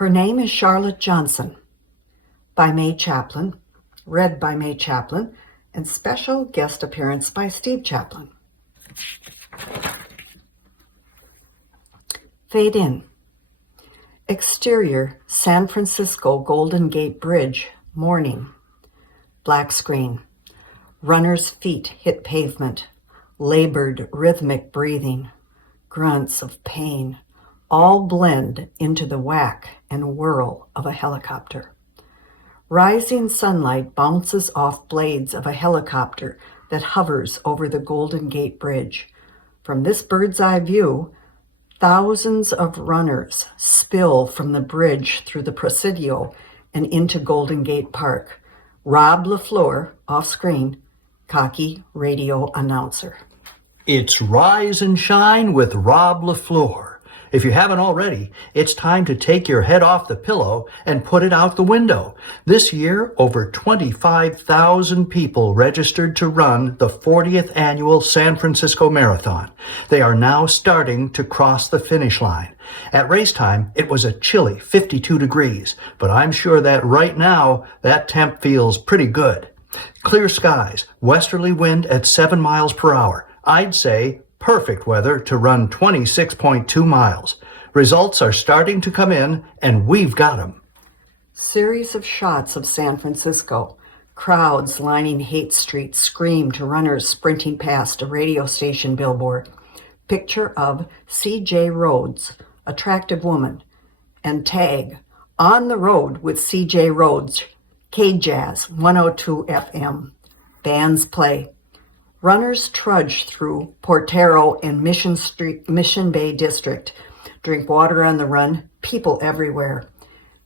Her name is Charlotte Johnson, by May Chaplin, read by May Chaplin, and special guest appearance by Steve Chaplin. Fade in. Exterior, San Francisco Golden Gate Bridge, morning. Black screen. Runner's feet hit pavement, labored rhythmic breathing, grunts of pain, all blend into the whack and whirl of a helicopter. Rising sunlight bounces off blades of a helicopter that hovers over the Golden Gate Bridge. From this bird's eye view, thousands of runners spill from the bridge through the Presidio and into Golden Gate Park. Rob LaFleur, off screen, cocky radio announcer. It's Rise and Shine with Rob LaFleur. If you haven't already, it's time to take your head off the pillow and put it out the window. This year, over 25,000 people registered to run the 40th annual San Francisco Marathon. They are now starting to cross the finish line. At race time, it was a chilly 52 degrees, but I'm sure that right now, that temp feels pretty good. Clear skies, westerly wind at 7 miles per hour. I'd say perfect weather to run 26.2 miles. Results are starting to come in, and we've got them. Series of shots of San Francisco. Crowds lining Haight Street scream to runners sprinting past a radio station billboard. Picture of C.J. Rhodes, attractive woman, and tag, on the road with C.J. Rhodes, K-Jazz, 102 FM. Bands play. Runners trudge through Portero and Mission Bay District. Drink water on the run, people everywhere.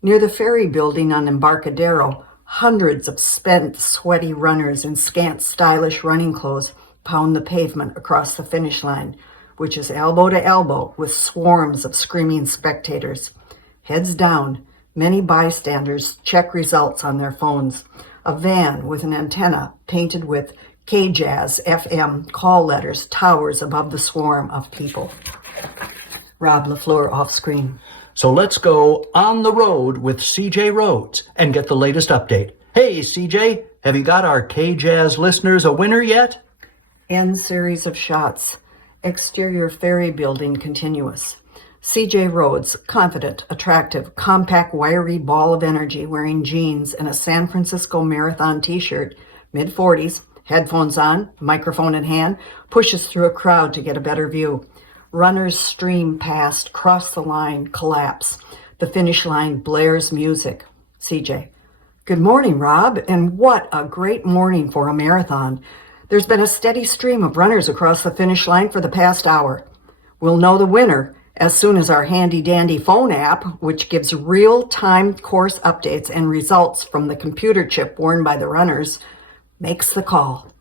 Near the ferry building on Embarcadero, hundreds of spent, sweaty runners in scant, stylish running clothes pound the pavement across the finish line, which is elbow to elbow with swarms of screaming spectators. Heads down, many bystanders check results on their phones. A van with an antenna painted with K-Jazz FM call letters towers above the swarm of people. Rob LaFleur, off screen. So let's go on the road with C.J. Rhodes and get the latest update. Hey, C.J., have you got our K-Jazz listeners a winner yet? End series of shots. Exterior ferry building continuous. C.J. Rhodes, confident, attractive, compact, wiry ball of energy, wearing jeans and a San Francisco Marathon t-shirt, mid-40s, headphones on, microphone in hand, pushes through a crowd to get a better view. Runners stream past, cross the line, collapse. The finish line blares music. CJ: Good morning, Rob, and what a great morning for a marathon. There's been a steady stream of runners across the finish line for the past hour. We'll know the winner as soon as our handy-dandy phone app, which gives real-time course updates and results from the computer chip worn by the runners, makes the call.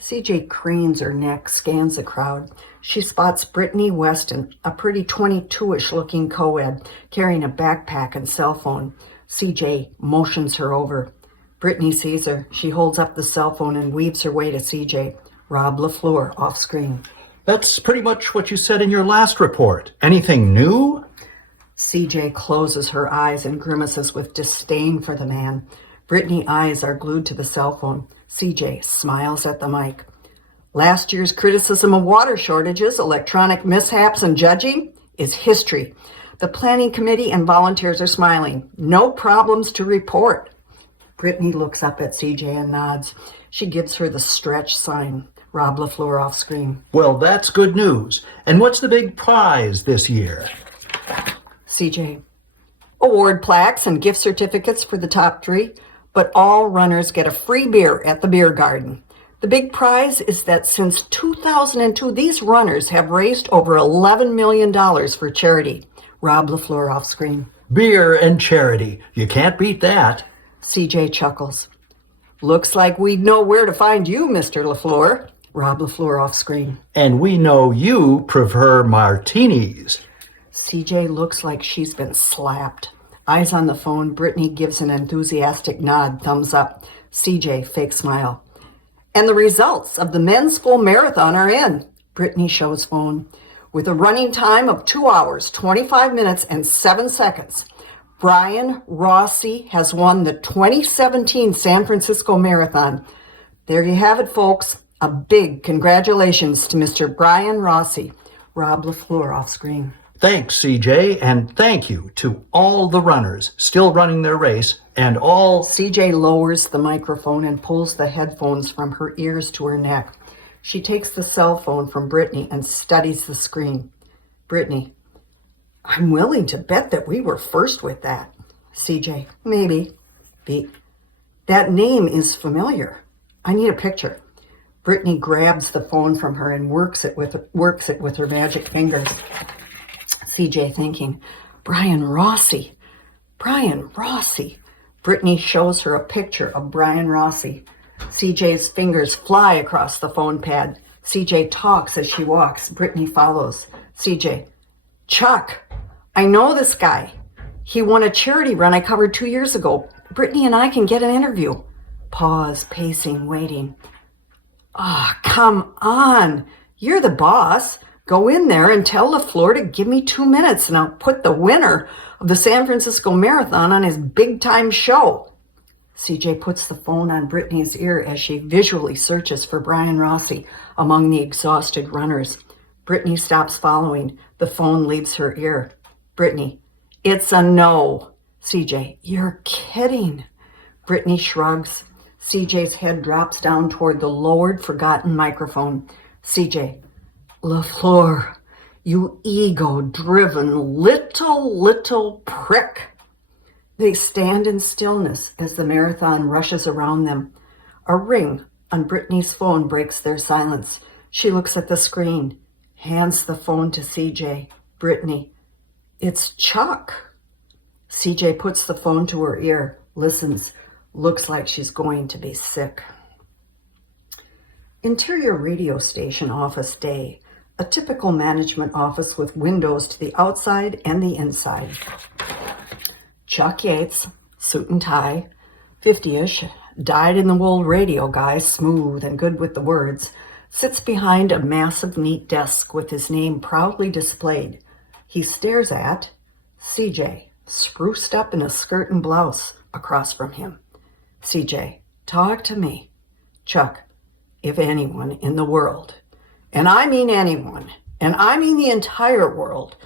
CJ cranes her neck, scans the crowd. She spots Brittany Weston, a pretty 22-ish looking co-ed, carrying a backpack and cell phone. CJ motions her over. Brittany sees her. She holds up the cell phone and weaves her way to CJ. Rob LaFleur, off screen. That's pretty much what you said in your last report. Anything new? CJ closes her eyes and grimaces with disdain for the man. Brittany's eyes are glued to the cell phone. CJ smiles at the mic. Last year's criticism of water shortages, electronic mishaps, and judging is history. The planning committee and volunteers are smiling. No problems to report. Brittany looks up at CJ and nods. She gives her the stretch sign. Rob LaFleur, off screen. Well, that's good news. And what's the big prize this year? CJ: Award plaques and gift certificates for the top three, but all runners get a free beer at the beer garden. The big prize is that since 2002, these runners have raised over $11 million for charity. Rob LaFleur, off screen. Beer and charity. You can't beat that. CJ chuckles. Looks like we'd know where to find you, Mr. LaFleur. Rob LaFleur, off screen. And we know you prefer martinis. CJ looks like she's been slapped. Eyes on the phone, Brittany gives an enthusiastic nod, thumbs up. CJ, fake smile. And the results of the men's full marathon are in. Brittany shows phone. With a running time of 2 hours, 25 minutes, and 7 seconds, Brian Rossi has won the 2017 San Francisco Marathon. There you have it, folks. A big congratulations to Mr. Brian Rossi. Rob LaFleur off screen. Thanks, CJ, and thank you to all the runners still running their race and all... CJ lowers the microphone and pulls the headphones from her ears to her neck. She takes the cell phone from Brittany and studies the screen. Brittany, I'm willing to bet that we were first with that. CJ, maybe. B, that name is familiar. I need a picture. Brittany grabs the phone from her and works it with her magic fingers. CJ thinking, Brian Rossi. Brian Rossi. Brittany shows her a picture of Brian Rossi. CJ's fingers fly across the phone pad. CJ talks as she walks. Brittany follows. CJ, Chuck, I know this guy. He won a charity run I covered 2 years ago. Brittany and I can get an interview. Pause, pacing, waiting. Ah, come on. You're the boss. Go in there and tell LaFleur to give me 2 minutes and I'll put the winner of the San Francisco Marathon on his big-time show. CJ puts the phone on Brittany's ear as she visually searches for Brian Rossi among the exhausted runners. Brittany stops following. The phone leaves her ear. Brittany, it's a no. CJ, you're kidding. Brittany shrugs. CJ's head drops down toward the lowered, forgotten microphone. CJ, LaFleur, you ego-driven little prick. They stand in stillness as the marathon rushes around them. A ring on Brittany's phone breaks their silence. She looks at the screen, hands the phone to CJ. Brittany, it's Chuck. CJ puts the phone to her ear, listens, looks like she's going to be sick. Interior radio station office day. A typical management office with windows to the outside and the inside. Chuck Yates, suit and tie, 50-ish, dyed-in-the-wool radio guy, smooth and good with the words, sits behind a massive, neat desk with his name proudly displayed. He stares at CJ, spruced up in a skirt and blouse, across from him. CJ, talk to me. Chuck, if anyone in the world, and I mean anyone, and I mean the entire world,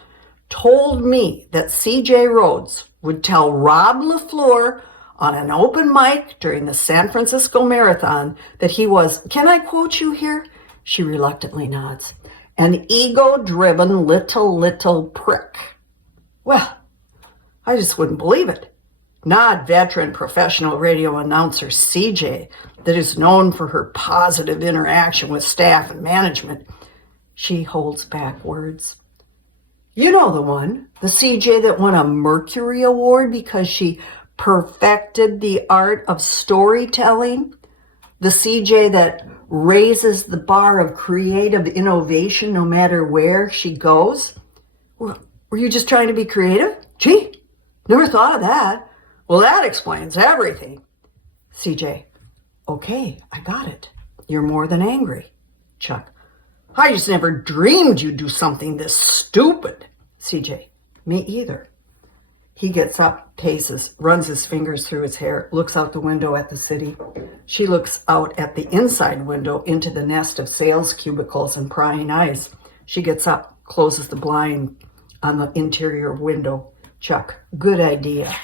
told me that CJ Rhodes would tell Rob LaFleur on an open mic during the San Francisco Marathon that he was, can I quote you here? She reluctantly nods, an ego-driven little prick. Well, I just wouldn't believe it. Not veteran professional radio announcer CJ that is known for her positive interaction with staff and management. She holds back words. You know the one, the CJ that won a Mercury Award because she perfected the art of storytelling? The CJ that raises the bar of creative innovation no matter where she goes? Were you just trying to be creative? Gee, never thought of that. Well, that explains everything. CJ, okay, I got it. You're more than angry. Chuck, I just never dreamed you'd do something this stupid. CJ, me either. He gets up, paces, runs his fingers through his hair, looks out the window at the city. She looks out at the inside window into the nest of sales cubicles and prying eyes. She gets up, closes the blind on the interior window. Chuck, good idea.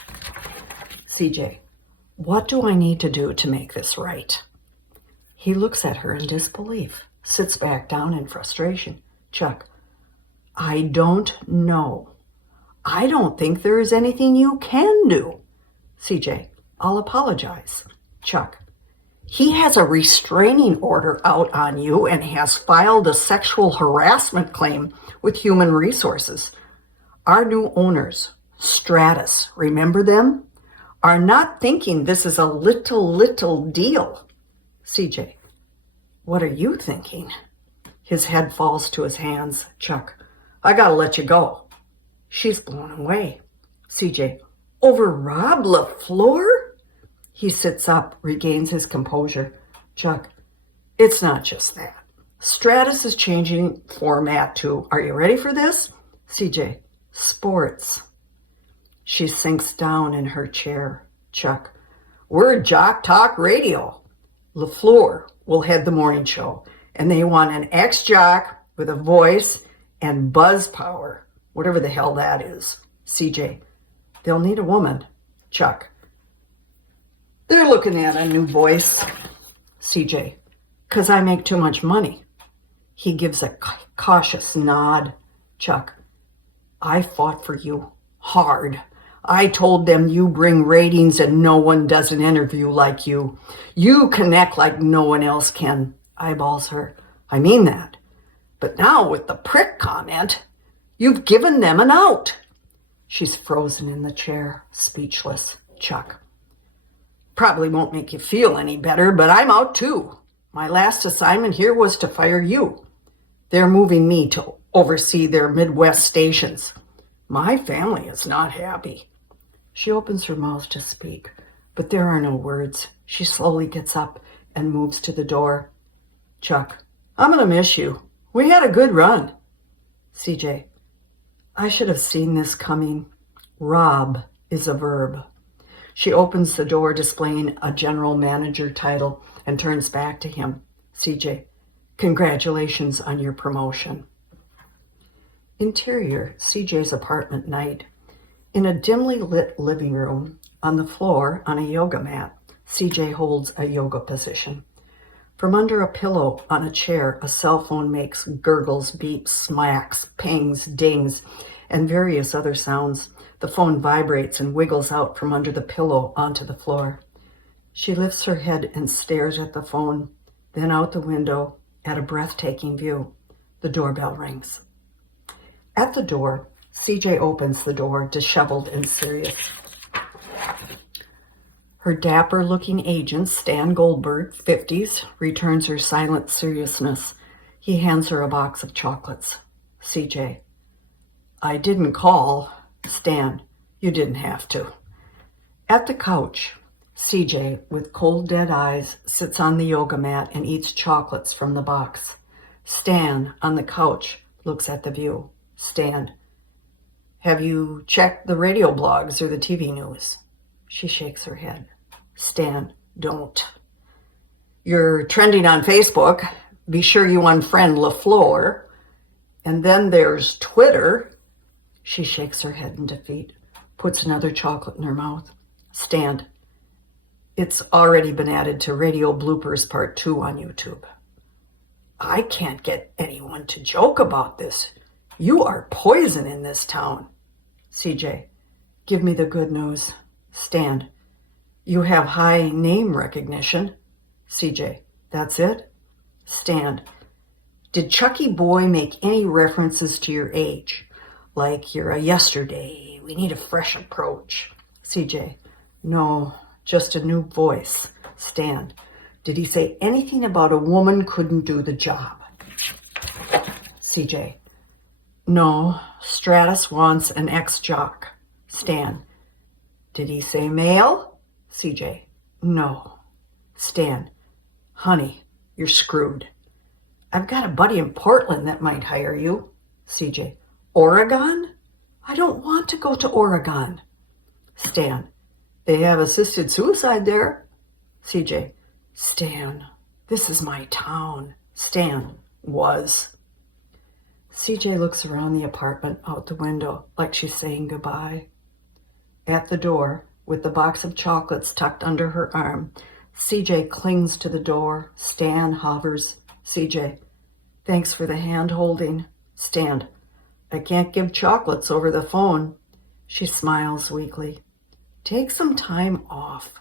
CJ, what do I need to do to make this right? He looks at her in disbelief, sits back down in frustration. Chuck, I don't know. I don't think there is anything you can do. CJ, I'll apologize. Chuck, he has a restraining order out on you and has filed a sexual harassment claim with Human Resources. Our new owners, Stratus, remember them? Are not thinking this is a little deal. CJ, what are you thinking? His head falls to his hands. Chuck, I gotta let you go. She's blown away. CJ, over Rob LaFleur? He sits up, regains his composure. Chuck, it's not just that. Stratus is changing format too. Are you ready for this? CJ, sports. She sinks down in her chair. Chuck. We're Jock Talk Radio. LaFleur will head the morning show, and they want an ex-jock with a voice and buzz power, whatever the hell that is. CJ. They'll need a woman. Chuck. They're looking at a new voice. CJ. 'Cause I make too much money. He gives a cautious nod. Chuck. I fought for you. Hard. I told them you bring ratings and no one does an interview like you. You connect like no one else can. Eyeballs her. I mean that. But now with the prick comment, you've given them an out. She's frozen in the chair, speechless. Chuck. Probably won't make you feel any better, but I'm out too. My last assignment here was to fire you. They're moving me to oversee their Midwest stations. My family is not happy. She opens her mouth to speak, but there are no words. She slowly gets up and moves to the door. Chuck. I'm going to miss you. We had a good run. CJ. I should have seen this coming. Rob is a verb. She opens the door, displaying a general manager title, and turns back to him. CJ. Congratulations on your promotion. Interior, CJ's apartment night. In a dimly lit living room, on the floor, on a yoga mat, CJ holds a yoga position. From under a pillow on a chair, a cell phone makes gurgles, beeps, smacks, pings, dings, and various other sounds. The phone vibrates and wiggles out from under the pillow onto the floor. She lifts her head and stares at the phone, then out the window at a breathtaking view. The doorbell rings. At the door, CJ opens the door, disheveled and serious. Her dapper-looking agent, Stan Goldberg, 50s, returns her silent seriousness. He hands her a box of chocolates. CJ. I didn't call. Stan, you didn't have to. At the couch, CJ, with cold, dead eyes, sits on the yoga mat and eats chocolates from the box. Stan, on the couch, looks at the view. Stan. Have you checked the radio blogs or the TV news? She shakes her head. Stan, don't. You're trending on Facebook. Be sure you unfriend LaFleur. And then there's Twitter. She shakes her head in defeat, puts another chocolate in her mouth. Stan, it's already been added to Radio Bloopers Part 2 on YouTube. I can't get anyone to joke about this. You are poison in this town. CJ, give me the good news. Stan, you have high name recognition. CJ, that's it? Stan, did Chucky Boy make any references to your age? Like you're a yesterday, we need a fresh approach. CJ, no, just a new voice. Stan, did he say anything about a woman couldn't do the job? CJ, no, Stratus wants an ex-jock. Stan, did he say male? CJ, no. Stan, honey, you're screwed. I've got a buddy in Portland that might hire you. CJ, Oregon? I don't want to go to Oregon. Stan, they have assisted suicide there. CJ, Stan, this is my town. Stan, was. CJ looks around the apartment out the window like she's saying goodbye. At the door, with the box of chocolates tucked under her arm, CJ clings to the door. Stan hovers. CJ, thanks for the hand holding. Stan, I can't give chocolates over the phone. She smiles weakly. Take some time off.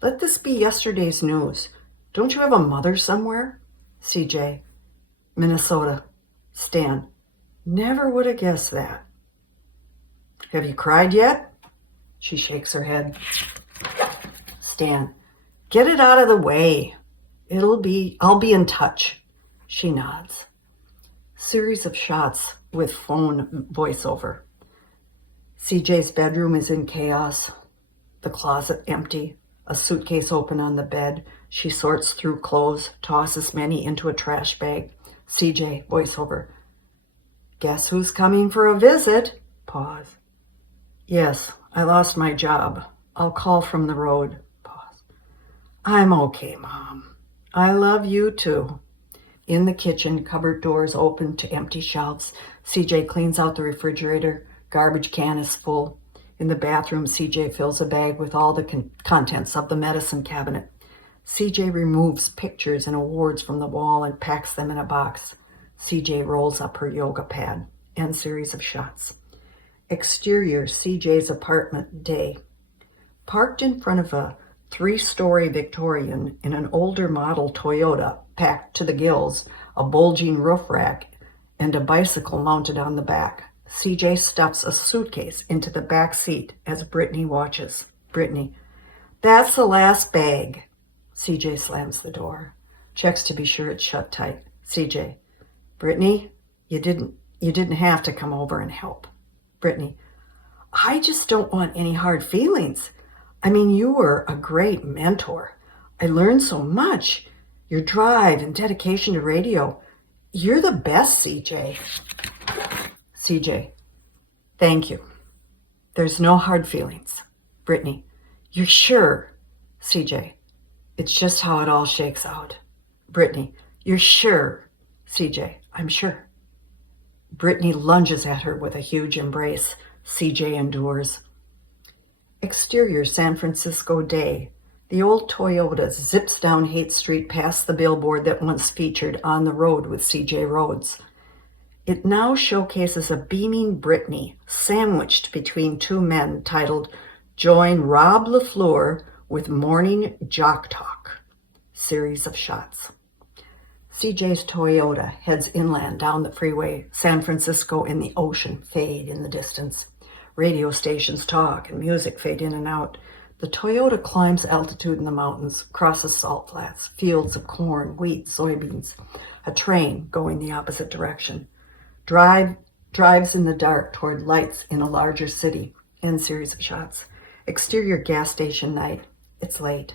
Let this be yesterday's news. Don't you have a mother somewhere? CJ, Minnesota. Stan, never would have guessed that. Have you cried yet? She shakes her head. Stan, get it out of the way. I'll be in touch. She nods. Series of shots with phone voiceover. CJ's bedroom is in chaos. The closet empty. A suitcase open on the bed. She sorts through clothes, tosses many into a trash bag. CJ, voiceover. Guess who's coming for a visit? Pause. Yes, I lost my job. I'll call from the road. Pause. I'm okay, Mom. I love you too. In the kitchen, cupboard doors open to empty shelves. CJ cleans out the refrigerator. Garbage can is full. In the bathroom, CJ fills a bag with all the contents of the medicine cabinet. CJ removes pictures and awards from the wall and packs them in a box. CJ rolls up her yoga pad. End series of shots. Exterior, CJ's apartment, day. Parked in front of a 3-story Victorian in an older model Toyota, packed to the gills, a bulging roof rack, and a bicycle mounted on the back. CJ stuffs a suitcase into the back seat as Brittany watches. Brittany, that's the last bag. CJ slams the door. Checks to be sure it's shut tight. CJ, Brittany, you didn't have to come over and help. Brittany, I just don't want any hard feelings. I mean, you were a great mentor. I learned so much. Your drive and dedication to radio. You're the best, CJ. CJ, thank you. There's no hard feelings. Brittany, you're sure? CJ, it's just how it all shakes out. Brittany, you're sure? CJ, I'm sure. Brittany lunges at her with a huge embrace. CJ endures. Exterior, San Francisco, day. The old Toyota zips down Haight Street past the billboard that once featured On the Road with CJ Rhodes. It now showcases a beaming Brittany sandwiched between two men titled Join Rob LaFleur with Morning Jock Talk. Series of shots. CJ's Toyota heads inland down the freeway. San Francisco and the ocean fade in the distance. Radio stations talk and music fade in and out. The Toyota climbs altitude in the mountains, crosses salt flats, fields of corn, wheat, soybeans. A train going the opposite direction. Drives in the dark toward lights in a larger city. End series of shots. Exterior, gas station night. It's late.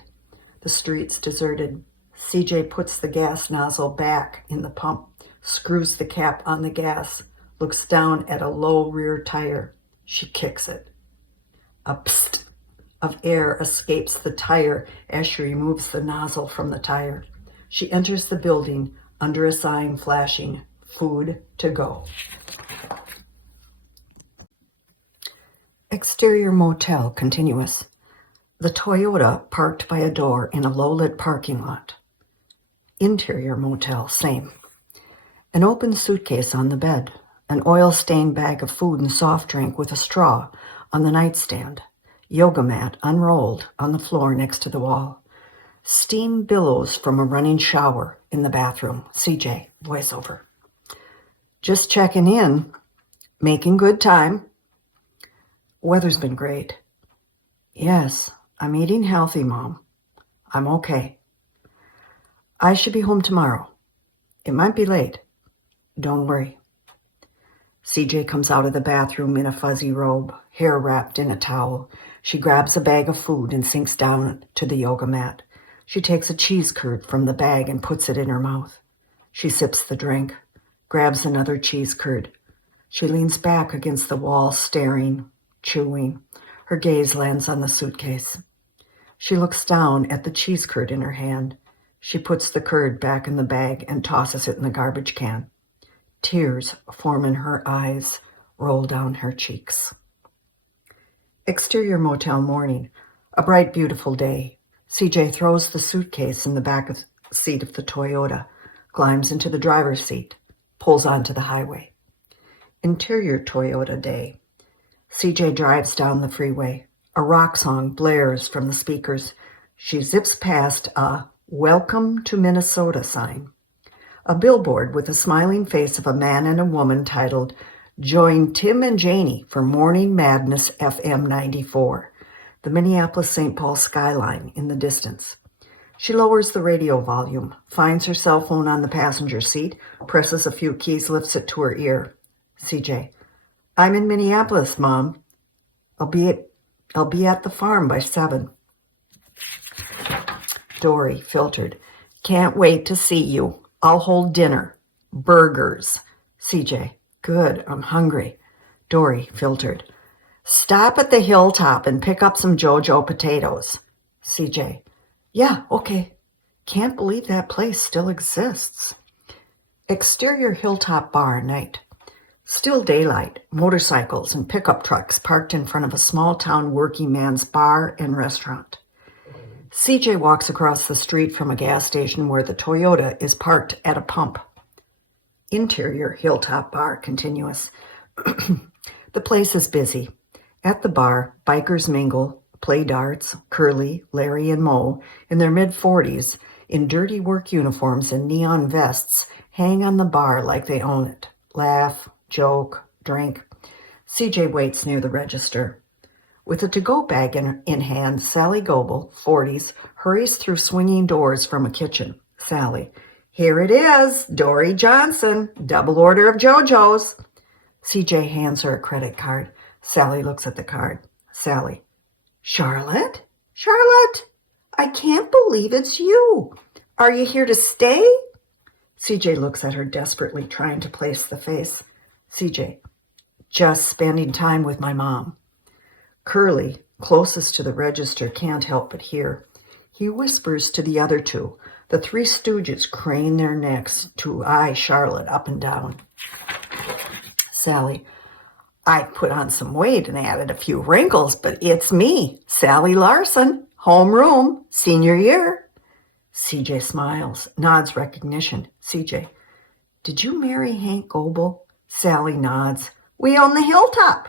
The street's deserted. CJ puts the gas nozzle back in the pump, screws the cap on the gas, looks down at a low rear tire. She kicks it. A psst of air escapes the tire as she removes the nozzle from the tire. She enters the building under a sign flashing, "Food to go." Exterior, motel, continuous. The Toyota parked by a door in a low-lit parking lot. Interior, motel, same. An open suitcase on the bed. An oil-stained bag of food and soft drink with a straw on the nightstand. Yoga mat unrolled on the floor next to the wall. Steam billows from a running shower in the bathroom. CJ, voiceover. Just checking in. Making good time. Weather's been great. Yes, I'm eating healthy, Mom. I'm okay. I should be home tomorrow. It might be late. Don't worry. CJ comes out of the bathroom in a fuzzy robe, hair wrapped in a towel. She grabs a bag of food and sinks down to the yoga mat. She takes a cheese curd from the bag and puts it in her mouth. She sips the drink, grabs another cheese curd. She leans back against the wall, staring, chewing. Her gaze lands on the suitcase. She looks down at the cheese curd in her hand. She puts the curd back in the bag and tosses it in the garbage can. Tears form in her eyes, roll down her cheeks. Exterior, motel, morning. A bright, beautiful day. CJ throws the suitcase in the back seat of the Toyota, climbs into the driver's seat, pulls onto the highway. Interior, Toyota, day. CJ drives down the freeway. A rock song blares from the speakers. She zips past a "Welcome to Minnesota" sign. A billboard with a smiling face of a man and a woman titled Join Tim and Janie for Morning Madness FM 94. The Minneapolis-St. Paul skyline in the distance. She lowers the radio volume, finds her cell phone on the passenger seat, presses a few keys, lifts it to her ear. CJ, I'm in Minneapolis, Mom. I'll be at the farm by 7. Dory, filtered. Can't wait to see you. I'll hold dinner. Burgers. CJ, good, I'm hungry. Dory, filtered. Stop at the hilltop and pick up some JoJo potatoes. CJ, yeah, okay. Can't believe that place still exists. Exterior hilltop bar night. Still daylight, motorcycles and pickup trucks parked in front of a small town working man's bar and restaurant. CJ walks across the street from a gas station where the Toyota is parked at a pump. Interior hilltop bar continuous. The place is busy. At the bar, bikers mingle, play darts. Curly, Larry, and Mo, in their mid-40s, in dirty work uniforms and neon vests, hang on the bar like they own it. Laugh, joke, drink. CJ waits near the register. With a to-go bag in hand, Sally Goebel, 40s, hurries through swinging doors from a kitchen. Sally, here it is, Dory Johnson, double order of JoJo's. CJ hands her a credit card. Sally looks at the card. Sally, Charlotte? Charlotte, I can't believe it's you. Are you here to stay? CJ looks at her desperately, trying to place the face. CJ, just spending time with my mom. Curly, closest to the register, can't help but hear. He whispers to the other two. The three stooges crane their necks to eye Charlotte up and down. Sally, I put on some weight and added a few wrinkles, but it's me, Sally Larson, homeroom, senior year. CJ smiles, nods recognition. CJ, did you marry Hank Goebel? Sally nods. We own the hilltop.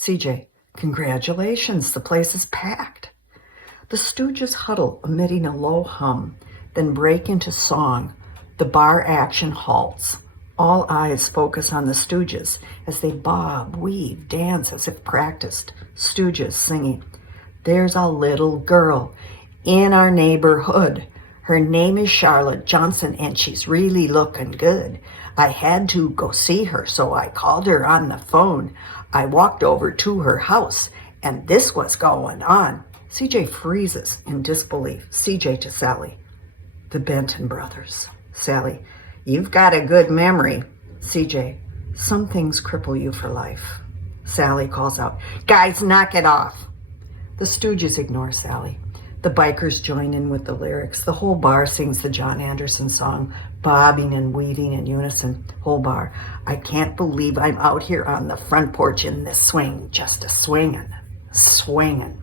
CJ, congratulations, the place is packed. The stooges huddle, emitting a low hum, then break into song. The bar action halts. All eyes focus on the stooges as they bob, weave, dance as if practiced. Stooges singing, there's a little girl in our neighborhood. Her name is Charlotte Johnson and she's really looking good. I had to go see her, so I called her on the phone. I walked over to her house and this was going on. CJ freezes in disbelief. CJ to Sally, the Benton brothers. Sally, you've got a good memory. CJ, some things cripple you for life. Sally calls out, guys, knock it off. The stooges ignore Sally. The bikers join in with the lyrics. The whole bar sings the John Anderson song, bobbing and weaving in unison. Whole bar, I can't believe I'm out here on the front porch in this swing, just a swinging, swinging.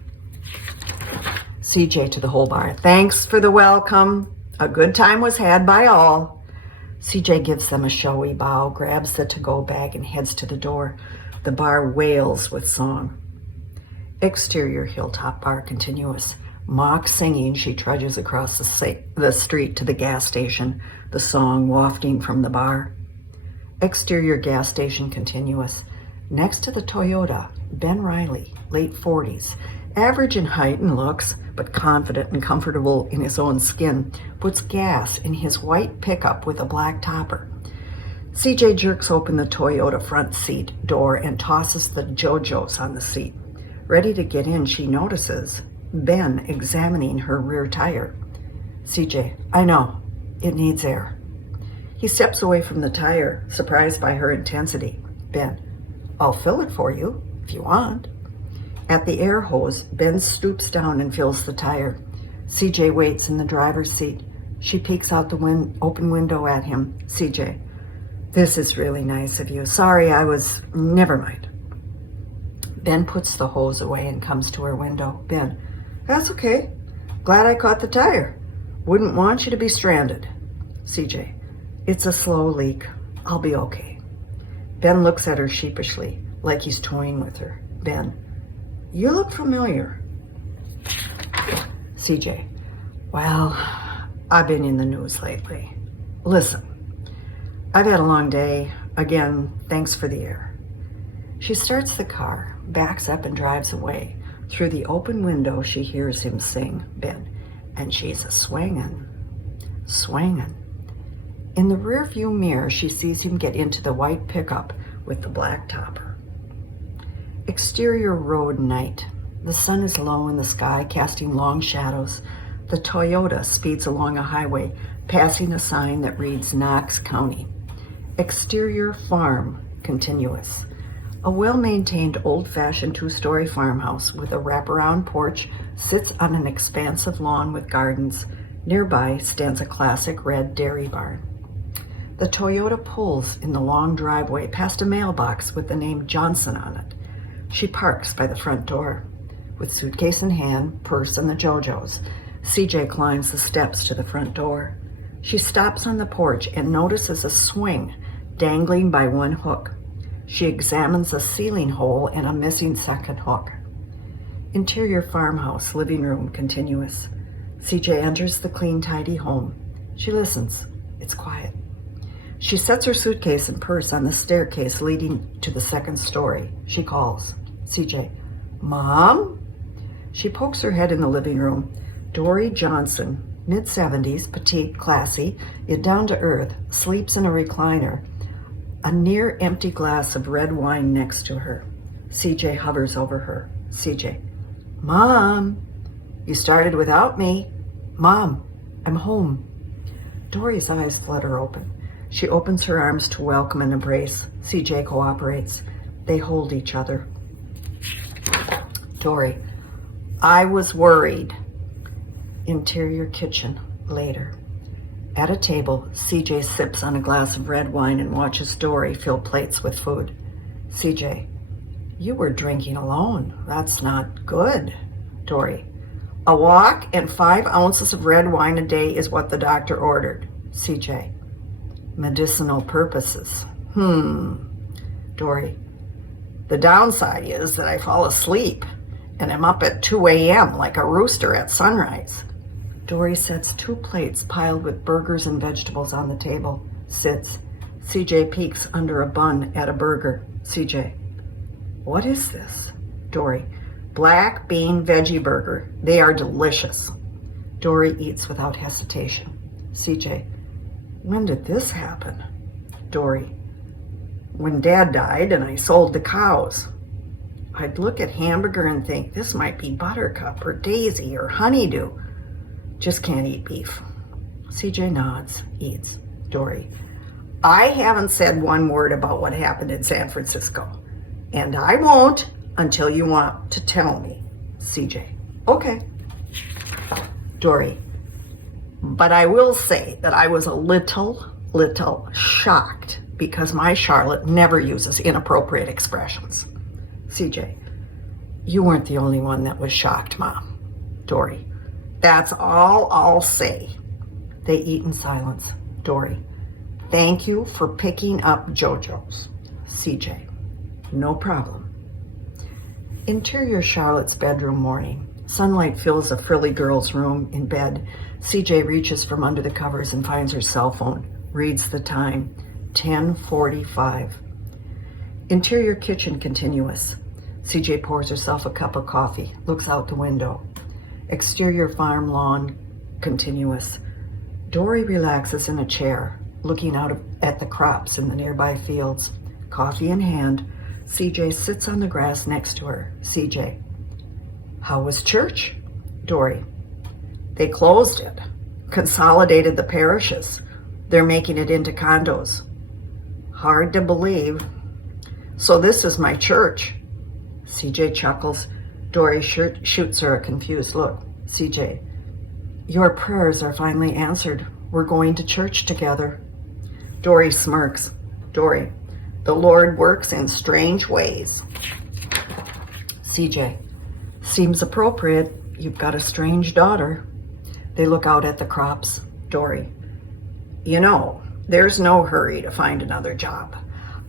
CJ to the whole bar, thanks for the welcome. A good time was had by all. CJ gives them a showy bow, grabs the to-go bag, and heads to the door. The bar wails with song. Exterior hilltop bar continuous. Mock singing, she trudges across the street to the gas station, the song wafting from the bar. Exterior gas station continuous. Next to the Toyota, Ben Riley, late 40s, average in height and looks, but confident and comfortable in his own skin, puts gas in his white pickup with a black topper. CJ jerks open the Toyota front seat door and tosses the JoJo's on the seat. Ready to get in, she notices Ben examining her rear tire. CJ, I know, it needs air. He steps away from the tire, surprised by her intensity. Ben, I'll fill it for you, if you want. At the air hose, Ben stoops down and fills the tire. CJ waits in the driver's seat. She peeks out the open window at him. CJ, this is really nice of you. Sorry, never mind. Ben puts the hose away and comes to her window. Ben, that's okay. Glad I caught the tire. Wouldn't want you to be stranded. CJ, it's a slow leak. I'll be okay. Ben looks at her sheepishly, like he's toying with her. Ben, you look familiar. CJ, well, I've been in the news lately. Listen, I've had a long day. Again, thanks for the air. She starts the car, backs up and drives away. Through the open window, she hears him sing, Ben, and she's a-swingin', swingin'. In the rearview mirror, she sees him get into the white pickup with the black topper. Exterior road night. The sun is low in the sky, casting long shadows. The Toyota speeds along a highway, passing a sign that reads Knox County. Exterior farm continuous. A well-maintained old-fashioned two-story farmhouse with a wraparound porch sits on an expansive lawn with gardens. Nearby stands a classic red dairy barn. The Toyota pulls in the long driveway past a mailbox with the name Johnson on it. She parks by the front door. With suitcase in hand, purse and the JoJo's, CJ climbs the steps to the front door. She stops on the porch and notices a swing dangling by one hook. She examines a ceiling hole and a missing second hook. Interior farmhouse, living room, continuous. CJ enters the clean, tidy home. She listens. It's quiet. She sets her suitcase and purse on the staircase leading to the second story. She calls. CJ, Mom? She pokes her head in the living room. Dory Johnson, mid-70s, petite, classy, yet down to earth, sleeps in a recliner. A near empty glass of red wine next to her. CJ hovers over her. CJ, Mom, you started without me. Mom, I'm home. Dory's eyes flutter open. She opens her arms to welcome and embrace. CJ cooperates. They hold each other. Dory, I was worried. Interior kitchen, later. At a table, CJ sips on a glass of red wine and watches Dory fill plates with food. CJ, you were drinking alone. That's not good. Dory, a walk and 5 ounces of red wine a day is what the doctor ordered. CJ, medicinal purposes. Dory, the downside is that I fall asleep and I'm up at 2 a.m. like a rooster at sunrise. Dory sets 2 plates piled with burgers and vegetables on the table. Sits. CJ peeks under a bun at a burger. CJ, what is this? Dory, black bean veggie burger. They are delicious. Dory eats without hesitation. CJ, when did this happen? Dory, when Dad died and I sold the cows. I'd look at Hamburger and think this might be Buttercup or Daisy or Honeydew. Just can't eat beef. CJ nods, eats. Dory, I haven't said one word about what happened in San Francisco. And I won't until you want to tell me. CJ, okay. Dory, but I will say that I was a little shocked because my Charlotte never uses inappropriate expressions. CJ, you weren't the only one that was shocked, Mom. Dory, that's all I'll say. They eat in silence. Dory, thank you for picking up JoJo's. CJ, no problem. Interior Charlotte's bedroom morning. Sunlight fills a frilly girl's room in bed. CJ reaches from under the covers and finds her cell phone. Reads the time. 10:45. Interior kitchen continuous. CJ pours herself a cup of coffee. Looks out the window. Exterior farm lawn continuous. Dory relaxes in a chair, looking out at the crops in the nearby fields. Coffee in hand, CJ sits on the grass next to her. CJ, how was church? Dory, they closed it, consolidated the parishes. They're making it into condos. Hard to believe. So this is my church. CJ chuckles. Dory shoots her a confused look. CJ, your prayers are finally answered. We're going to church together. Dory smirks. Dory, the Lord works in strange ways. CJ, seems appropriate. You've got a strange daughter. They look out at the crops. Dory, you know, there's no hurry to find another job.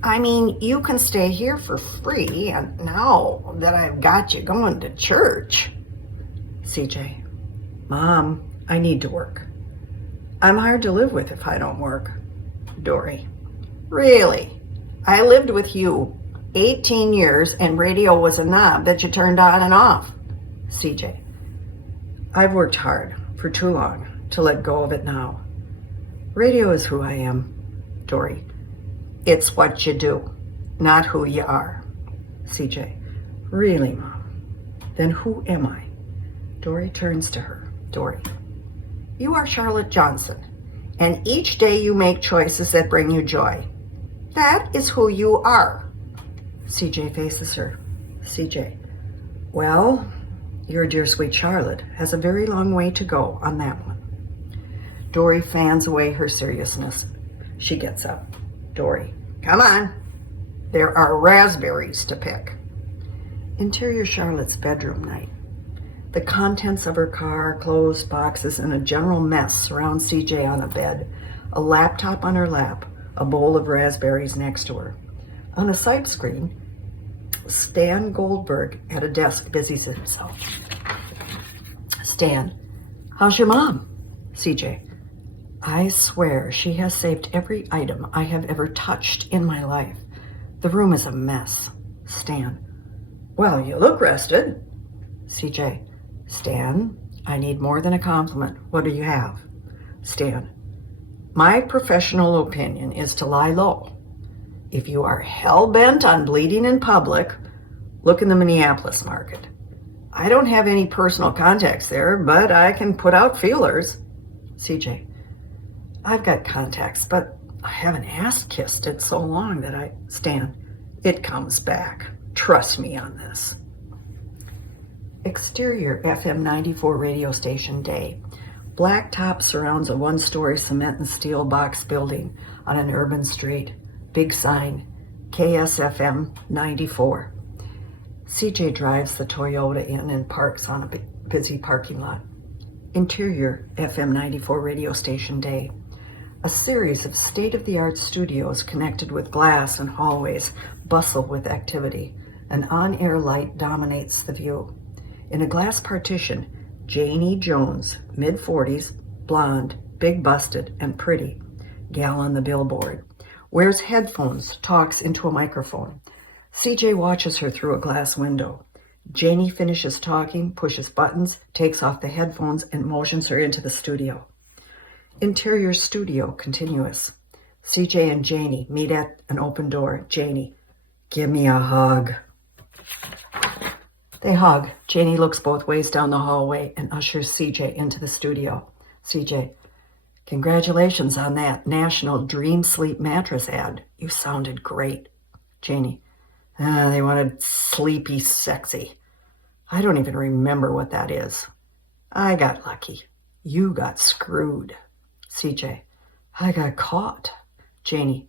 I mean, you can stay here for free, and now that I've got you going to church. CJ, Mom, I need to work. I'm hard to live with if I don't work. Dory, really? I lived with you 18 years and radio was a knob that you turned on and off. CJ, I've worked hard for too long to let go of it now. Radio is who I am. Dory, it's what you do, not who you are. CJ, really, Mom? Then who am I? Dory turns to her. Dory, you are Charlotte Johnson, and each day you make choices that bring you joy. That is who you are. CJ faces her. CJ, well, your dear sweet Charlotte has a very long way to go on that one. Dory fans away her seriousness. She gets up. Dory, come on. There are raspberries to pick. Interior Charlotte's bedroom night. The contents of her car, clothes, boxes, and a general mess surround CJ on a bed, a laptop on her lap, a bowl of raspberries next to her. On a side screen, Stan Goldberg at a desk busies himself. Stan, how's your mom? CJ, I swear she has saved every item I have ever touched in my life. The room is a mess. Stan, well, you look rested. CJ, Stan, I need more than a compliment. What do you have? Stan, my professional opinion is to lie low. If you are hell-bent on bleeding in public, look in the Minneapolis market. I don't have any personal contacts there, but I can put out feelers. CJ, I've got contacts, but I haven't ass-kissed it so long that I... Stan, it comes back. Trust me on this. Exterior FM 94 radio station day. Black top surrounds a one-story cement and steel box building on an urban street. Big sign, KSFM 94. CJ drives the Toyota in and parks on a busy parking lot. Interior FM 94 radio station day. A series of state-of-the-art studios connected with glass and hallways bustle with activity. An on-air light dominates the view. In a glass partition, Janie Jones, mid-40s, blonde, big-busted, and pretty, gal on the billboard, wears headphones, talks into a microphone. CJ watches her through a glass window. Janie finishes talking, pushes buttons, takes off the headphones, and motions her into the studio. Interior studio continuous. CJ and Janie meet at an open door. Janie, give me a hug. They hug. Janie looks both ways down the hallway and ushers CJ into the studio. CJ, congratulations on that National Dream Sleep mattress ad. You sounded great. Janie, they wanted sleepy sexy. I don't even remember what that is. I got lucky. You got screwed. CJ, I got caught. Janie,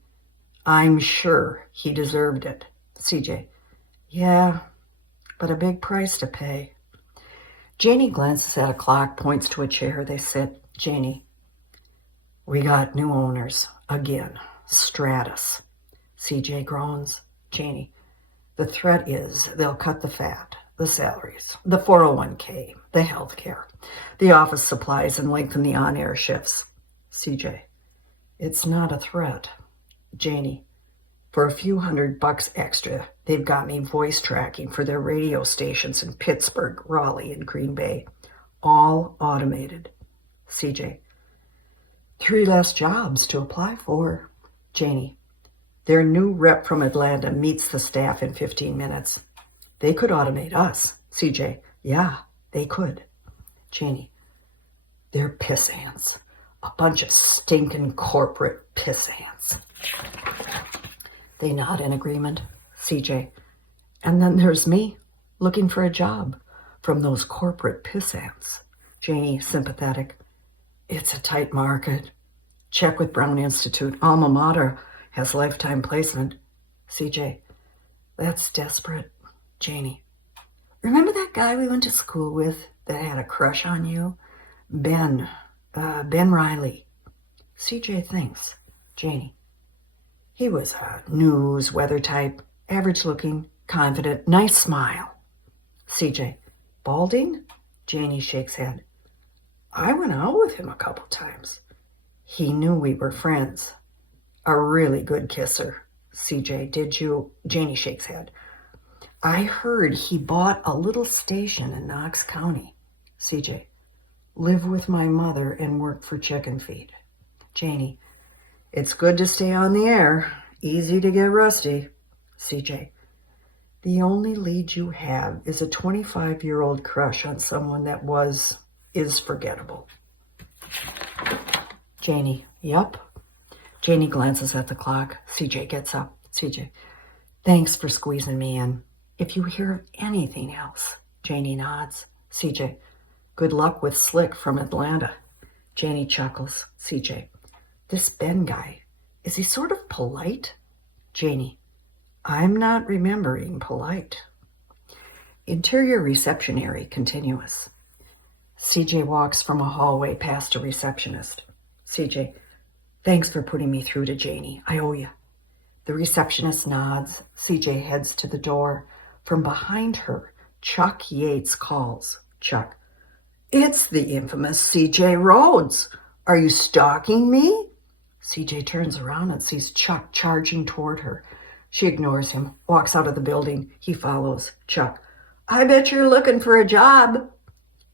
I'm sure he deserved it. CJ, yeah, but a big price to pay. Janie glances at a clock, points to a chair. They sit. Janie, we got new owners again. Stratus. CJ groans. Janie, the threat is they'll cut the fat, the salaries, the 401k, the health care, the office supplies, and lengthen the on-air shifts. CJ, it's not a threat. Janie, for a few $100 extra, they've got me voice tracking for their radio stations in Pittsburgh, Raleigh, and Green Bay. All automated. CJ, 3 less jobs to apply for. Janie, their new rep from Atlanta meets the staff in 15 minutes. They could automate us. CJ, yeah, they could. Janie, they're piss ants. A bunch of stinking corporate piss ants. They nod in agreement. CJ, and then there's me, looking for a job from those corporate piss ants. Janie, sympathetic. It's a tight market. Check with Brown Institute. Alma Mater has lifetime placement. CJ, that's desperate. Janie, remember that guy we went to school with that had a crush on you? Ben Riley. CJ thinks. Janie, he was a news, weather type, average looking, confident, nice smile. CJ, balding? Janie shakes head. I went out with him a couple times. He knew we were friends. A really good kisser. CJ, did you? Janie shakes head. I heard he bought a little station in Knox County. CJ, live with my mother and work for chicken feed. Janie, it's good to stay on the air. Easy to get rusty. CJ, the only lead you have is a 25-year-old crush on someone that is forgettable. Janie, yup. Janie glances at the clock. CJ gets up. CJ, Thanks for squeezing me in. If you hear anything else, Janie nods. CJ, good luck with Slick from Atlanta. Janie chuckles. CJ, this Ben guy, is he sort of polite? Janie, I'm not remembering polite. Interior reception area continuous. CJ walks from a hallway past a receptionist. CJ, thanks for putting me through to Janie. I owe you. The receptionist nods. CJ heads to the door. From behind her, Chuck Yates calls. Chuck, it's the infamous CJ Rhodes. Are you stalking me? CJ turns around and sees Chuck charging toward her. She ignores him, walks out of the building. He follows. Chuck, I bet you're looking for a job.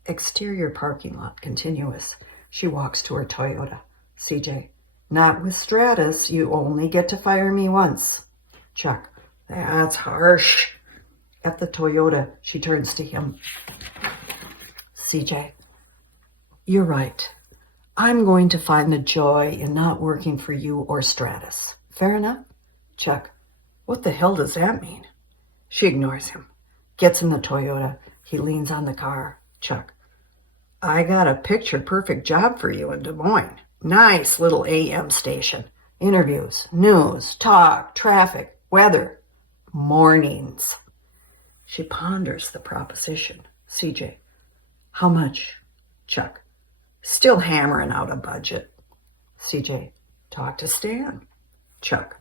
Exterior parking lot continuous. She walks to her Toyota. CJ, not with Stratus. You only get to fire me once. Chuck, that's harsh. At the Toyota, she turns to him. CJ, you're right. I'm going to find the joy in not working for you or Stratus. Fair enough? Chuck, what the hell does that mean? She ignores him. Gets in the Toyota. He leans on the car. Chuck, I got a picture-perfect job for you in Des Moines. Nice little AM station. Interviews, news, talk, traffic, weather, mornings. She ponders the proposition. CJ, how much? Chuck, still hammering out a budget. CJ, talk to Stan. Chuck,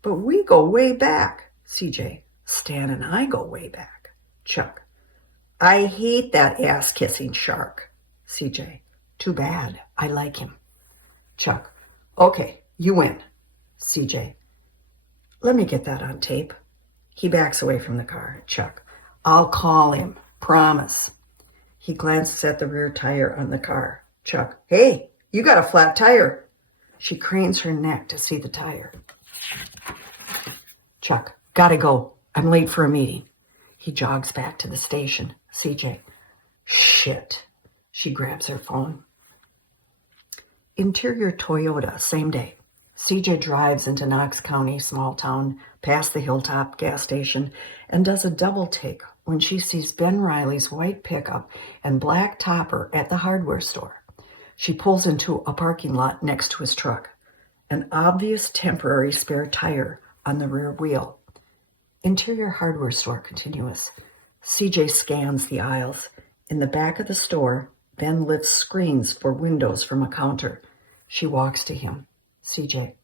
but we go way back. CJ, Stan and I go way back. Chuck, I hate that ass-kissing shark. CJ, too bad. I like him. Chuck, okay, you win. CJ, let me get that on tape. He backs away from the car. Chuck, I'll call him. Promise. He glances at the rear tire on the car. Chuck, hey, you got a flat tire. She cranes her neck to see the tire. Chuck, gotta go. I'm late for a meeting. He jogs back to the station. CJ, shit. She grabs her phone. Interior Toyota, same day. CJ drives into Knox County, small town, past the Hilltop gas station, and does a double take when she sees Ben Riley's white pickup and black topper at the hardware store. She pulls into a parking lot next to his truck, an obvious temporary spare tire on the rear wheel. Interior hardware store continuous. CJ scans the aisles. In the back of the store, Ben lifts screens for windows from a counter. She walks to him. CJ,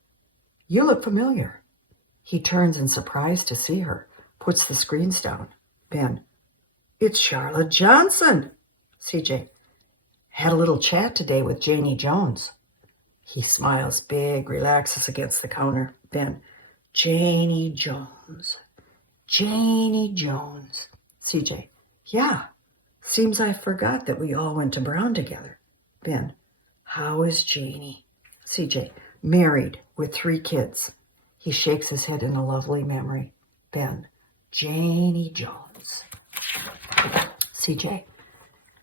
you look familiar. He turns in surprise to see her, puts the screens down. Ben, it's Charlotte Johnson. CJ, had a little chat today with Janie Jones. He smiles big, relaxes against the counter. Ben, Janie Jones. Janie Jones. CJ, yeah. Seems I forgot that we all went to Brown together. Ben, how is Janie? CJ, married with 3 kids. He shakes his head in a lovely memory. Ben, Janie Jones. CJ,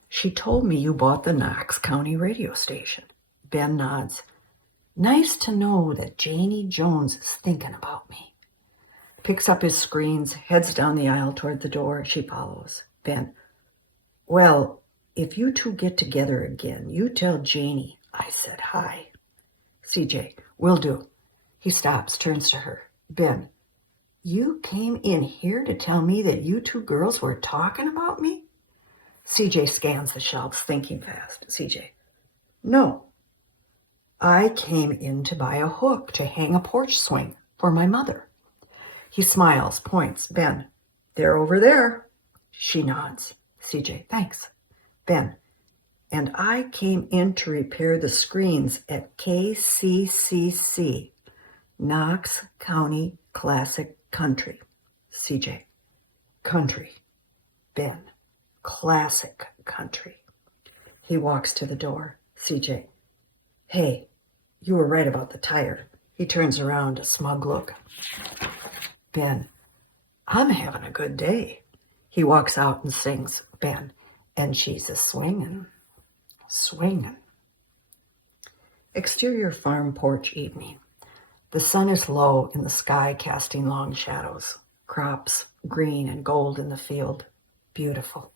she told me you bought the Knox County radio station. Ben nods. Nice to know that Janie Jones is thinking about me. Picks up his screens, heads down the aisle toward the door. She follows. Ben, well, if you two get together again, you tell Janie I said hi. CJ, will do. He stops, turns to her. Ben, you came in here to tell me that you 2 girls were talking about me? CJ scans the shelves, thinking fast. CJ, no. I came in to buy a hook to hang a porch swing for my mother. He smiles, points. Ben, they're over there. She nods. CJ, thanks. Ben, and I came in to repair the screens at KCCC, Knox County Classic Country. CJ, country. Ben, classic country. He walks to the door. CJ, hey, you were right about the tire. He turns around, a smug look. Ben, I'm having a good day. He walks out and sings. Ben, and she's a swingin', swingin'. Exterior farm porch evening. The sun is low in the sky, casting long shadows. Crops, green and gold in the field. Beautiful.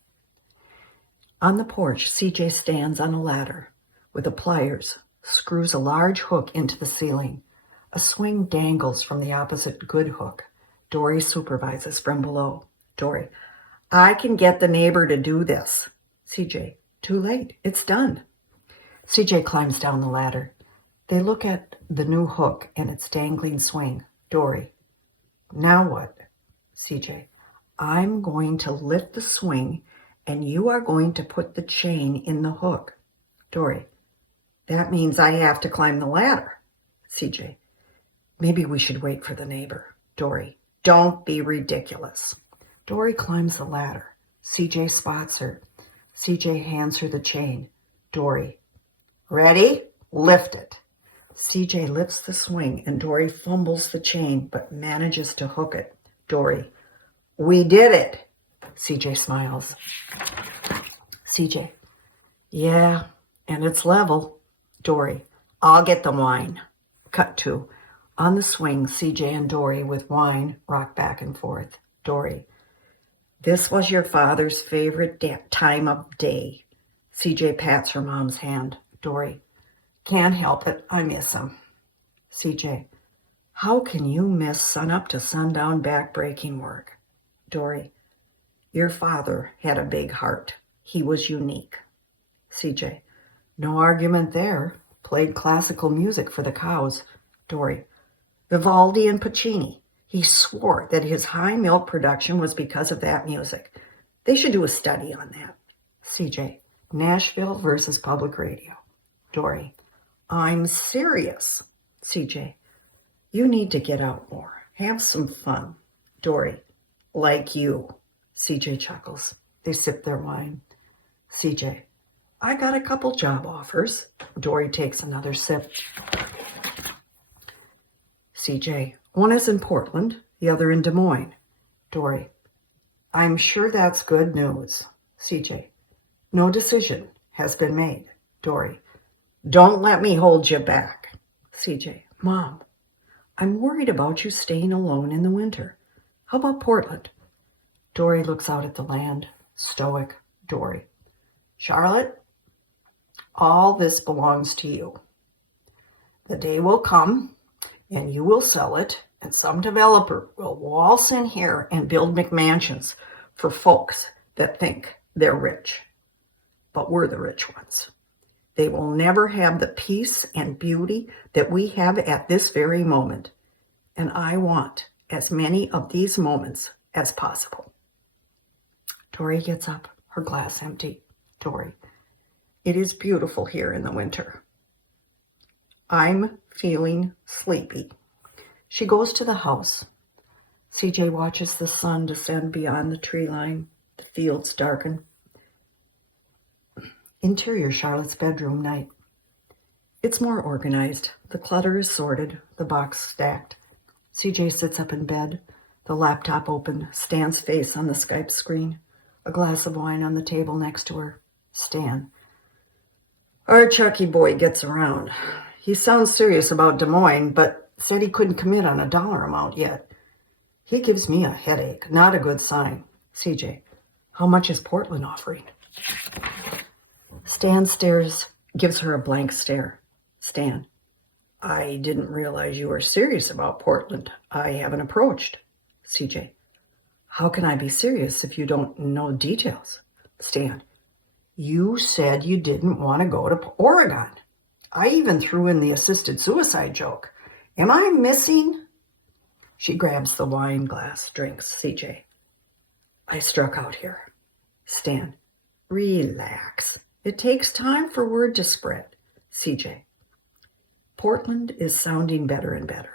On the porch, CJ stands on a ladder with the pliers, screws a large hook into the ceiling. A swing dangles from the opposite good hook. Dory supervises from below. Dory, I can get the neighbor to do this. CJ, too late. It's done. CJ climbs down the ladder. They look at the new hook and its dangling swing. Dory, now what? CJ, I'm going to lift the swing and you are going to put the chain in the hook. Dory, that means I have to climb the ladder. CJ, maybe we should wait for the neighbor. Dory, don't be ridiculous. Dory climbs the ladder. CJ spots her. CJ hands her the chain. Dory, ready? Lift it. CJ lifts the swing and Dory fumbles the chain but manages to hook it. Dory, we did it. CJ smiles. CJ, yeah, and it's level. Dory, I'll get the wine. Cut to. On the swing, CJ and Dory with wine rock back and forth. Dory, this was your father's favorite time of day. CJ pats her mom's hand. Dory, can't help it. I miss him. CJ, how can you miss sunup to sundown backbreaking work? Dory, your father had a big heart. He was unique. CJ, no argument there. Played classical music for the cows. Dory, Vivaldi and Puccini. He swore that his high milk production was because of that music. They should do a study on that. CJ, Nashville versus public radio. Dory, I'm serious. CJ, you need to get out more. Have some fun. Dory, like you. CJ chuckles. They sip their wine. CJ, I got a couple job offers. Dory takes another sip. CJ, one is in Portland, the other in Des Moines. Dory, I'm sure that's good news. CJ, no decision has been made. Dory, don't let me hold you back. CJ, Mom, I'm worried about you staying alone in the winter. How about Portland? Dory looks out at the land. Stoic. Dory, Charlotte, all this belongs to you. The day will come and you will sell it, and some developer will waltz in here and build McMansions for folks that think they're rich. But we're the rich ones. They will never have the peace and beauty that we have at this very moment. And I want as many of these moments as possible. Dory gets up, her glass empty. Dory, it is beautiful here in the winter. I'm feeling sleepy. She goes to the house. CJ watches the sun descend beyond the tree line. The fields darken. Interior Charlotte's bedroom night. It's more organized. The clutter is sorted, the box stacked. CJ sits up in bed, the laptop open, Stan's face on the Skype screen, a glass of wine on the table next to her. Stan. Our Chucky boy gets around. He sounds serious about Des Moines, but said he couldn't commit on a dollar amount yet. He gives me a headache, not a good sign. CJ, how much is Portland offering? Stan stares, gives her a blank stare. Stan, I didn't realize you were serious about Portland. I haven't approached. CJ, how can I be serious if you don't know details? Stan, you said you didn't want to go to Oregon. I even threw in the assisted suicide joke. Am I missing? She grabs the wine glass, drinks. CJ, I struck out here. Stan, relax. It takes time for word to spread. CJ, Portland is sounding better and better.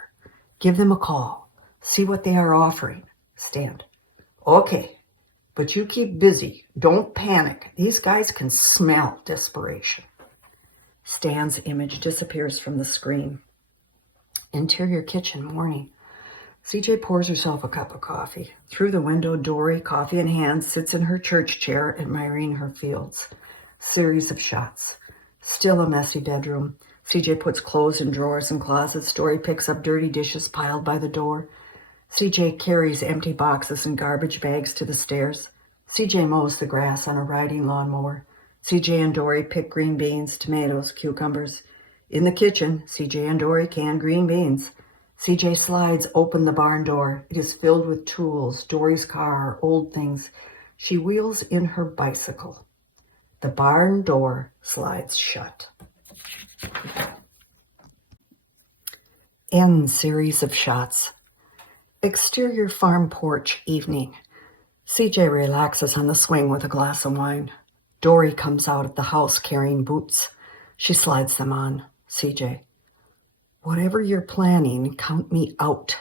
Give them a call. See what they are offering. Stan, okay, but you keep busy. Don't panic. These guys can smell desperation. Stan's image disappears from the screen. Interior kitchen, morning. CJ pours herself a cup of coffee. Through the window, Dory, coffee in hand, sits in her church chair, admiring her fields. Series of shots. Still a messy bedroom. CJ puts clothes in drawers and closets. Dory picks up dirty dishes piled by the door. CJ carries empty boxes and garbage bags to the stairs. CJ mows the grass on a riding lawnmower. CJ and Dory pick green beans, tomatoes, cucumbers. In the kitchen, CJ and Dory can green beans. CJ slides open the barn door. It is filled with tools, Dory's car, old things. She wheels in her bicycle. The barn door slides shut. End series of shots. Exterior farm porch evening. CJ relaxes on the swing with a glass of wine. Dory comes out of the house carrying boots. She slides them on. CJ. Whatever you're planning, count me out.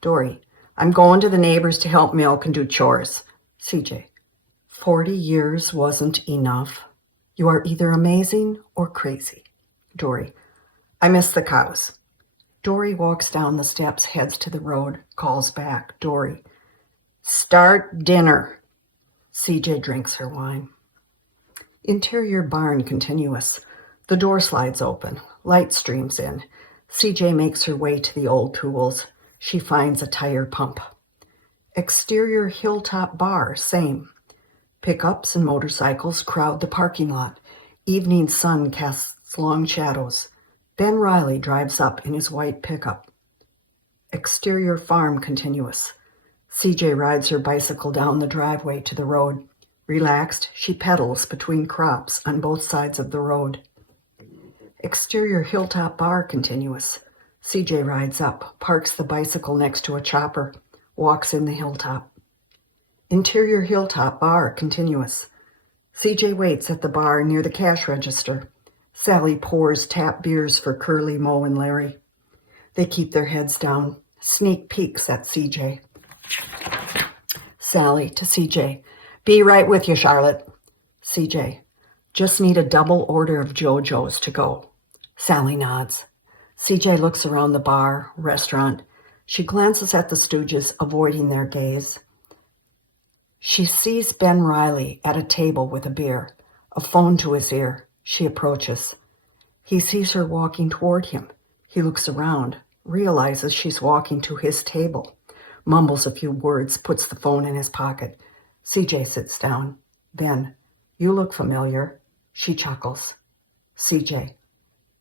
Dory. I'm going to the neighbors to help milk and do chores. CJ. 40 years wasn't enough. You are either amazing or crazy. Dory. I miss the cows. Dory walks down the steps, heads to the road, calls back. Dory. Start dinner. CJ drinks her wine. Interior barn continuous. The door slides open. Light streams in. CJ makes her way to the old tools. She finds a tire pump. Exterior hilltop bar, same. Pickups and motorcycles crowd the parking lot. Evening sun casts long shadows. Ben Riley drives up in his white pickup. Exterior farm continuous. CJ rides her bicycle down the driveway to the road. Relaxed, she pedals between crops on both sides of the road. Exterior hilltop bar continuous. CJ rides up, parks the bicycle next to a chopper, walks in the hilltop. Interior hilltop bar continuous. CJ waits at the bar near the cash register. Sally pours tap beers for Curly, Mo, and Larry. They keep their heads down, sneak peeks at CJ. Sally to CJ. Be right with you, Charlotte. CJ. Just need a double order of JoJo's to go. Sally nods. CJ looks around the bar, restaurant. She glances at the Stooges, avoiding their gaze. She sees Ben Riley at a table with a beer, a phone to his ear. She approaches. He sees her walking toward him. He looks around, realizes she's walking to his table, mumbles a few words, puts the phone in his pocket. CJ sits down. Ben, you look familiar. She chuckles. CJ,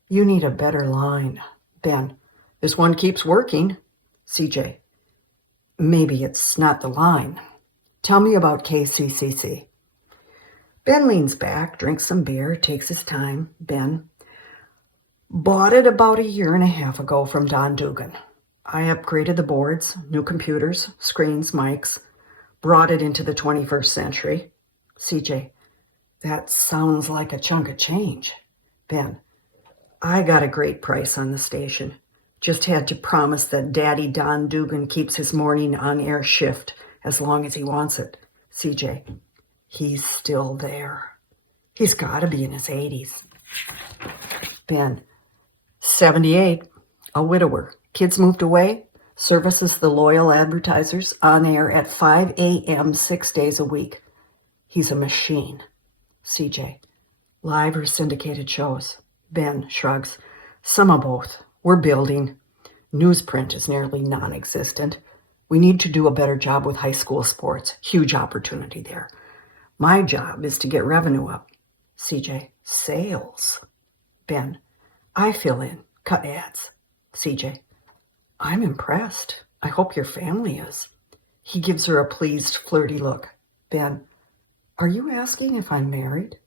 you need a better line. Ben, this one keeps working. CJ, maybe it's not the line. Tell me about KCCC. Ben leans back, drinks some beer, takes his time. Ben, bought it about 1.5 years ago from Don Dugan. I upgraded the boards, new computers, screens, mics, brought it into the 21st century. CJ, that sounds like a chunk of change. Ben, I got a great price on the station. Just had to promise that Daddy Don Dugan keeps his morning on-air shift as long as he wants it. CJ, he's still there. He's got to be in his 80s. Ben, 78, a widower. Kids moved away, services the loyal advertisers, on air at 5 a.m. 6 days a week. He's a machine. CJ, live or syndicated shows. Ben shrugs. Some of both. We're building. Newsprint is nearly non-existent. We need to do a better job with high school sports. Huge opportunity there. My job is to get revenue up. CJ, sales. Ben, I fill in, cut ads. CJ, I'm impressed. I hope your family is. He gives her a pleased, flirty look. Ben, are you asking if I'm married?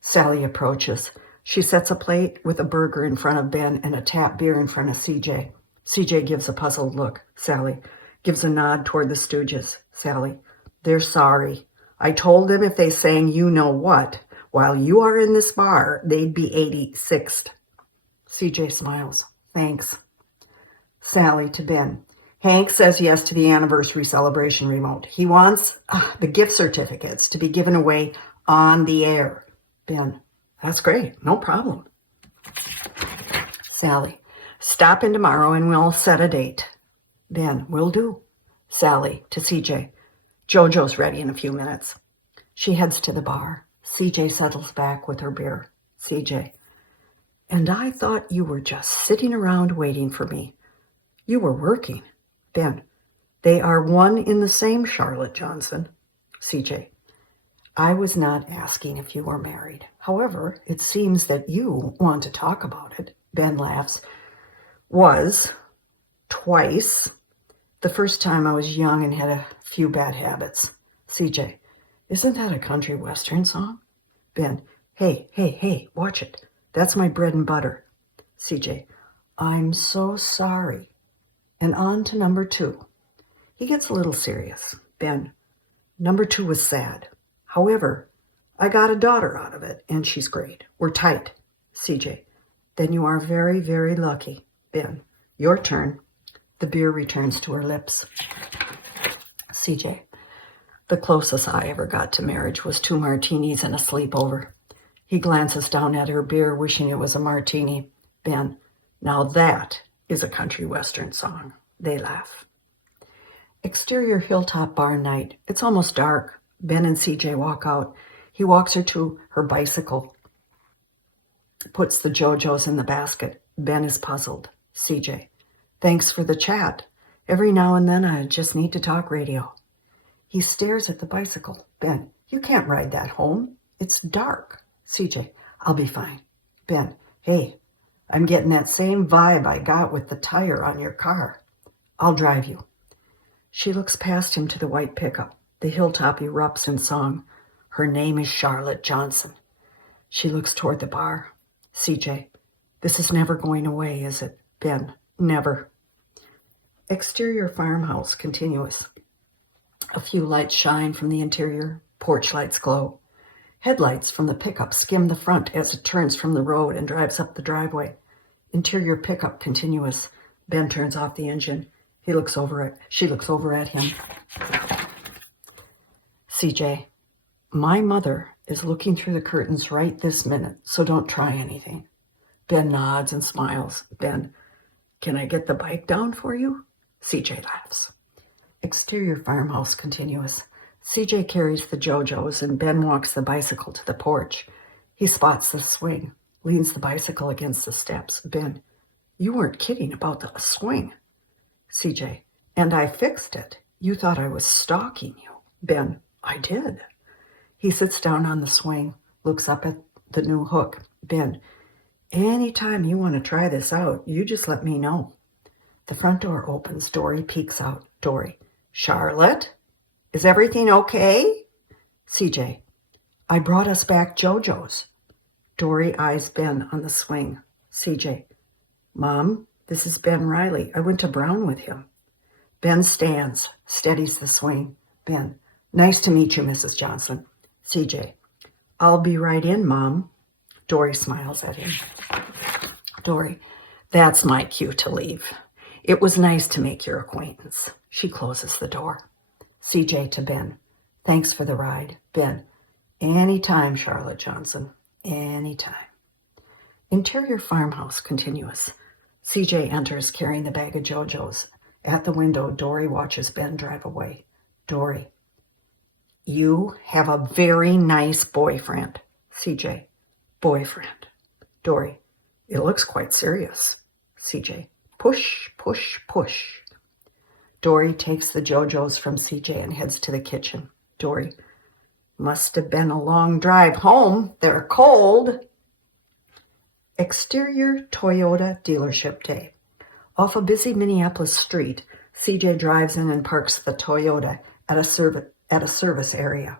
Sally approaches. She sets a plate with a burger in front of Ben and a tap beer in front of CJ. CJ gives a puzzled look. Sally gives a nod toward the Stooges. Sally, they're sorry. I told them if they sang you know what, while you are in this bar, they'd be 86th. CJ smiles. Thanks. Sally to Ben. Hank says yes to the anniversary celebration remote. He wants the gift certificates to be given away on the air. Ben, that's great. No problem. Sally, stop in tomorrow and we'll set a date. Ben, will do. Sally to CJ. JoJo's ready in a few minutes. She heads to the bar. CJ settles back with her beer. CJ, And I thought you were just sitting around waiting for me. You were working. Ben, they are one in the same, Charlotte Johnson. CJ, I was not asking if you were married. However, it seems that you want to talk about it. Ben laughs. Was twice. The first time I was young and had a few bad habits. CJ, isn't that a country western song? Ben, hey, watch it. That's my bread and butter. CJ, I'm so sorry. And on to number 2. He gets a little serious. Ben, number 2 was sad. However, I got a daughter out of it, and she's great. We're tight. CJ, then you are very, very lucky. Ben, your turn. The beer returns to her lips. CJ, the closest I ever got to marriage was 2 martinis and a sleepover. He glances down at her beer, wishing it was a martini. Ben, now that is a country western song. They laugh. Exterior hilltop bar night. It's almost dark. Ben and CJ walk out. He walks her to her bicycle, puts the JoJo's in the basket. Ben is puzzled. CJ, thanks for the chat. Every now and then I just need to talk radio. He stares at the bicycle. Ben, you can't ride that home. It's dark. CJ, I'll be fine. Ben, hey, I'm getting that same vibe I got with the tire on your car. I'll drive you. She looks past him to the white pickup. The hilltop erupts in song. Her name is Charlotte Johnson. She looks toward the bar. CJ, this is never going away, is it? Ben, never. Exterior farmhouse continuous. A few lights shine from the interior. Porch lights glow. Headlights from the pickup skim the front as it turns from the road and drives up the driveway. Interior pickup continuous. Ben turns off the engine. She looks over at him. CJ, my mother is looking through the curtains right this minute, so don't try anything. Ben nods and smiles. Ben, can I get the bike down for you? CJ laughs. Exterior farmhouse continuous. CJ carries the JoJo's and Ben walks the bicycle to the porch. He spots the swing, leans the bicycle against the steps. Ben, you weren't kidding about the swing. CJ, and I fixed it. You thought I was stalking you. Ben, I did. He sits down on the swing, looks up at the new hook. Ben, anytime you want to try this out, you just let me know. The front door opens. Dory peeks out. Dory, Charlotte? Is everything okay? CJ, I brought us back JoJo's. Dory eyes Ben on the swing. CJ, Mom, this is Ben Riley. I went to Brown with him. Ben stands, steadies the swing. Ben, nice to meet you, Mrs. Johnson. CJ, I'll be right in, Mom. Dory smiles at him. Dory, that's my cue to leave. It was nice to make your acquaintance. She closes the door. CJ to Ben, thanks for the ride. Ben, anytime, Charlotte Johnson, anytime. Interior farmhouse continuous. CJ enters carrying the bag of JoJo's. At the window, Dory watches Ben drive away. Dory, you have a very nice boyfriend. CJ, boyfriend. Dory, it looks quite serious. CJ, push, push, push. Dory takes the JoJo's from CJ and heads to the kitchen. Dory, must have been a long drive home. They're cold. Exterior Toyota dealership day. Off a busy Minneapolis street, CJ drives in and parks the Toyota at a service area.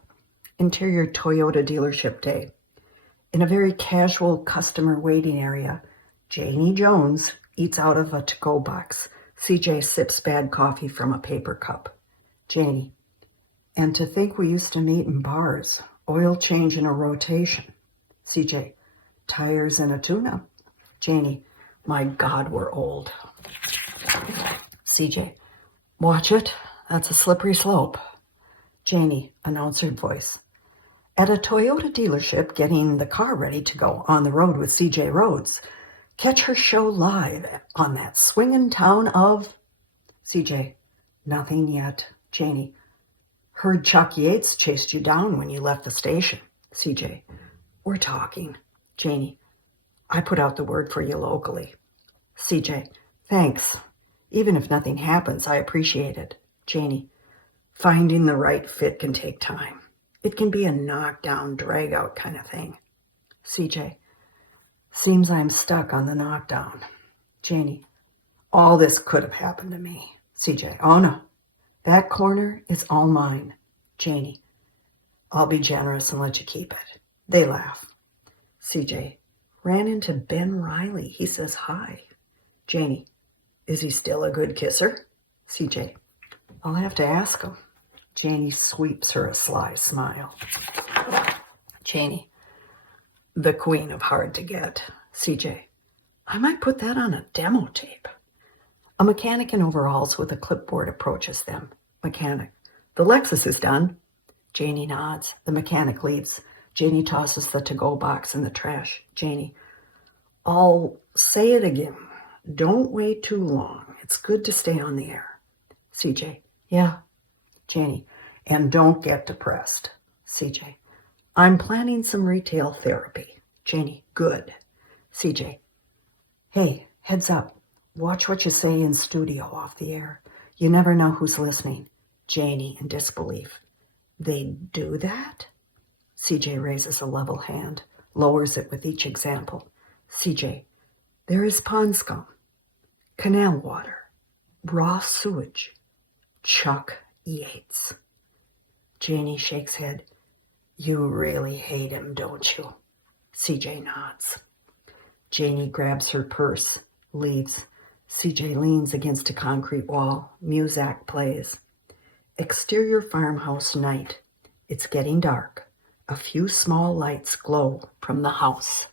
Interior Toyota dealership day. In a very casual customer waiting area, Janie Jones eats out of a to-go box. CJ sips bad coffee from a paper cup. Janie, and to think we used to meet in bars, oil change in a rotation. CJ, tires and a tune-up. Janie, my God, we're old. CJ, watch it. That's a slippery slope. Janie, announcer voice. At a Toyota dealership, getting the car ready to go on the road with CJ Rhodes. Catch her show live on that swingin' town of... CJ, nothing yet. Janie, heard Chuck Yates chased you down when you left the station. CJ, we're talking. Janie, I put out the word for you locally. CJ, thanks. Even if nothing happens, I appreciate it. Janie, finding the right fit can take time. It can be a knockdown, drag-out kind of thing. CJ, seems I'm stuck on the knockdown. Janie, all this could have happened to me. CJ, oh no, that corner is all mine. Janie, I'll be generous and let you keep it. They laugh. CJ, ran into Ben Riley. He says hi. Janie, is he still a good kisser? CJ, I'll have to ask him. Janie sweeps her a sly smile. Janie, the queen of hard to get. CJ, I might put that on a demo tape. A mechanic in overalls with a clipboard approaches them. Mechanic, the Lexus is done. Janie nods. The mechanic leaves. Janie tosses the to-go box in the trash. Janie, I'll say it again. Don't wait too long. It's good to stay on the air. CJ, yeah. Janie, and don't get depressed. CJ, I'm planning some retail therapy. Janie, good. CJ, hey, heads up. Watch what you say in studio off the air. You never know who's listening. Janie in disbelief. They do that? CJ raises a level hand, lowers it with each example. CJ, there is pond scum, canal water, raw sewage, Chuck Yates. Janie shakes head. You really hate him, don't you? CJ nods. Janie grabs her purse, leaves. CJ leans against a concrete wall. Muzak plays. Exterior farmhouse night. It's getting dark. A few small lights glow from the house.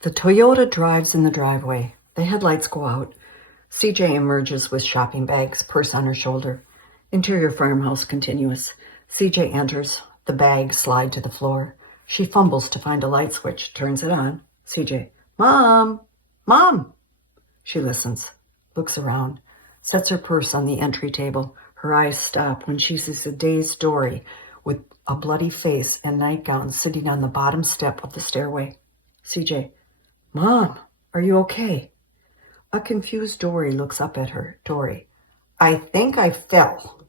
The Toyota drives in the driveway. The headlights go out. CJ emerges with shopping bags, purse on her shoulder. Interior farmhouse continuous. CJ enters. The bags slide to the floor. She fumbles to find a light switch, turns it on. CJ, Mom! Mom! She listens, looks around, sets her purse on the entry table. Her eyes stop when she sees a dazed Dory with a bloody face and nightgown sitting on the bottom step of the stairway. CJ, Mom, are you okay? A confused Dory looks up at her. Dory, I think I fell.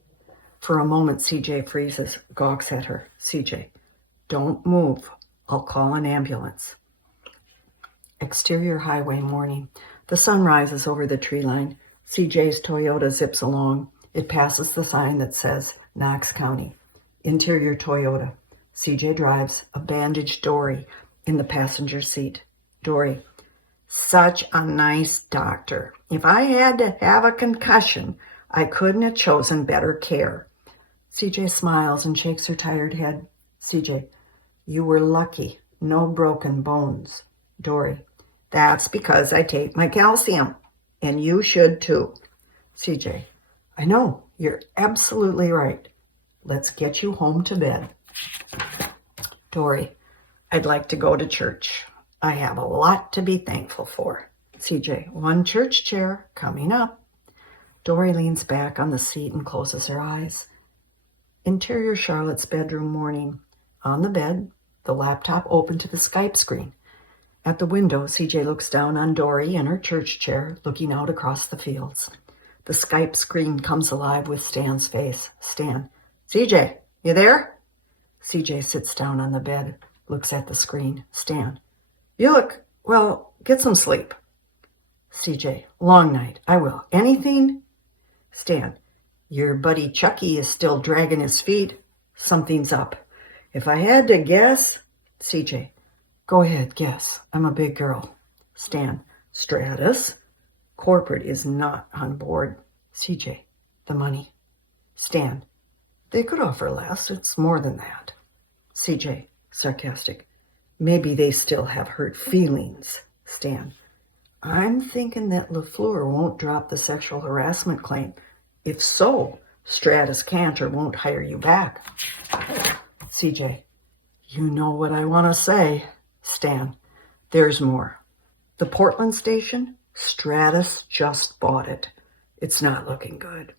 For a moment, CJ freezes, gawks at her. CJ, don't move. I'll call an ambulance. Exterior highway morning. The sun rises over the tree line. CJ's Toyota zips along. It passes the sign that says Knox County. Interior Toyota. CJ drives, a bandaged Dory in the passenger seat. Dory, such a nice doctor. If I had to have a concussion, I couldn't have chosen better care. CJ smiles and shakes her tired head. CJ, you were lucky. No broken bones. Dory, that's because I take my calcium. And you should too. CJ, I know. You're absolutely right. Let's get you home to bed. Dory, I'd like to go to church. I have a lot to be thankful for. CJ, one church chair coming up. Dory leans back on the seat and closes her eyes. Interior Charlotte's bedroom morning. On the bed, the laptop open to the Skype screen. At the window, CJ looks down on Dory in her church chair, looking out across the fields. The Skype screen comes alive with Stan's face. Stan, CJ, you there? CJ sits down on the bed, looks at the screen. Stan, you look, well, get some sleep. CJ, long night. I will. Anything? Stan, your buddy Chucky is still dragging his feet. Something's up. If I had to guess, CJ, go ahead, guess. I'm a big girl. Stan, Stratus. Corporate is not on board. CJ, the money. Stan, they could offer less. It's more than that. CJ, sarcastic. Maybe they still have hurt feelings. Stan, I'm thinking that LaFleur won't drop the sexual harassment claim. If so, Stratus can't or won't hire you back. CJ, you know what I want to say. Stan, there's more. The Portland station, Stratus just bought it. It's not looking good.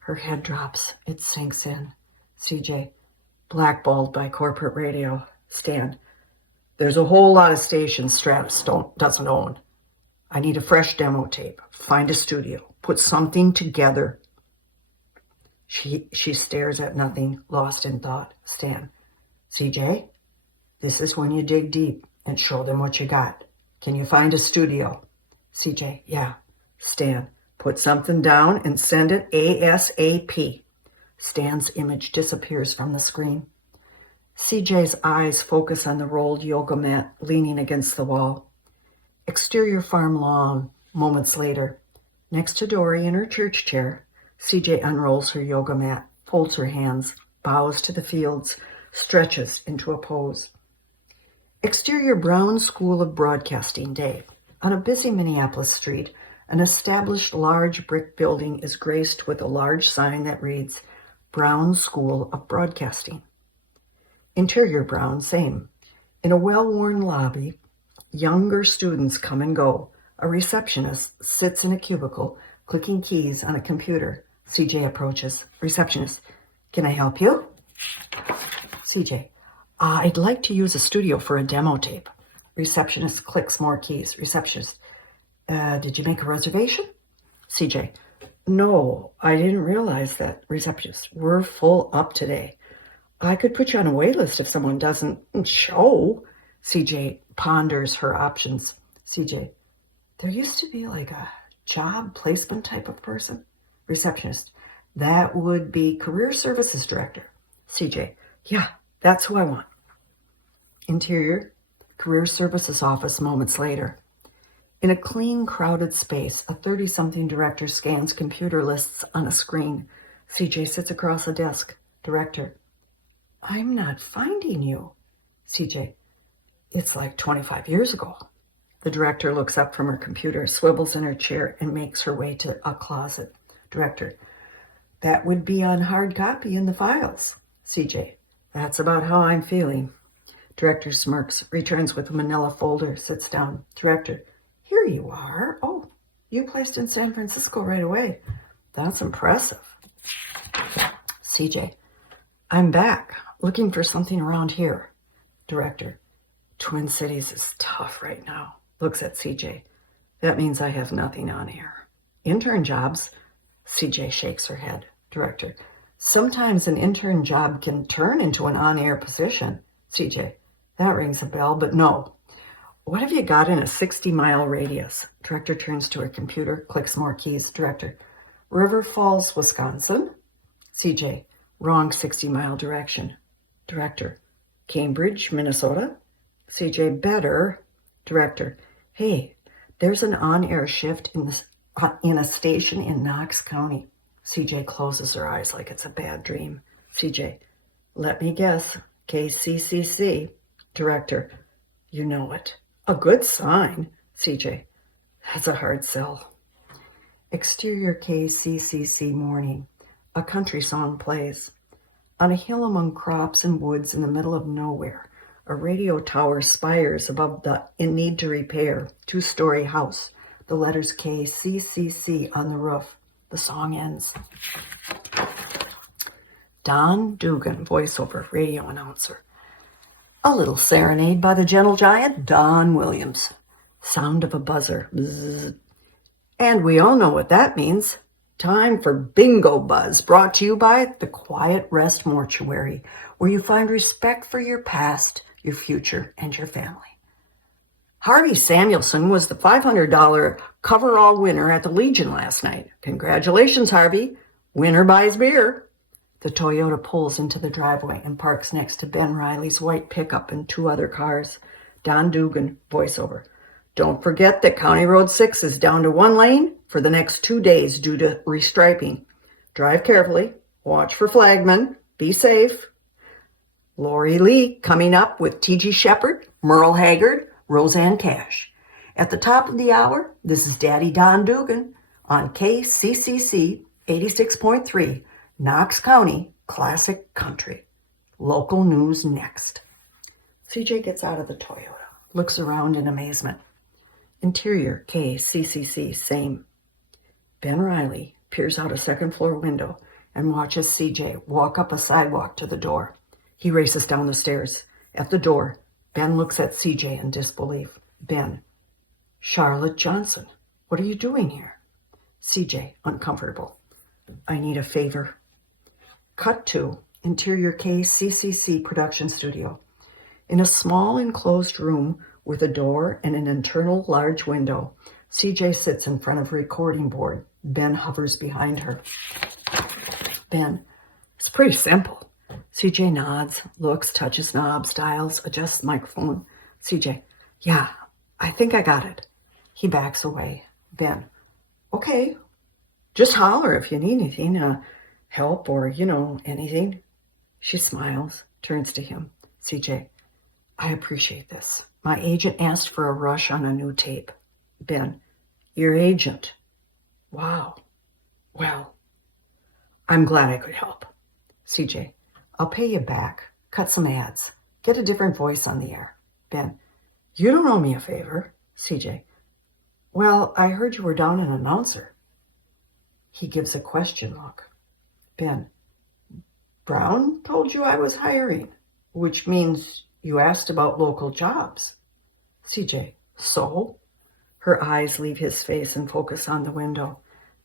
Her head drops. It sinks in. CJ, blackballed by corporate radio. Stan, There's a whole lot of stations Stratus doesn't own. I need a fresh demo tape. Find a studio. Put something together. She stares at nothing, lost in thought. Stan. CJ, this is when you dig deep and show them what you got. Can you find a studio? CJ, yeah. Stan, put something down and send it ASAP. Stan's image disappears from the screen. CJ's eyes focus on the rolled yoga mat leaning against the wall. Exterior farm lawn, moments later. Next to Dory in her church chair, CJ unrolls her yoga mat, folds her hands, bows to the fields, stretches into a pose. Exterior Brown School of Broadcasting Day. On a busy Minneapolis street, an established large brick building is graced with a large sign that reads, Brown School of Broadcasting. Interior Brown, same. In a well-worn lobby, younger students come and go. A receptionist sits in a cubicle, clicking keys on a computer. CJ approaches. Receptionist, can I help you? CJ, I'd like to use a studio for a demo tape. Receptionist clicks more keys. Receptionist, did you make a reservation? CJ, no, I didn't realize that. Receptionist, we're full up today. I could put you on a wait list if someone doesn't show. CJ ponders her options. CJ, there used to be like a job placement type of person. Receptionist, that would be career services director. CJ, yeah, that's who I want. Interior, career services office moments later. In a clean, crowded space, a 30-something director scans computer lists on a screen. CJ sits across a desk. Director, I'm not finding you. CJ, it's like 25 years ago. The director looks up from her computer, swivels in her chair, and makes her way to a closet. Director, that would be on hard copy in the files. CJ, that's about how I'm feeling. Director smirks, returns with a manila folder, sits down. Director, here you are. Oh, you placed in San Francisco right away. That's impressive. CJ, I'm back, looking for something around here. Director, Twin Cities is tough right now. Looks at CJ. That means I have nothing on air. Intern jobs? CJ shakes her head. Director, sometimes an intern job can turn into an on-air position. CJ, that rings a bell, but no. What have you got in a 60-mile radius? Director turns to her computer, clicks more keys. Director, River Falls, Wisconsin. CJ, wrong 60-mile direction. Director, Cambridge, Minnesota. CJ, better. Director, hey, there's an on-air shift in a station in Knox County. CJ closes her eyes like it's a bad dream. CJ, let me guess, KCCC. Director, you know it. A good sign. CJ, that's a hard sell. Exterior KCCC morning. A country song plays. On a hill among crops and woods in the middle of nowhere, a radio tower spires above the in need to repair 2-story house. The letters KCCC on the roof. The song ends. Don Dugan, voiceover, radio announcer. A little serenade by the gentle giant, Don Williams. Sound of a buzzer. Bzzz. And we all know what that means. Time for Bingo Buzz, brought to you by the Quiet Rest Mortuary, where you find respect for your past, your future, and your family. Harvey Samuelson was the $500 coverall winner at the Legion last night. Congratulations, Harvey. Winner buys beer. The Toyota pulls into the driveway and parks next to Ben Riley's white pickup and 2 other cars. Don Dugan, voiceover. Don't forget that County Road 6 is down to 1 lane for the next 2 days due to restriping. Drive carefully. Watch for flagmen. Be safe. Lori Lee coming up with T.G. Shepard, Merle Haggard, Roseanne Cash. At the top of the hour, this is Daddy Don Dugan on KCCC 86.3, Knox County Classic Country. Local news next. CJ gets out of the Toyota, looks around in amazement. Interior KCCC, same. Ben Riley peers out a second-floor window and watches CJ walk up a sidewalk to the door. He races down the stairs. At the door, Ben looks at CJ in disbelief. Ben, Charlotte Johnson, what are you doing here? CJ, uncomfortable. I need a favor. Cut to Interior KCCC production studio. In a small enclosed room with a door and an internal large window, CJ sits in front of a recording board. Ben hovers behind her. Ben, it's pretty simple. CJ nods, looks, touches knobs, dials, adjusts microphone. CJ, yeah, I think I got it. He backs away. Ben, okay, just holler if you need anything, help or, anything. She smiles, turns to him. CJ, I appreciate this. My agent asked for a rush on a new tape. Ben, your agent? Wow. Well, I'm glad I could help. CJ, I'll pay you back. Cut some ads. Get a different voice on the air. Ben, you don't owe me a favor. CJ, well, I heard you were down an announcer. He gives a question look. Ben, Brown told you I was hiring, which means you asked about local jobs. CJ, so? Her eyes leave his face and focus on the window.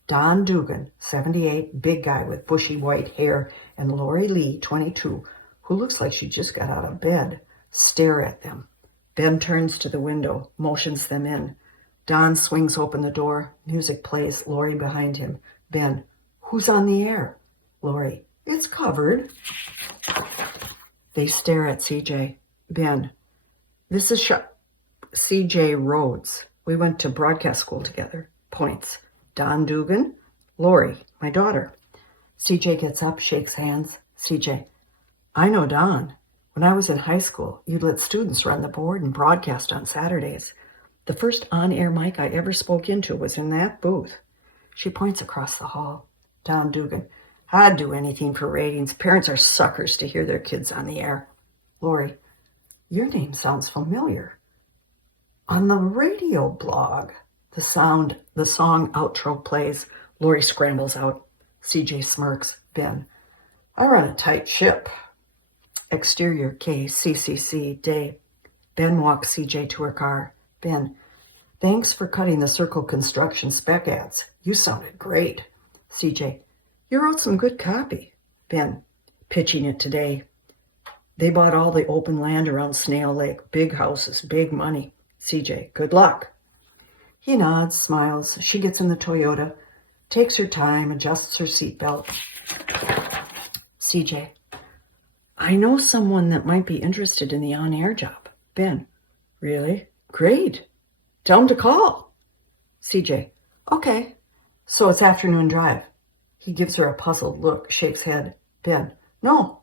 Don Dugan, 78, big guy with bushy white hair, and Lori Lee, 22, who looks like she just got out of bed, stare at them. Ben turns to the window, motions them in. Don swings open the door. Music plays, Lori behind him. Ben, who's on the air? Lori, it's covered. They stare at CJ. Ben, this is CJ Rhodes. We went to broadcast school together. Points. Don Dugan, Lori, my daughter. CJ gets up, shakes hands. CJ, I know Don. When I was in high school, you'd let students run the board and broadcast on Saturdays. The first on-air mic I ever spoke into was in that booth. She points across the hall. Don Dugan, I'd do anything for ratings. Parents are suckers to hear their kids on the air. Lori, your name sounds familiar. On the radio blog. The song outro plays. Lori scrambles out. CJ smirks. Ben, I run a tight ship. Exterior KCCC day. Ben walks CJ to her car. Ben, thanks for cutting the Circle Construction spec ads. You sounded great. CJ, you wrote some good copy. Ben, pitching it today. They bought all the open land around Snail Lake. Big houses, big money. CJ, good luck. He nods, smiles. She gets in the Toyota, takes her time, adjusts her seatbelt. CJ, I know someone that might be interested in the on-air job. Ben, really? Great. Tell him to call. CJ, okay. So it's afternoon drive. He gives her a puzzled look, shakes head. Ben, no.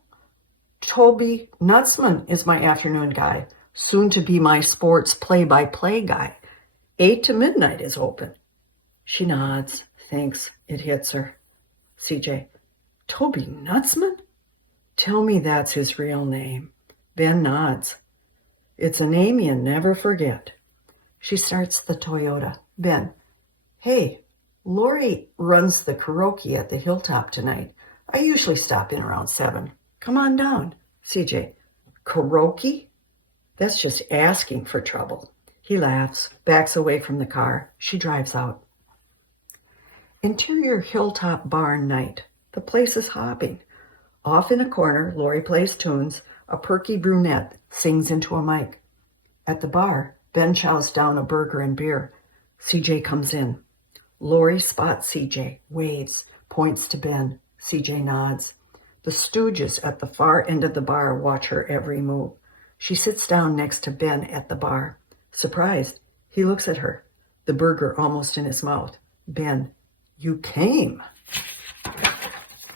Toby Nutzman is my afternoon guy, soon to be my sports play-by-play guy. 8 to midnight is open. She nods, thinks. It hits her. CJ, Toby Nutzman? Tell me that's his real name. Ben nods. It's a name you never forget. She starts the Toyota. Ben, hey, Lori runs the karaoke at the Hilltop tonight. I usually stop in around 7. Come on down. CJ, karaoke? That's just asking for trouble. He laughs, backs away from the car. She drives out. Interior Hilltop Barn night. The place is hopping. Off in a corner, Lori plays tunes. A perky brunette sings into a mic. At the bar, Ben chows down a burger and beer. CJ comes in. Lori spots CJ, waves, points to Ben. CJ nods. The stooges at the far end of the bar watch her every move. She sits down next to Ben at the bar. Surprised, he looks at her, the burger almost in his mouth. Ben, you came.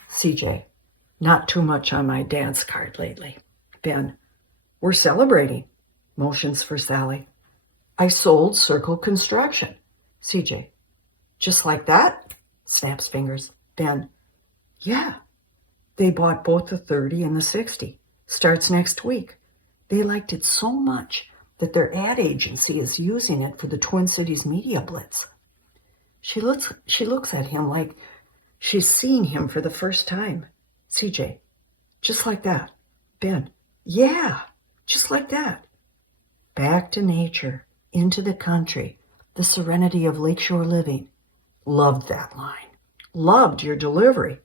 CJ, not too much on my dance card lately. Ben, we're celebrating. Motions for Sally. I sold Circle Construction. CJ, just like that? Snaps fingers. Ben, yeah. They bought both the 30 and the 60. Starts next week. They liked it so much that their ad agency is using it for the Twin Cities Media Blitz. She looks at him like she's seeing him for the first time. CJ, just like that. Ben, yeah, just like that. Back to nature, into the country, the serenity of lakeshore living. Loved that line. Loved your delivery.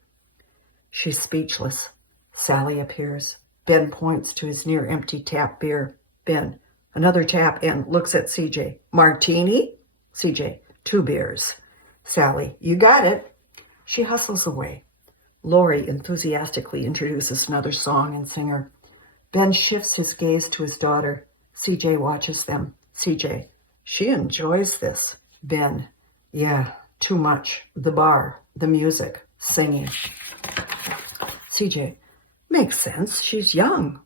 She's speechless. Sally appears. Ben points to his near-empty tap beer. Ben, another tap, and looks at CJ. Martini? CJ, 2 beers. Sally, you got it. She hustles away. Lori enthusiastically introduces another song and singer. Ben shifts his gaze to his daughter. CJ watches them. CJ, she enjoys this. Ben, yeah, too much. The bar, the music, singing. CJ, makes sense. She's young.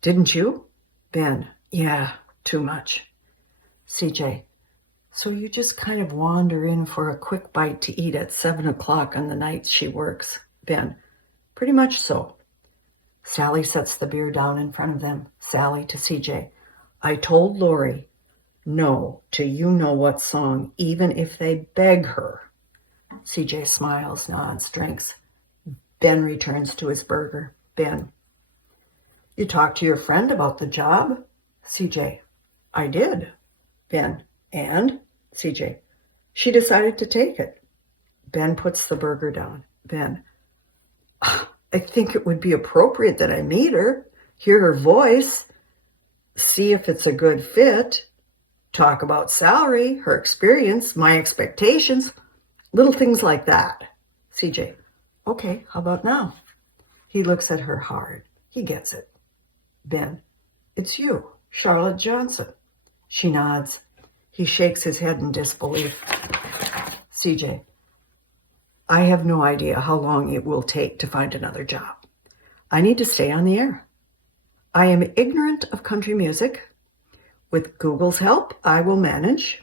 Didn't you? Ben, yeah, too much. CJ, so you just kind of wander in for a quick bite to eat at 7 o'clock on the nights she works. Ben, pretty much so. Sally sets the beer down in front of them. Sally to CJ, I told Lori no to you know what song, even if they beg her. CJ smiles, nods, drinks. Ben returns to his burger. Ben, you talked to your friend about the job? CJ, I did. Ben, and? CJ, she decided to take it. Ben puts the burger down. Ben, I think it would be appropriate that I meet her, hear her voice, see if it's a good fit, talk about salary, her experience, my expectations, little things like that. CJ, okay, how about now? He looks at her hard. He gets it. Ben, it's you, Charlotte Johnson. She nods. He shakes his head in disbelief. CJ, I have no idea how long it will take to find another job. I need to stay on the air. I am ignorant of country music. With Google's help, I will manage.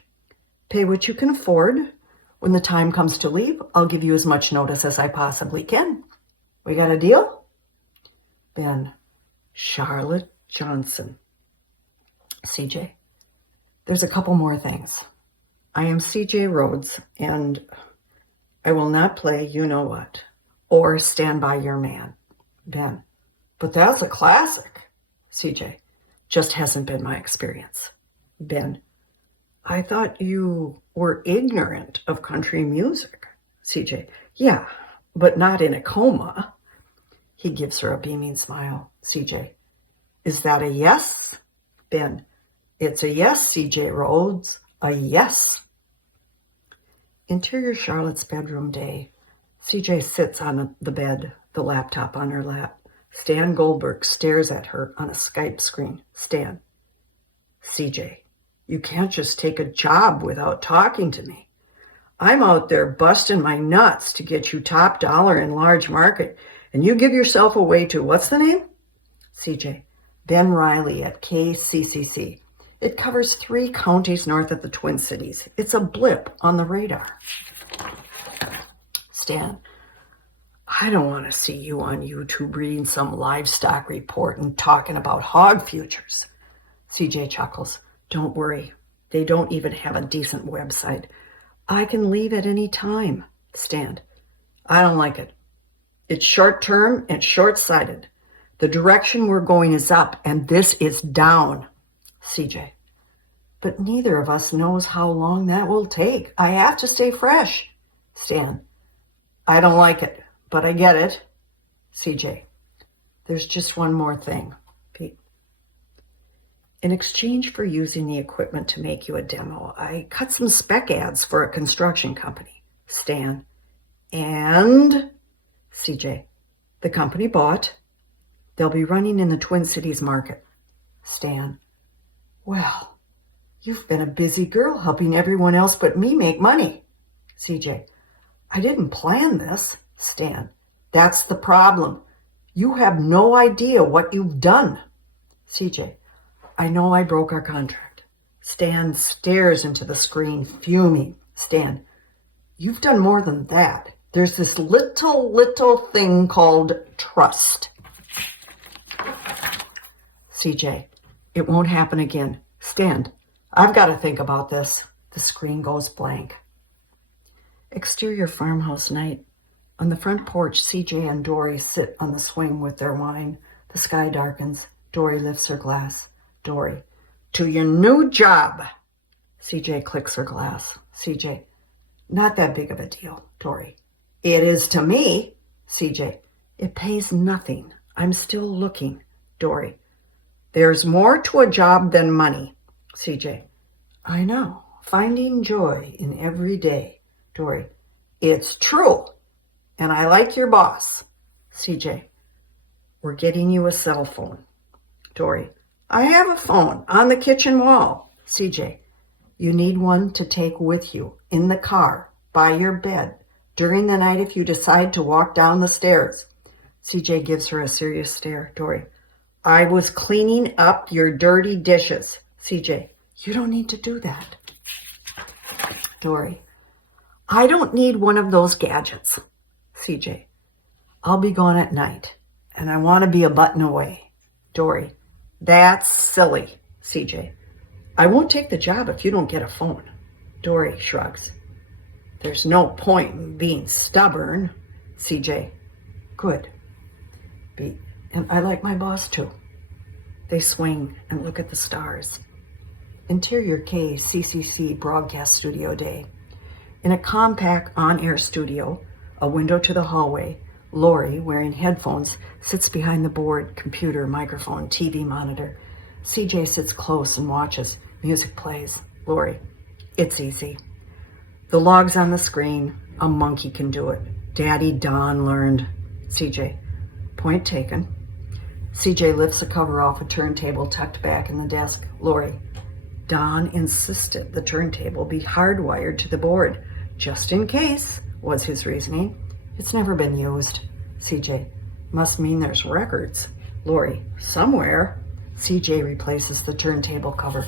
Pay what you can afford. When the time comes to leave, I'll give you as much notice as I possibly can. We got a deal? Ben, Charlotte Johnson. CJ, there's a couple more things. I am CJ Rhodes, and I will not play you know what or Stand By Your Man. Ben, but that's a classic. CJ, just hasn't been my experience. Ben, I thought you were ignorant of country music. CJ, yeah, but not in a coma. He gives her a beaming smile. CJ, is that a yes? Ben, it's a yes, CJ Rhodes, a yes. Interior Charlotte's bedroom day. CJ sits on the bed, the laptop on her lap. Stan Goldberg stares at her on a Skype screen. Stan, CJ, you can't just take a job without talking to me. I'm out there busting my nuts to get you top dollar in large market, and you give yourself away to, what's the name? CJ, Ben Riley at KCCC. It covers 3 counties north of the Twin Cities. It's a blip on the radar. Stan, I don't want to see you on YouTube reading some livestock report and talking about hog futures. CJ chuckles. Don't worry. They don't even have a decent website. I can leave at any time. Stan, I don't like it. It's short-term and short-sighted. The direction we're going is up, and this is down. CJ, but neither of us knows how long that will take. I have to stay fresh. Stan, I don't like it, but I get it. CJ, there's just one more thing. Pete, in exchange for using the equipment to make you a demo, I cut some spec ads for a construction company. Stan, and CJ, the company bought. They'll be running in the Twin Cities market. Stan, well, you've been a busy girl helping everyone else but me make money. CJ, I didn't plan this. Stan, that's the problem. You have no idea what you've done. CJ, I know I broke our contract. Stan stares into the screen, fuming. Stan, you've done more than that. There's this little thing called trust. CJ, it won't happen again. Stan, I've got to think about this. The screen goes blank. Exterior farmhouse night. On the front porch, CJ and Dory sit on the swing with their wine. The sky darkens. Dory lifts her glass. Dory, to your new job. CJ clicks her glass. CJ, not that big of a deal. Tori, it is to me. CJ, it pays nothing. I'm still looking. Dory, there's more to a job than money. CJ, I know. Finding joy in every day. Dory, it's true. And I like your boss. CJ, we're getting you a cell phone. Dory, I have a phone on the kitchen wall. CJ, you need one to take with you in the car, by your bed, during the night if you decide to walk down the stairs. CJ gives her a serious stare. Dory, I was cleaning up your dirty dishes. CJ, you don't need to do that. Dory, I don't need one of those gadgets. CJ, I'll be gone at night, and I want to be a button away. Dory, that's silly. CJ, I won't take the job if you don't get a phone. Dory shrugs. There's no point in being stubborn. CJ, good. B, and I like my boss too. They swing and look at the stars. Interior KCCC broadcast studio day. In a compact on-air studio, a window to the hallway, Lori, wearing headphones, sits behind the board, computer, microphone, TV monitor. CJ sits close and watches. Music plays. Lori, it's easy. The log's on the screen. A monkey can do it. Daddy Don learned. CJ, point taken. CJ lifts a cover off a turntable tucked back in the desk. Lori, Don insisted the turntable be hardwired to the board, just in case, was his reasoning. It's never been used. CJ, must mean there's records. Lori, somewhere. CJ replaces the turntable cover.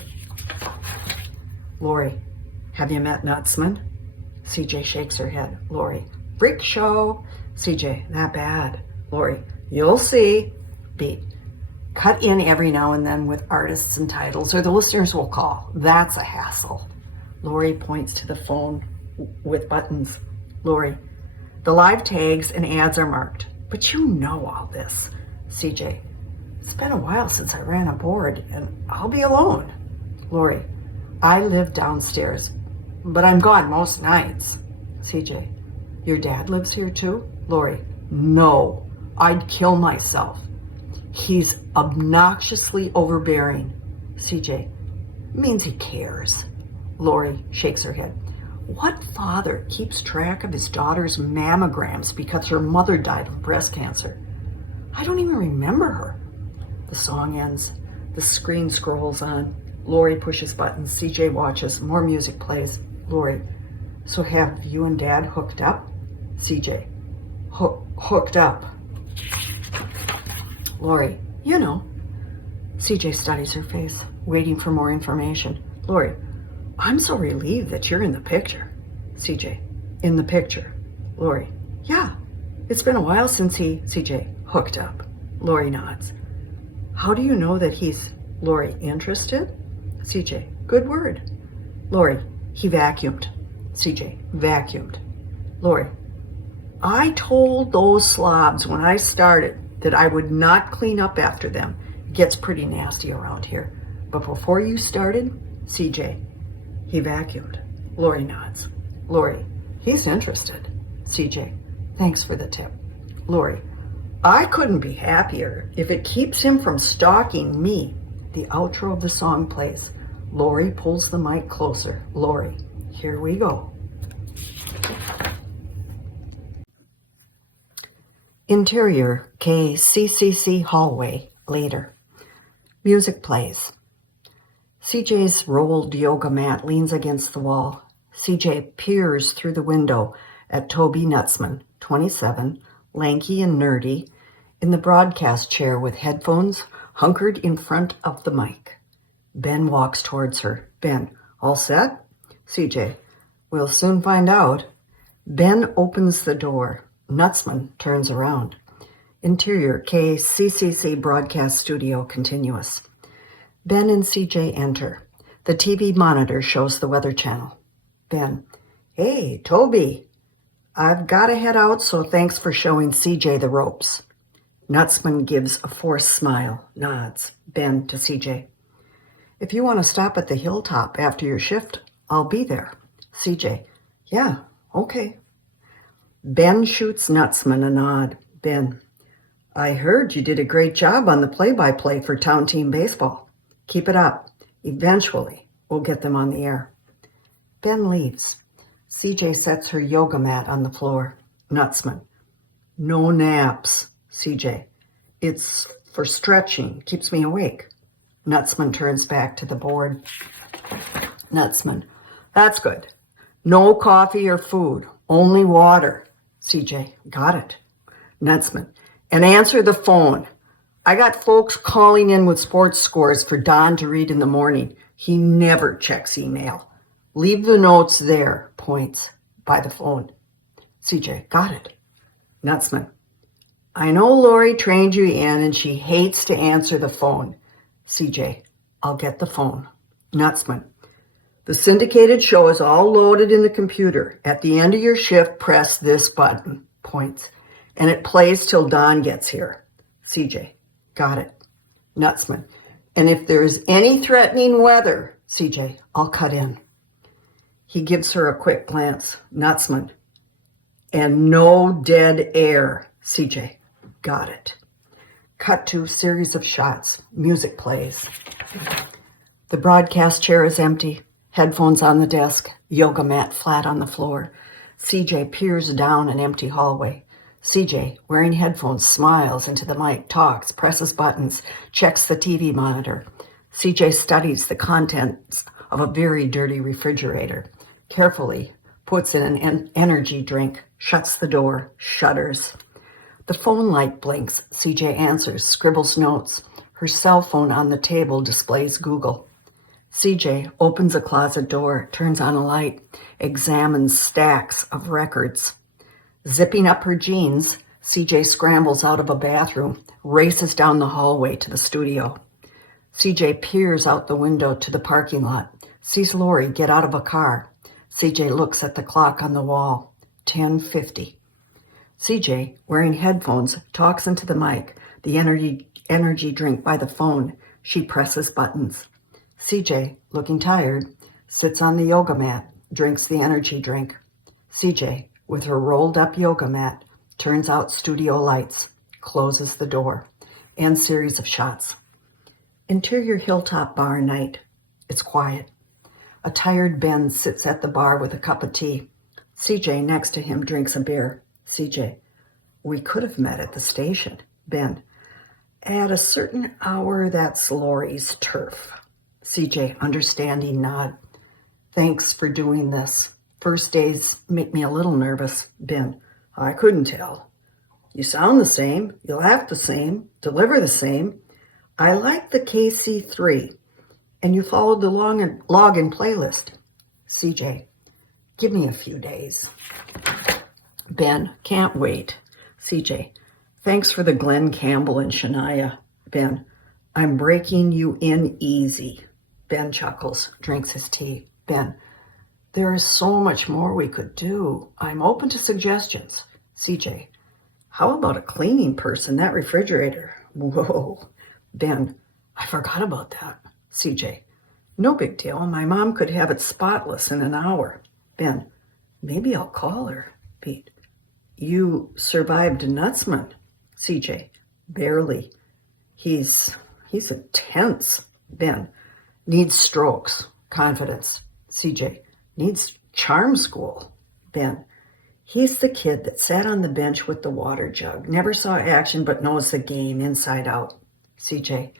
Lori, have you met Nutsman? CJ shakes her head. Lori, freak show. CJ, that bad. Lori, you'll see. Beat, cut in every now and then with artists and titles, or the listeners will call. That's a hassle. Lori points to the phone with buttons. Lori, the live tags and ads are marked, but you know all this. CJ, it's been a while since I ran a board, and I'll be alone. Lori, I live downstairs, but I'm gone most nights. CJ, your dad lives here too? Lori, no, I'd kill myself. He's obnoxiously overbearing. CJ, means he cares. Lori shakes her head. What father keeps track of his daughter's mammograms because her mother died of breast cancer? I don't even remember her. The song ends. The screen scrolls on. Lori pushes buttons. CJ watches. More music plays. Lori, so have you and Dad hooked up? CJ, hooked up. Lori, you know. CJ studies her face, waiting for more information. Lori, I'm so relieved that you're in the picture. CJ, in the picture. Lori, yeah, it's been a while since CJ, hooked up. Lori nods. How do you know that he's, Lori, interested? CJ, good word. Lori, he vacuumed. CJ, vacuumed. Lori, I told those slobs when I started that I would not clean up after them. It gets pretty nasty around here. But before you started, CJ, he vacuumed. Lori nods. Lori, he's interested. CJ, thanks for the tip. Lori, I couldn't be happier if it keeps him from stalking me. The outro of the song plays. Lori pulls the mic closer. Lori, here we go. Interior KCCC hallway later. Music plays. CJ's rolled yoga mat leans against the wall. CJ peers through the window at Toby Nutsman, 27, lanky and nerdy, in the broadcast chair with headphones, hunkered in front of the mic. Ben walks towards her. Ben, all set? CJ, we'll soon find out. Ben opens the door. Nutsman turns around. Interior KCCC broadcast studio continuous. Ben and CJ enter. The TV monitor shows the Weather Channel. Ben, hey, Toby. I've got to head out, so thanks for showing CJ the ropes. Nutsman gives a forced smile, nods. Ben to CJ. If you want to stop at the hilltop after your shift, I'll be there. CJ, yeah, okay. Ben shoots Nutsman a nod. Ben, I heard you did a great job on the play-by-play for Town Team Baseball. Keep it up. Eventually, we'll get them on the air. Ben leaves. CJ sets her yoga mat on the floor. Nutsman, no naps. CJ, it's for stretching. Keeps me awake. Nutsman turns back to the board. Nutsman, that's good. No coffee or food, only water. CJ, got it. Nutsman, and answer the phone. I got folks calling in with sports scores for Don to read in the morning. He never checks email. Leave the notes there, points, by the phone. CJ, got it. Nutsman, I know Lori trained you in and she hates to answer the phone. CJ, I'll get the phone. Nutsman, the syndicated show is all loaded in the computer. At the end of your shift, press this button, points, and it plays till Don gets here. CJ, got it. Nutsman, and if there's any threatening weather, CJ, I'll cut in. He gives her a quick glance. Nutsman, and no dead air. CJ, got it. Cut to series of shots. Music plays. The broadcast chair is empty. Headphones on the desk. Yoga mat flat on the floor. CJ peers down an empty hallway. CJ, wearing headphones, smiles into the mic, talks, presses buttons, checks the TV monitor. CJ studies the contents of a very dirty refrigerator. Carefully puts in an energy drink, shuts the door, shudders. The phone light blinks. CJ answers, scribbles notes. Her cell phone on the table displays Google. CJ opens a closet door, turns on a light, examines stacks of records. Zipping up her jeans, CJ scrambles out of a bathroom, races down the hallway to the studio. CJ peers out the window to the parking lot, sees Lori get out of a car. CJ looks at the clock on the wall, 10:50. CJ, wearing headphones, talks into the mic, the energy drink by the phone. She presses buttons. CJ, looking tired, sits on the yoga mat, drinks the energy drink. CJ, with her rolled up yoga mat, turns out studio lights, closes the door. End series of shots. Interior hilltop bar night. It's quiet. A tired Ben sits at the bar with a cup of tea. CJ, next to him, drinks a beer. CJ, we could have met at the station. Ben, at a certain hour, that's Lori's turf. CJ, understanding nod. Thanks for doing this. First days make me a little nervous. Ben, I couldn't tell. You sound the same. You laugh the same. Deliver the same. I like the KC3. And you followed the login playlist. CJ, give me a few days. Ben, can't wait. CJ, thanks for the Glenn Campbell and Shania. Ben, I'm breaking you in easy. Ben chuckles, drinks his tea. Ben, there is so much more we could do. I'm open to suggestions. CJ, how about a cleaning person? That refrigerator. Whoa. Ben, I forgot about that. CJ, no big deal. My mom could have it spotless in an hour. Ben, maybe I'll call her. Pete, you survived Nutsman. CJ, barely. He's intense. Ben, needs strokes. Confidence. CJ, needs charm school. Ben, he's the kid that sat on the bench with the water jug, never saw action but knows the game inside out. CJ,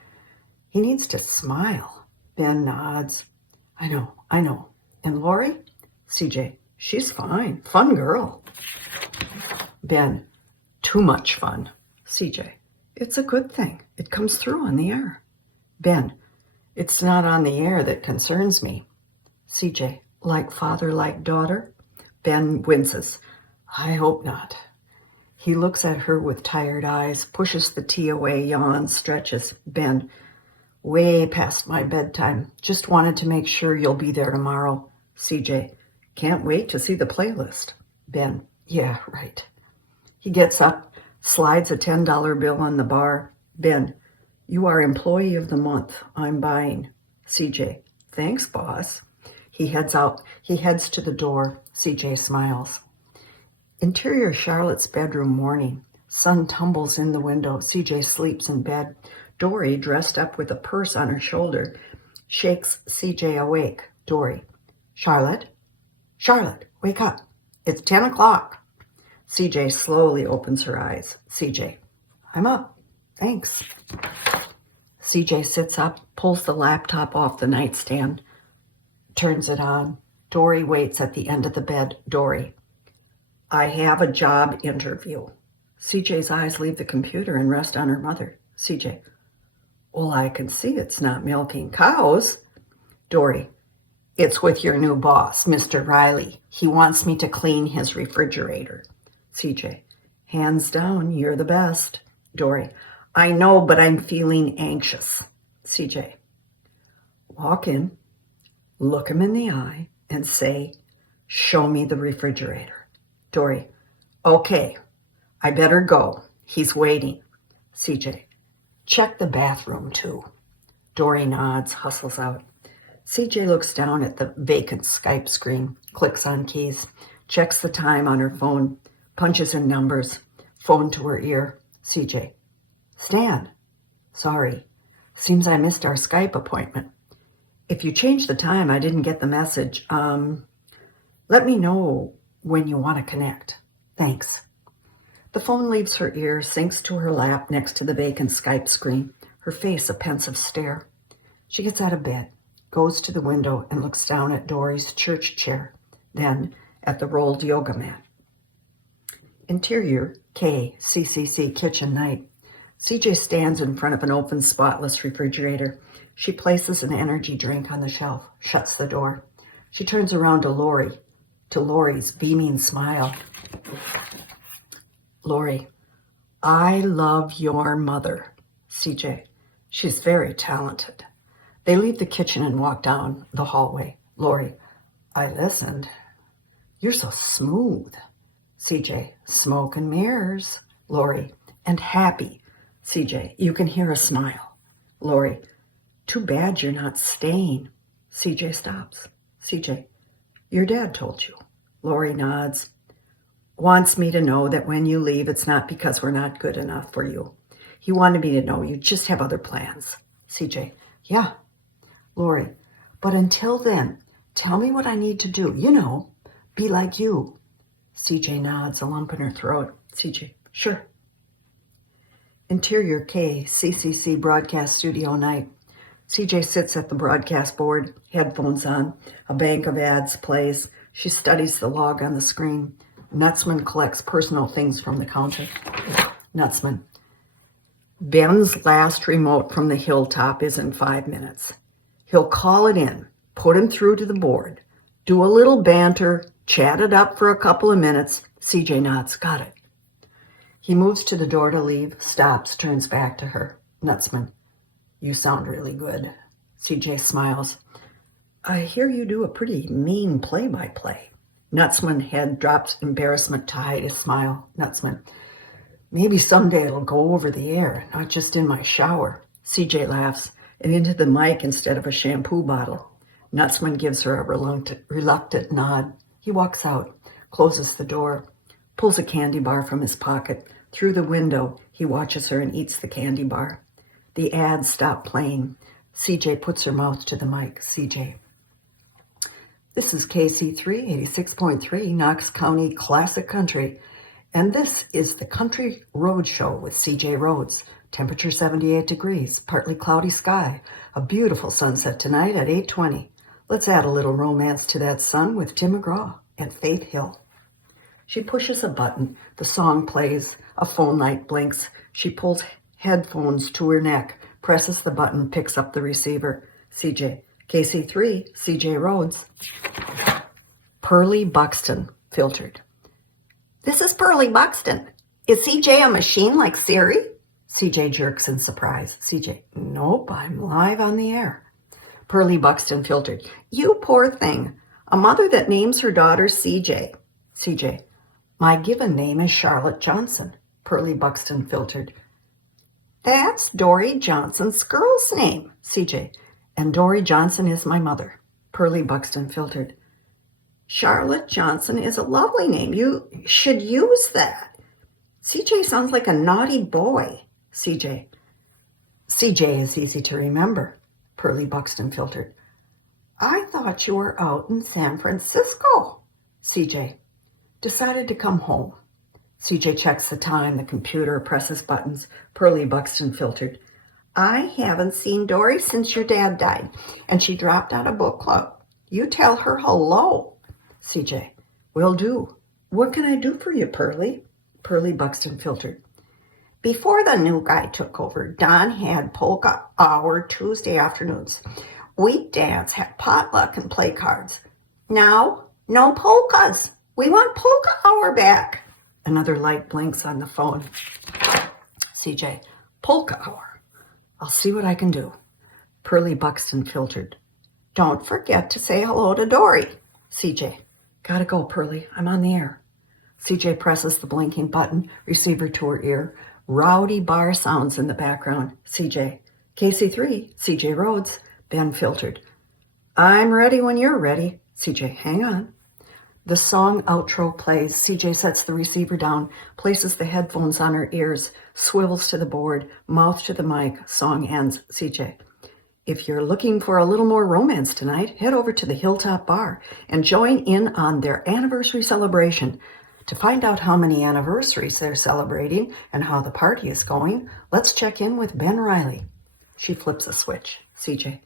he needs to smile. Ben nods. I know. And Lori? CJ, she's fine. Fun girl. Ben, too much fun. CJ, it's a good thing. It comes through on the air. Ben, it's not on the air that concerns me. CJ, like father, like daughter? Ben winces. I hope not. He looks at her with tired eyes, pushes the tea away, yawns, stretches. Ben, way past my bedtime. Just wanted to make sure you'll be there tomorrow. CJ, can't wait to see the playlist. Ben, yeah, right. He gets up, slides a $10 bill on the bar. Ben, you are employee of the month. I'm buying. CJ, thanks, boss. He heads to the door. CJ smiles. Interior Charlotte's bedroom morning. Sun tumbles in the window. CJ sleeps in bed. Dory, dressed up with a purse on her shoulder, shakes CJ awake. Dory, Charlotte? Charlotte, wake up. It's 10 o'clock. CJ slowly opens her eyes. CJ, I'm up. Thanks. CJ sits up, pulls the laptop off the nightstand, turns it on. Dory waits at the end of the bed. Dory, I have a job interview. CJ's eyes leave the computer and rest on her mother. CJ, well, I can see it's not milking cows. Dory, it's with your new boss, Mr. Riley. He wants me to clean his refrigerator. CJ, hands down, you're the best. Dory, I know, but I'm feeling anxious. CJ, walk in, look him in the eye, and say, show me the refrigerator. Dory, okay, I better go. He's waiting. CJ, check the bathroom too. Dory nods, hustles out. CJ looks down at the vacant Skype screen, clicks on keys, checks the time on her phone, punches in numbers, phone to her ear. CJ, Stan, sorry, seems I missed our Skype appointment. If you change the time, I didn't get the message. Let me know when you want to connect. Thanks. The phone leaves her ear, sinks to her lap next to the vacant Skype screen, her face a pensive stare. She gets out of bed, goes to the window and looks down at Dory's church chair, then at the rolled yoga mat. Interior KCCC kitchen night. CJ stands in front of an open, spotless refrigerator. She places an energy drink on the shelf, shuts the door. She turns around to Lori's beaming smile. Lori, I love your mother. CJ, she's very talented. They leave the kitchen and walk down the hallway. Lori, I listened. You're so smooth. CJ, smoke and mirrors. Lori, and happy. CJ, you can hear a smile. Lori, too bad you're not staying. CJ stops. CJ, your dad told you. Lori nods. Wants me to know that when you leave, it's not because we're not good enough for you. He wanted me to know you just have other plans. CJ, yeah. Lori, but until then, tell me what I need to do. You know, be like you. CJ nods, a lump in her throat. CJ, sure. Interior KCCC broadcast studio night. CJ sits at the broadcast board, headphones on. A bank of ads plays. She studies the log on the screen. Nutsman collects personal things from the counter. Nutsman. Ben's last remote from the hilltop is in 5 minutes. He'll call it in, put him through to the board, do a little banter, chat it up for a couple of minutes. CJ nods. Got it. He moves to the door to leave, stops, turns back to her. Nutsman. You sound really good. CJ smiles. I hear you do a pretty mean play-by-play. Nutsman head drops embarrassment to hide his smile. Nutsman. Maybe someday it'll go over the air, not just in my shower. CJ laughs, and into the mic instead of a shampoo bottle. Nutsman gives her a reluctant nod. He walks out, closes the door, pulls a candy bar from his pocket. Through the window, he watches her and eats the candy bar. The ads stop playing. CJ puts her mouth to the mic. CJ. This is KC3 86.3, Knox County Classic Country. And this is the Country Road Show with CJ Rhodes. Temperature 78 degrees, partly cloudy sky. A beautiful sunset tonight at 8:20. Let's add a little romance to that sun with Tim McGraw and Faith Hill. She pushes a button. The song plays. A phone light blinks. She pulls headphones to her neck, presses the button, picks up the receiver. CJ. KC3, CJ Rhodes. Pearlie Buxton, filtered. This is Pearlie Buxton. Is CJ a machine like Siri? CJ jerks in surprise. CJ, nope, I'm live on the air. Pearlie Buxton, filtered. You poor thing. A mother that names her daughter CJ. CJ, my given name is Charlotte Johnson. Pearlie Buxton, filtered. That's Dory Johnson's girl's name. CJ, And Dory Johnson is my mother. Pearlie Buxton filtered. Charlotte Johnson is a lovely name. You should use that. CJ sounds like a naughty boy. CJ is easy to remember. Pearlie Buxton filtered. I thought you were out in San Francisco. CJ decided to come home. CJ checks the time, the computer, presses buttons. Pearlie Buxton filtered. I haven't seen Dory since your dad died, and she dropped out of book club. You tell her hello. CJ, will do. What can I do for you, Pearlie? Pearlie Buxton filtered. Before the new guy took over, Don had polka hour Tuesday afternoons. We'd dance, have potluck, and play cards. Now, no polkas. We want polka hour back. Another light blinks on the phone. CJ, polka hour. I'll see what I can do. Pearlie Buxton filtered. Don't forget to say hello to Dory. CJ, gotta go, Pearlie. I'm on the air. CJ presses the blinking button, receiver to her ear. Rowdy bar sounds in the background. CJ, KC3, CJ Rhodes. Ben filtered. I'm ready when you're ready. CJ, hang on. The song outro plays. CJ sets the receiver down, places the headphones on her ears, swivels to the board, mouth to the mic. Song ends. CJ, if you're looking for a little more romance tonight, head over to the Hilltop Bar and join in on their anniversary celebration. To find out how many anniversaries they're celebrating and how the party is going, let's check in with Ben Riley. She flips a switch. CJ,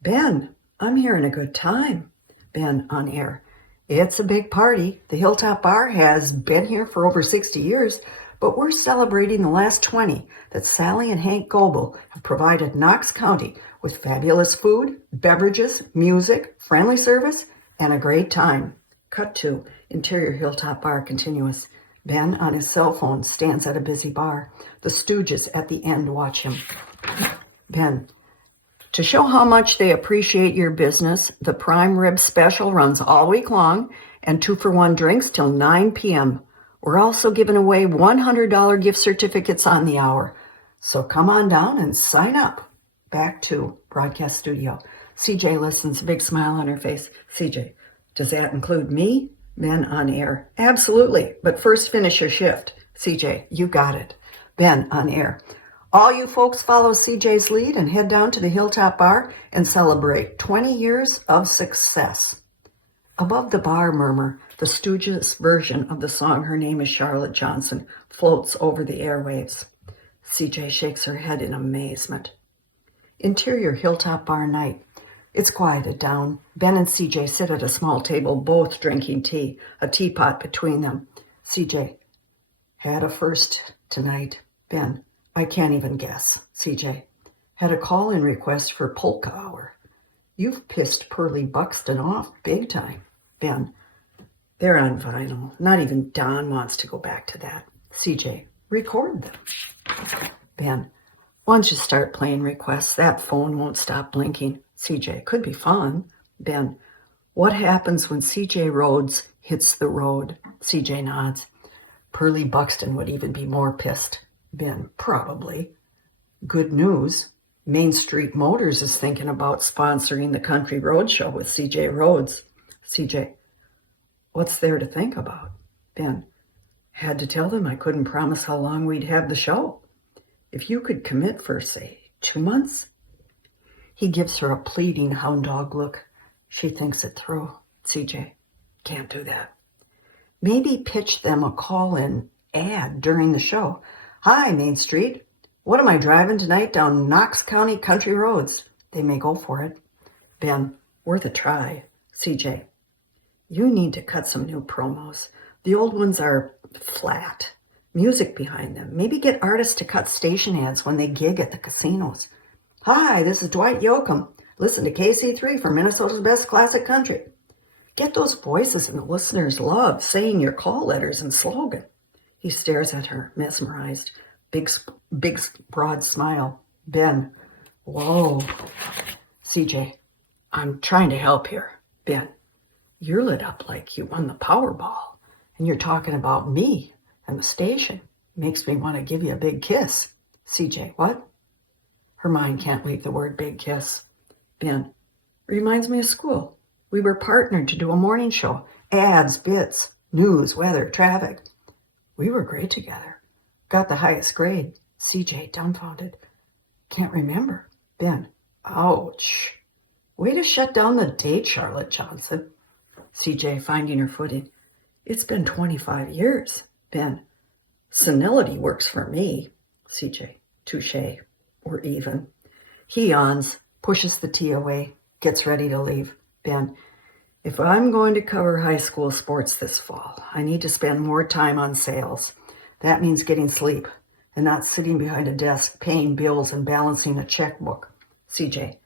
Ben, I'm hearing a good time. Ben on air. It's a big party. The Hilltop Bar has been here for over 60 years, but we're celebrating the last 20 that Sally and Hank Goebel have provided Knox County with fabulous food, beverages, music, friendly service, and a great time. Cut to interior Hilltop Bar continuous. Ben on his cell phone stands at a busy bar. The Stooges at the end watch him. Ben, to show how much they appreciate your business, the prime rib special runs all week long and 2-for-1 drinks till 9 p.m. We're also giving away $100 gift certificates on the hour. So come on down and sign up. Back to broadcast studio. CJ listens, big smile on her face. CJ, does that include me? Ben on air. Absolutely, but first finish your shift. CJ, you got it. Ben on air. All you folks follow CJ's lead and head down to the Hilltop Bar and celebrate 20 years of success. Above the bar murmur, the Stooges' version of the song Her Name is Charlotte Johnson floats over the airwaves. CJ shakes her head in amazement. Interior Hilltop Bar night. It's quieted down. Ben and CJ sit at a small table, both drinking tea, a teapot between them. CJ, had a first tonight. Ben, I can't even guess. CJ, had a call-in request for polka hour. You've pissed Pearlie Buxton off big time. Ben, they're on vinyl. Not even Don wants to go back to that. CJ, record them. Ben, once you start playing requests, that phone won't stop blinking. CJ, could be fun. Ben, what happens when CJ Rhodes hits the road? CJ nods. Pearlie Buxton would even be more pissed. Ben, probably. Good news. Main Street Motors is thinking about sponsoring the Country Road Show with CJ Rhodes. CJ, what's there to think about? Ben, had to tell them I couldn't promise how long we'd have the show. If you could commit for, say, 2 months? He gives her a pleading hound dog look. She thinks it through. CJ, can't do that. Maybe pitch them a call-in ad during the show. Hi, Main Street. What am I driving tonight down Knox County country roads? They may go for it. Ben, worth a try. CJ, you need to cut some new promos. The old ones are flat. Music behind them. Maybe get artists to cut station ads when they gig at the casinos. Hi, this is Dwight Yoakam. Listen to KC3 for Minnesota's best classic country. Get those voices and the listeners love saying your call letters and slogan. He stares at her, mesmerized. Big, broad smile. Ben, whoa. CJ, I'm trying to help here. Ben, you're lit up like you won the Powerball. And you're talking about me and the station. Makes me want to give you a big kiss. CJ, what? Her mind can't leave the word big kiss. Ben, reminds me of school. We were partnered to do a morning show. Ads, bits, news, weather, traffic. We were great together. Got the highest grade. CJ, dumbfounded. Can't remember. Ben, ouch. Way to shut down the date, Charlotte Johnson. CJ, finding her footing. It's been 25 years. Ben, senility works for me. CJ, touche, or even. He yawns, pushes the tea away, gets ready to leave. Ben, if I'm going to cover high school sports this fall, I need to spend more time on sales. That means getting sleep and not sitting behind a desk paying bills and balancing a checkbook. CJ,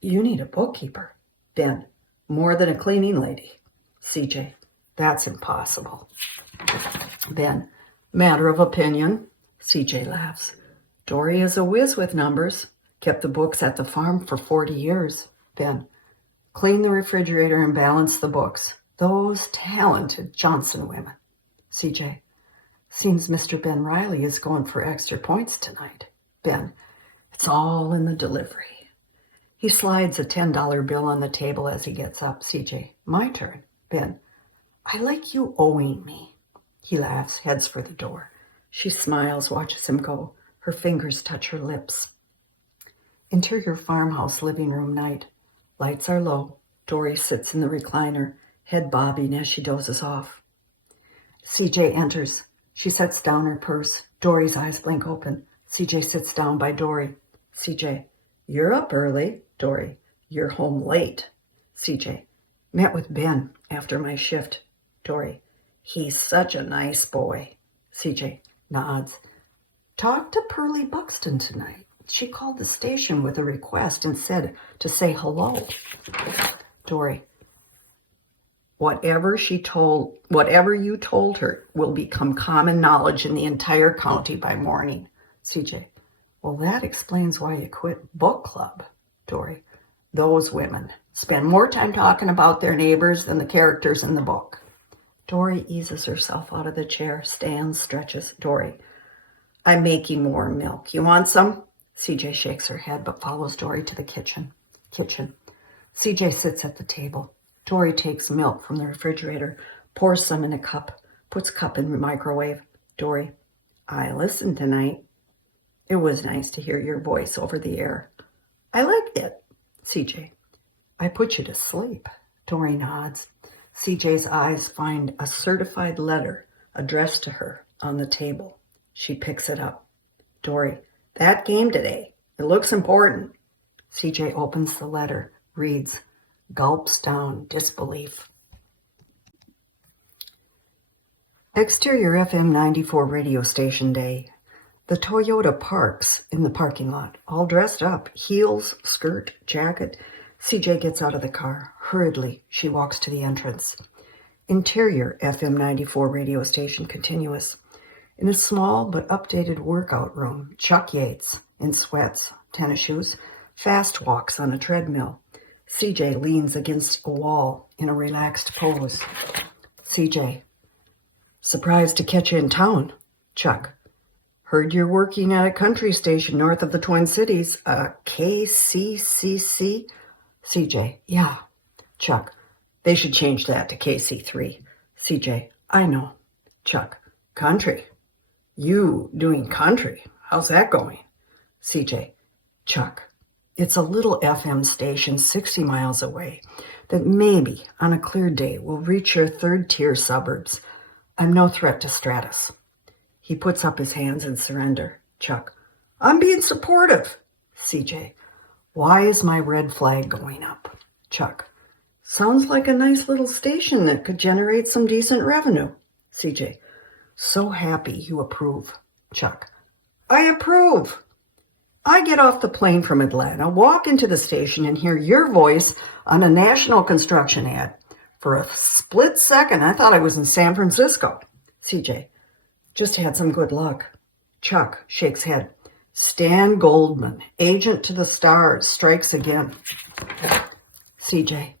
you need a bookkeeper. Ben, more than a cleaning lady. CJ, that's impossible. Ben, matter of opinion. CJ laughs. Dory is a whiz with numbers. Kept the books at the farm for 40 years. Ben, clean the refrigerator and balance the books. Those talented Johnson women. CJ, seems Mr. Ben Riley is going for extra points tonight. Ben, it's all in the delivery. He slides a $10 bill on the table as he gets up. CJ, my turn. Ben, I like you owing me. He laughs, heads for the door. She smiles, watches him go. Her fingers touch her lips. Interior farmhouse living room night. Lights are low. Dory sits in the recliner, head bobbing as she dozes off. CJ enters. She sets down her purse. Dory's eyes blink open. CJ sits down by Dory. CJ, you're up early. Dory, you're home late. CJ, met with Ben after my shift. Dory, he's such a nice boy. CJ, nods. Talked to Pearlie Buxton tonight. She called the station with a request and said to say hello. Dory, whatever you told her will become common knowledge in the entire county by morning. CJ, well, that explains why you quit book club. Dory, those women spend more time talking about their neighbors than the characters in the book. Dory eases herself out of the chair, stands, stretches. Dory, I'm making more milk. You want some? CJ shakes her head but follows Dory to the kitchen. CJ sits at the table. Dory takes milk from the refrigerator, pours some in a cup, puts cup in the microwave. Dory, I listened tonight. It was nice to hear your voice over the air. I liked it. CJ, I put you to sleep. Dory nods. CJ's eyes find a certified letter addressed to her on the table. She picks it up. Dory, that game today. It looks important. CJ opens the letter, reads, gulps down disbelief. Exterior FM 94 radio station day. The Toyota parks in the parking lot, all dressed up, heels, skirt, jacket. CJ gets out of the car. Hurriedly, she walks to the entrance. Interior FM 94 radio station continuous. In a small but updated workout room, Chuck Yates, in sweats, tennis shoes, fast walks on a treadmill. CJ leans against a wall in a relaxed pose. CJ, surprised to catch you in town. Chuck, heard you're working at a country station north of the Twin Cities, KCCC? CJ, yeah. Chuck, they should change that to KC3. CJ, I know. Chuck, country. You doing country? How's that going? CJ, Chuck, it's a little FM station 60 miles away that maybe on a clear day will reach your third-tier suburbs. I'm no threat to Stratus. He puts up his hands in surrender. Chuck, I'm being supportive. CJ, why is my red flag going up? Chuck, sounds like a nice little station that could generate some decent revenue. CJ, so happy you approve. Chuck, I approve. I get off the plane from Atlanta, walk into the station, and hear your voice on a national construction ad. For a split second, I thought I was in San Francisco. CJ, just had some good luck. Chuck shakes head. Stan Goldman, agent to the stars, strikes again. CJ,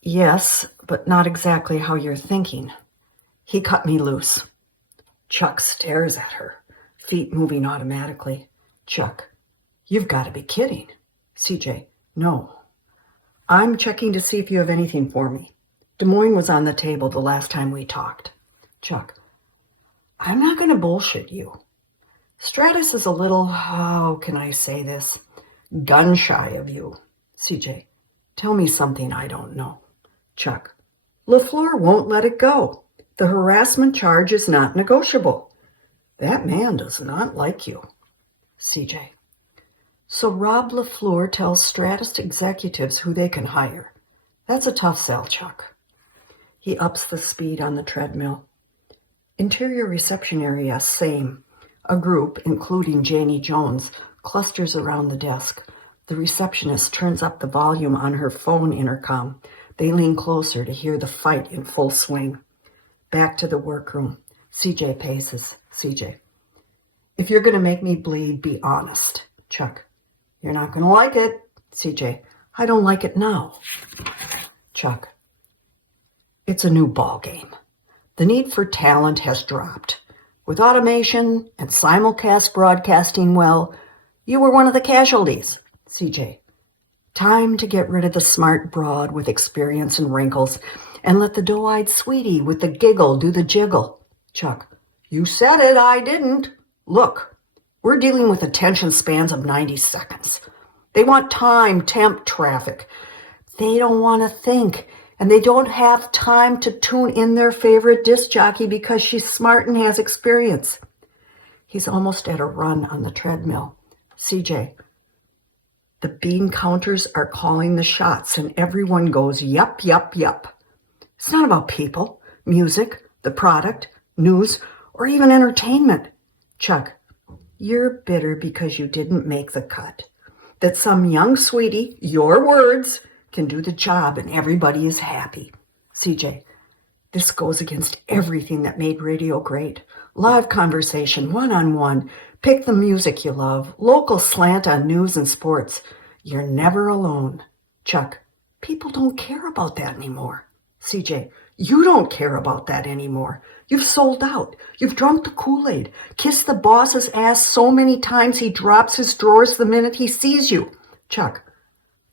yes, but not exactly how you're thinking. He cut me loose. Chuck stares at her, feet moving automatically. Chuck, you've got to be kidding. CJ, no, I'm checking to see if you have anything for me. Des Moines was on the table the last time we talked. Chuck, I'm not going to bullshit you. Stratus is a little, how can I say this, gun shy of you. CJ, tell me something I don't know. Chuck, LaFleur won't let it go. The harassment charge is not negotiable. That man does not like you. CJ, so Rob LaFleur tells Stratus executives who they can hire. That's a tough sell, Chuck. He ups the speed on the treadmill. Interior reception area, same. A group, including Janie Jones, clusters around the desk. The receptionist turns up the volume on her phone intercom. They lean closer to hear the fight in full swing. Back to the workroom. CJ paces. CJ, if you're going to make me bleed, be honest. Chuck, you're not going to like it. CJ, I don't like it now. Chuck, it's a new ball game. The need for talent has dropped. With automation and simulcast broadcasting, well, you were one of the casualties. CJ, time to get rid of the smart broad with experience and wrinkles and let the doe-eyed sweetie with the giggle do the jiggle. Chuck, you said it, I didn't. Look, we're dealing with attention spans of 90 seconds. They want time, temp, traffic. They don't want to think, and they don't have time to tune in their favorite disc jockey because she's smart and has experience. He's almost at a run on the treadmill. CJ, the bean counters are calling the shots, and everyone goes, yup, yup, yup. It's not about people, music, the product, news, or even entertainment. Chuck, you're bitter because you didn't make the cut. That some young sweetie, your words, can do the job and everybody is happy. CJ, this goes against everything that made radio great. Live conversation, one-on-one, pick the music you love, local slant on news and sports. You're never alone. Chuck, people don't care about that anymore. CJ, you don't care about that anymore. You've sold out. You've drunk the Kool-Aid, kissed the boss's ass so many times he drops his drawers the minute he sees you. Chuck,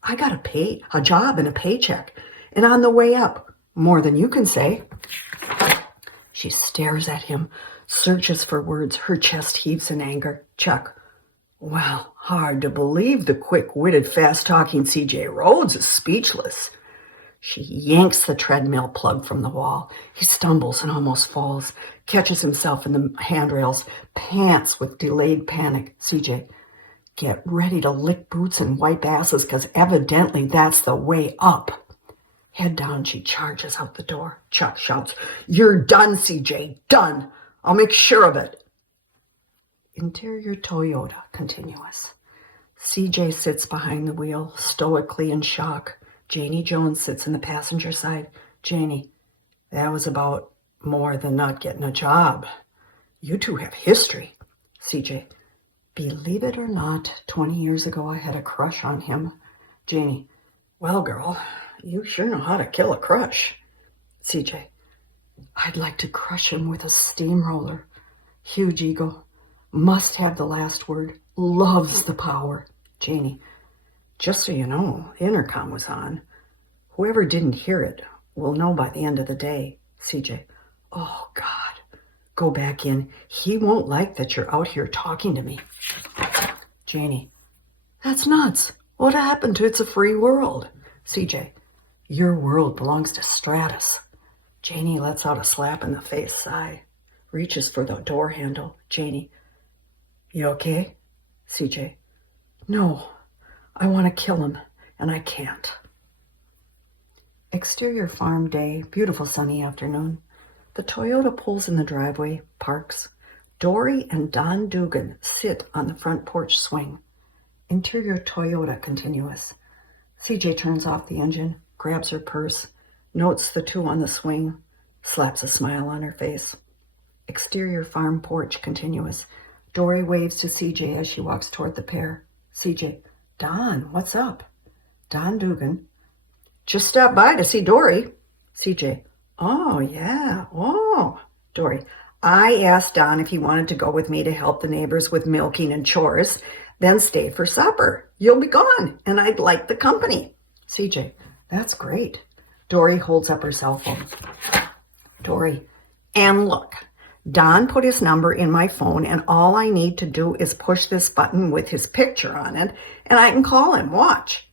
I got a job and a paycheck, and on the way up, more than you can say. She stares at him, searches for words. Her chest heaves in anger. Chuck, well, hard to believe the quick-witted, fast-talking C.J. Rhodes is speechless. She yanks the treadmill plug from the wall. He stumbles and almost falls, catches himself in the handrails, pants with delayed panic. CJ, get ready to lick boots and wipe asses, because evidently that's the way up. Head down, she charges out the door. Chuck shouts, you're done, CJ, done. I'll make sure of it. Interior Toyota, continuous. CJ sits behind the wheel, stoically in shock. Janie Jones sits in the passenger side. Janie, that was about more than not getting a job. You two have history. CJ, believe it or not, 20 years ago I had a crush on him. Janie, well, girl, you sure know how to kill a crush. CJ, I'd like to crush him with a steamroller. Huge ego. Must have the last word. Loves the power. Janie, just so you know, the intercom was on. Whoever didn't hear it will know by the end of the day. CJ, oh, God. Go back in. He won't like that you're out here talking to me. Janie, that's nuts. What happened to It's a Free World? CJ, your world belongs to Stratus. Janie lets out a slap in the face sigh, reaches for the door handle. Janie, you okay? CJ, no. I want to kill him, and I can't. Exterior farm day, beautiful sunny afternoon. The Toyota pulls in the driveway, parks. Dory and Don Dugan sit on the front porch swing. Interior Toyota continuous. CJ turns off the engine, grabs her purse, notes the two on the swing, slaps a smile on her face. Exterior farm porch continuous. Dory waves to CJ as she walks toward the pair. CJ, Don, what's up? Don Dugan, just stopped by to see Dory. CJ, oh, yeah, oh. Dory, I asked Don if he wanted to go with me to help the neighbors with milking and chores, then stay for supper. You'll be gone, and I'd like the company. CJ, That's great. Dory holds up her cell phone. Dory, and look, Don put his number in my phone, and all I need to do is push this button with his picture on it, and I can call him. Watch.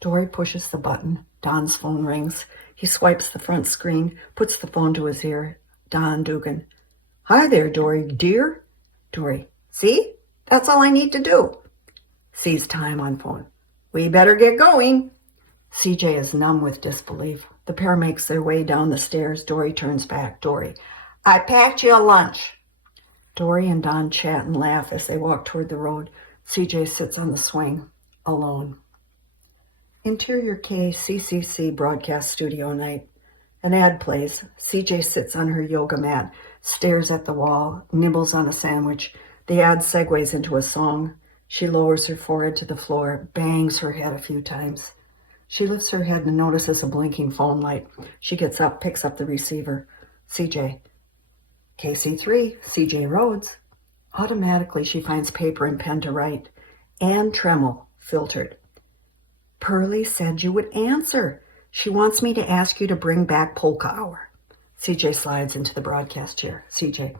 Dory pushes the button. Don's phone rings. He swipes the front screen, puts the phone to his ear. Don Dugan. Hi there, Dory, dear. Dory. See? That's all I need to do. Sees time on phone. We better get going. CJ is numb with disbelief. The pair makes their way down the stairs. Dory turns back. Dory. I packed you a lunch. Dory and Don chat and laugh as they walk toward the road. CJ sits on the swing, alone. Interior KCCC broadcast studio night. An ad plays. CJ sits on her yoga mat, stares at the wall, nibbles on a sandwich. The ad segues into a song. She lowers her forehead to the floor, bangs her head a few times. She lifts her head and notices a blinking phone light. She gets up, picks up the receiver. CJ. KC3, CJ Rhodes. Automatically, she finds paper and pen to write. Ann Tremmel, filtered. Pearlie said you would answer. She wants me to ask you to bring back Polka Hour. CJ slides into the broadcast chair. CJ.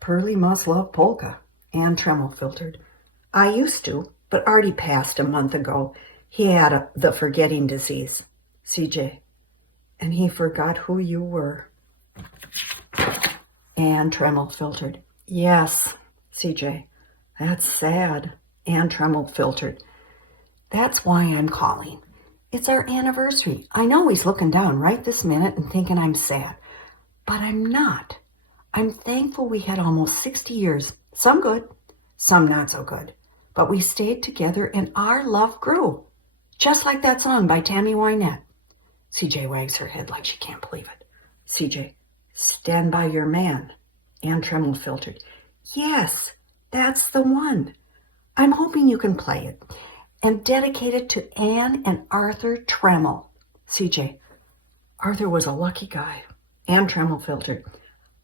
Pearlie must love polka. Ann Tremmel, filtered. I used to, but Artie passed a month ago. He had the forgetting disease. CJ. And he forgot who you were. Ann Tremmel, filtered. Yes. CJ. That's sad. Ann Tremmel, filtered. That's why I'm calling. It's our anniversary. I know he's looking down right this minute and thinking I'm sad. But I'm not. I'm thankful we had almost 60 years. Some good, some not so good. But we stayed together and our love grew. Just like that song by Tammy Wynette. CJ wags her head like she can't believe it. CJ. Stand by your man. Ann Tremmel, filtered. Yes, that's the one. I'm hoping you can play it. And dedicate it to Ann and Arthur Tremmel. CJ. Arthur was a lucky guy. Ann Tremmel, filtered.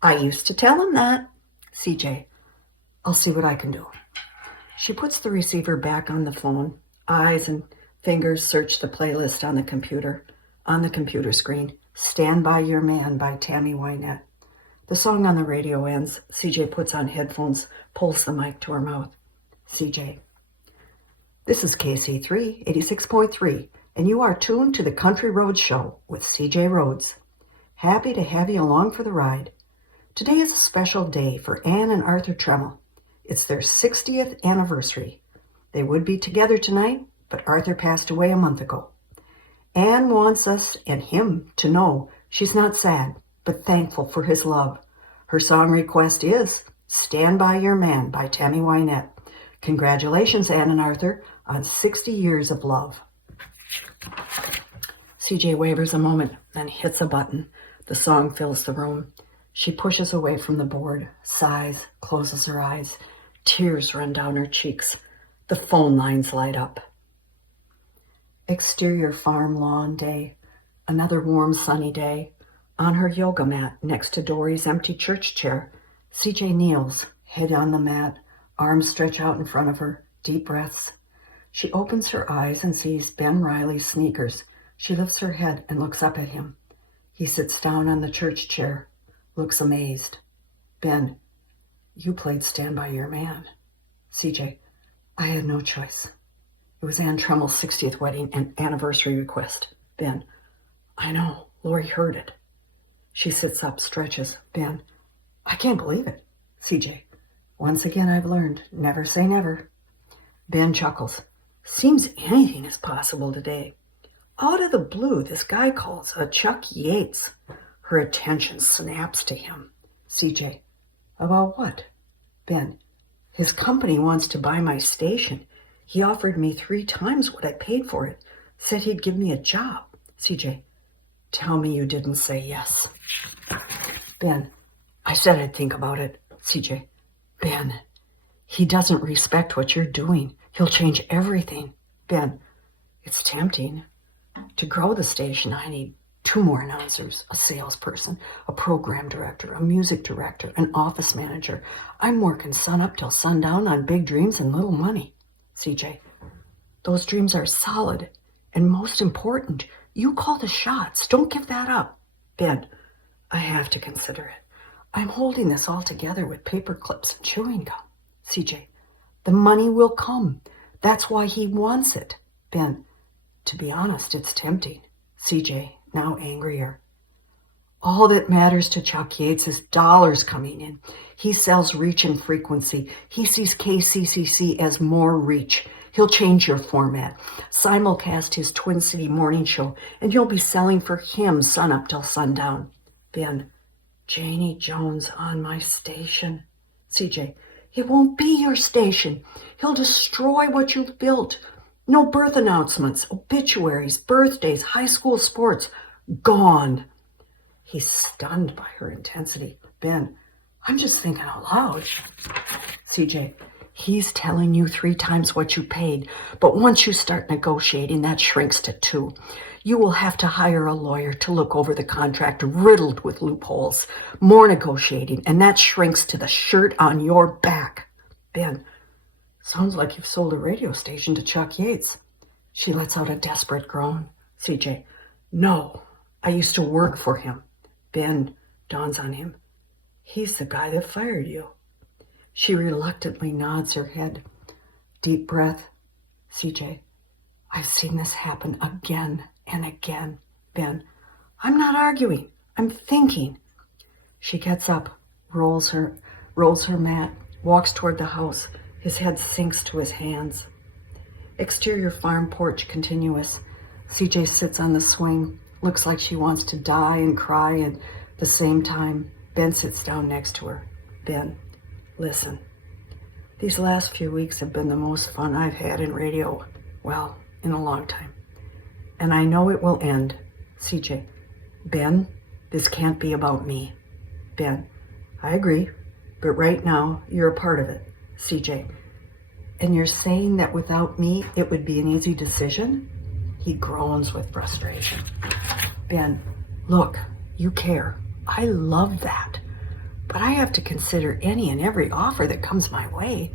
I used to tell him that. CJ. I'll see what I can do. She puts the receiver back on the phone. Eyes and fingers search the playlist on the computer. On the computer screen, Stand By Your Man by Tammy Wynette. The song on the radio ends. CJ puts on headphones, pulls the mic to her mouth. CJ. This is KC3 86.3, and you are tuned to the Country Road Show with CJ Rhodes. Happy to have you along for the ride. Today is a special day for Ann and Arthur Tremmel. It's their 60th anniversary. They would be together tonight, but Arthur passed away a month ago. Ann wants us and him to know she's not sad, but thankful for his love. Her song request is Stand By Your Man by Tammy Wynette. Congratulations, Ann and Arthur, on 60 years of love. CJ wavers a moment, then hits a button. The song fills the room. She pushes away from the board, sighs, closes her eyes. Tears run down her cheeks. The phone lines light up. Exterior farm lawn day. Another warm, sunny day. On her yoga mat, next to Dory's empty church chair, CJ kneels, head on the mat, arms stretch out in front of her, deep breaths. She opens her eyes and sees Ben Riley's sneakers. She lifts her head and looks up at him. He sits down on the church chair, looks amazed. Ben, you played Stand By Your Man. CJ, I had no choice. It was Ann Tremmel's 60th wedding and anniversary request. Ben, I know, Lori heard it. She sits up, stretches. Ben, I can't believe it. CJ, once again I've learned, never say never. Ben chuckles. Seems anything is possible today. Out of the blue, this guy calls a Chuck Yates. Her attention snaps to him. CJ, about what? Ben, his company wants to buy my station. He offered me 3 times what I paid for it. Said he'd give me a job. CJ, tell me you didn't say yes. Ben, I said I'd think about it. CJ, Ben, he doesn't respect what you're doing. He'll change everything. Ben, it's tempting. To grow the station, I need 2 more announcers, a salesperson, a program director, a music director, an office manager. I'm working sun up till sundown on big dreams and little money. CJ, those dreams are solid. And most important, You call the shots. Don't give that up. Ben, I have to consider it. I'm holding this all together with paper clips and chewing gum. CJ, the money will come. That's why he wants it. Ben, to be honest, it's tempting. CJ, now angrier. All that matters to Chuck Yates is dollars coming in. He sells reach and frequency. He sees KCCC as more reach. He'll change your format, simulcast his Twin City morning show, and you'll be selling for him sunup till sundown. Ben, Janie Jones on my station. CJ, it won't be your station. He'll destroy what you've built. No birth announcements, obituaries, birthdays, high school sports. Gone. He's stunned by her intensity. Ben, I'm just thinking out loud. CJ, he's telling you 3 times what you paid, but once you start negotiating, that shrinks to 2. You will have to hire a lawyer to look over the contract riddled with loopholes. More negotiating, and that shrinks to the shirt on your back. Ben, sounds like you've sold a radio station to Chuck Yates. She lets out a desperate groan. CJ, no, I used to work for him. Ben, dawns on him. He's the guy that fired you. She reluctantly nods her head. Deep breath. CJ, I've seen this happen again and again. Ben, I'm not arguing. I'm thinking. She gets up, rolls her mat, walks toward the house. His head sinks to his hands. Exterior farm porch continuous. CJ sits on the swing. Looks like she wants to die and cry at the same time. Ben sits down next to her. Ben, listen. These last few weeks have been the most fun I've had in radio, well, in a long time. And I know it will end. CJ, Ben, this can't be about me. Ben, I agree, but right now you're a part of it. CJ, and you're saying that without me it would be an easy decision? He groans with frustration. Ben, look, you care. I love that. But I have to consider any and every offer that comes my way.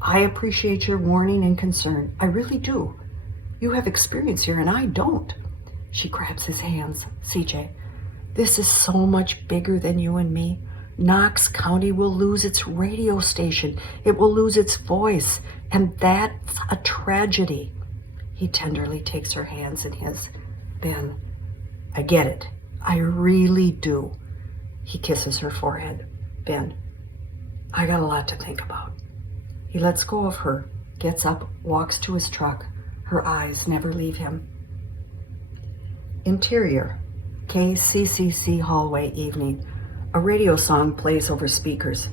I appreciate your warning and concern. I really do. You have experience here and I don't. She grabs his hands. CJ, this is so much bigger than you and me. Knox County will lose its radio station. It will lose its voice. And that's a tragedy. He tenderly takes her hands in his. Ben, I get it. I really do. He kisses her forehead. Ben, I got a lot to think about. He lets go of her, gets up, walks to his truck. Her eyes never leave him. Interior, KCCC hallway evening. A radio song plays over speakers.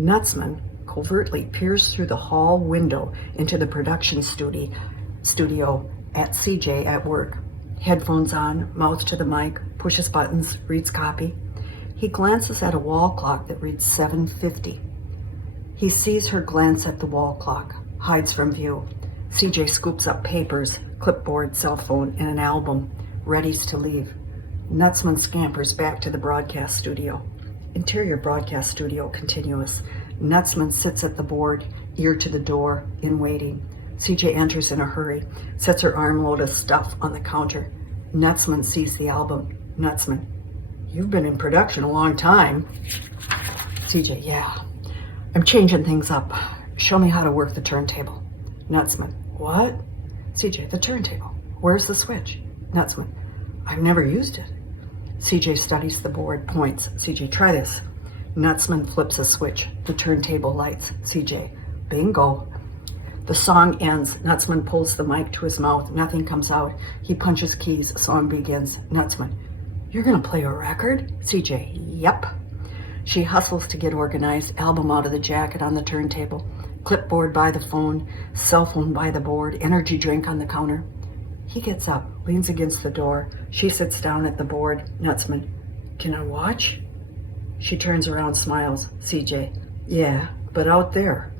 Nutsman covertly peers through the hall window into the production studio at CJ at work. Headphones on, mouth to the mic, pushes buttons, reads copy. He glances at a wall clock that reads 7:50. He sees her glance at the wall clock, hides from view. CJ scoops up papers, clipboard, cell phone, and an album, readies to leave. Nutsman scampers back to the broadcast studio. Interior broadcast studio continuous. Nutsman sits at the board, ear to the door, in waiting. CJ enters in a hurry, sets her armload of stuff on the counter. Nutsman sees the album. Nutsman, you've been in production a long time. CJ, yeah. I'm changing things up. Show me how to work the turntable. Nutsman, what? CJ, the turntable. Where's the switch? Nutsman, I've never used it. CJ studies the board, points. CJ, try this. Nutsman flips a switch. The turntable lights. CJ, bingo. The song ends. Nutsman pulls the mic to his mouth. Nothing comes out. He punches keys. Song begins. Nutsman, you're gonna play a record? CJ, yep. She hustles to get organized. Album out of the jacket on the turntable. Clipboard by the phone. Cell phone by the board. Energy drink on the counter. He gets up, leans against the door. She sits down at the board. Nutsman, can I watch? She turns around, smiles. CJ, yeah, but out there.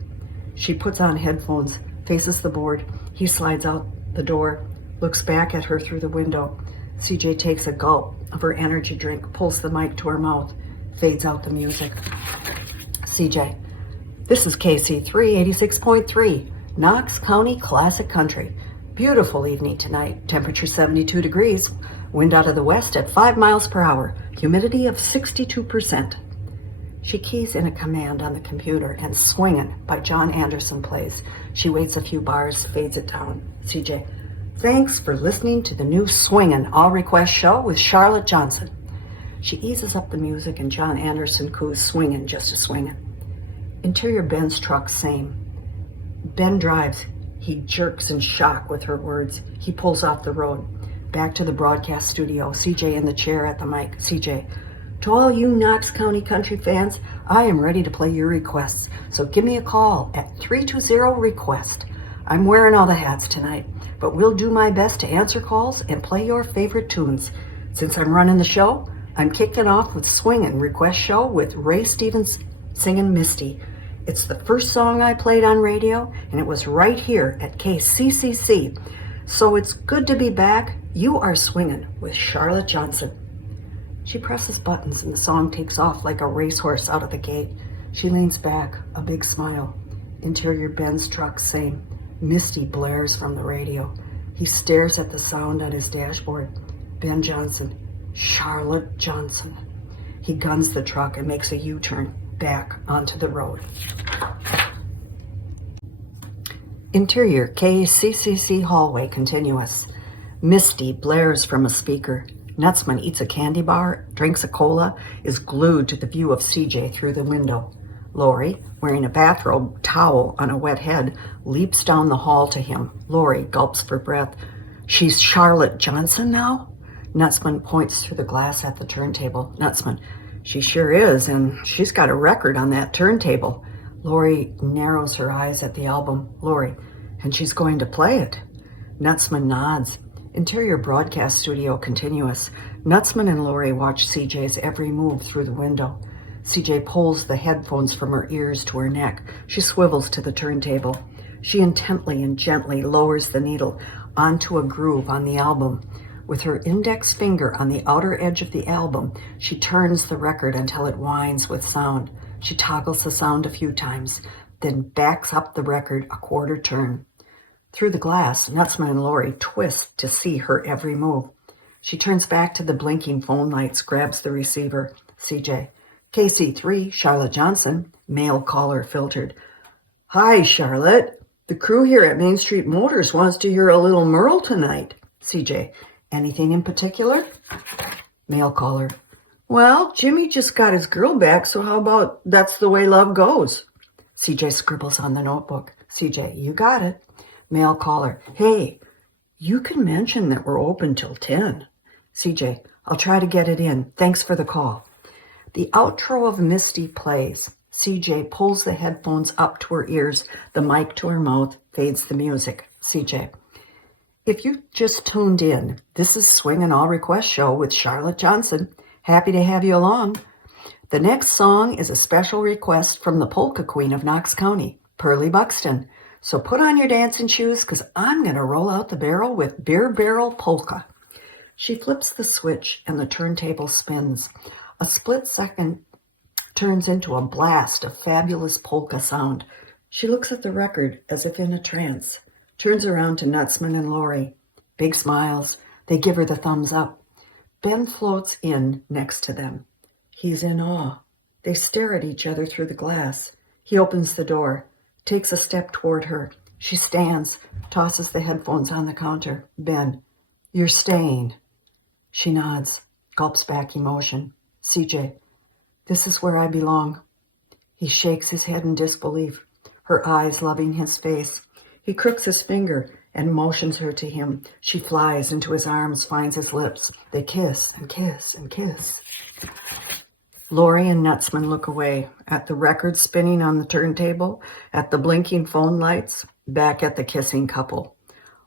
She puts on headphones, faces the board. He slides out the door, looks back at her through the window. CJ takes a gulp of her energy drink, pulls the mic to her mouth, fades out the music. CJ, this is KC 386.3, Knox County Classic Country. Beautiful evening tonight, temperature 72 degrees. Wind out of the west at 5 miles per hour. Humidity of 62%. She keys in a command on the computer and Swingin' by John Anderson plays. She waits a few bars, fades it down. CJ, thanks for listening to the new Swingin' All Request show with Charlotte Johnson. She eases up the music and John Anderson coos Swingin', just a swingin'. Interior Ben's truck, same. Ben drives. He jerks in shock with her words. He pulls off the road. Back to the broadcast studio. CJ in the chair at the mic. CJ, to all you Knox County country fans, I am ready to play your requests. So give me a call at 320-REQUEST. I'm wearing all the hats tonight, but we'll do my best to answer calls and play your favorite tunes. Since I'm running the show, I'm kicking off with Swingin' Request Show with Ray Stevens singing Misty. It's the first song I played on radio, and it was right here at KCCC. So it's good to be back. You are swinging with Charlotte Johnson. She presses buttons and the song takes off like a racehorse out of the gate. She leans back, a big smile. Interior Ben's truck, same. Misty blares from the radio. He stares at the sound on his dashboard. Ben Johnson, Charlotte Johnson. He guns the truck and makes a U-turn back onto the road. Interior KCCC hallway continuous. Misty blares from a speaker. Nutsman eats a candy bar, drinks a cola, is glued to the view of CJ through the window. Lori, wearing a bathrobe towel on a wet head, leaps down the hall to him. Lori gulps for breath. She's Charlotte Johnson now? Nutsman points through the glass at the turntable. Nutsman, she sure is, and she's got a record on that turntable. Lori narrows her eyes at the album. Lori, and she's going to play it. Nutsman nods. Interior broadcast studio continuous. Nutsman and Lori watch CJ's every move through the window. CJ pulls the headphones from her ears to her neck. She swivels to the turntable. She intently and gently lowers the needle onto a groove on the album. With her index finger on the outer edge of the album, she turns the record until it whines with sound. She toggles the sound a few times, then backs up the record a quarter turn. Through the glass, Nutsman and Lori twist to see her every move. She turns back to the blinking phone lights, grabs the receiver. CJ, KC3, Charlotte Johnson, male caller filtered. Hi, Charlotte. The crew here at Main Street Motors wants to hear a little Merle tonight. CJ, anything in particular? Male caller. Well, Jimmy just got his girl back, so how about That's the Way Love Goes? CJ scribbles on the notebook. CJ, you got it. Male caller. Hey, you can mention that we're open till 10. CJ, I'll try to get it in. Thanks for the call. The outro of Misty plays. CJ pulls the headphones up to her ears, the mic to her mouth, fades the music. CJ, if you just tuned in, this is Swingin' All Request Show with Charlotte Johnson. Happy to have you along. The next song is a special request from the polka queen of Knox County, Pearlie Buxton. So put on your dancing shoes because I'm going to roll out the barrel with Beer Barrel Polka. She flips the switch and the turntable spins. A split second turns into a blast of fabulous polka sound. She looks at the record as if in a trance, turns around to Nutsman and Lori. Big smiles. They give her the thumbs up. Ben floats in next to them. He's in awe. They stare at each other through the glass. He opens the door, takes a step toward her. She stands, tosses the headphones on the counter. Ben, you're staying. She nods, gulps back emotion. CJ, this is where I belong. He shakes his head in disbelief, her eyes loving his face. He crooks his finger and motions her to him. She flies into his arms, finds his lips. They kiss and kiss and kiss. Lori and Nutsman look away at the record spinning on the turntable, at the blinking phone lights, back at the kissing couple.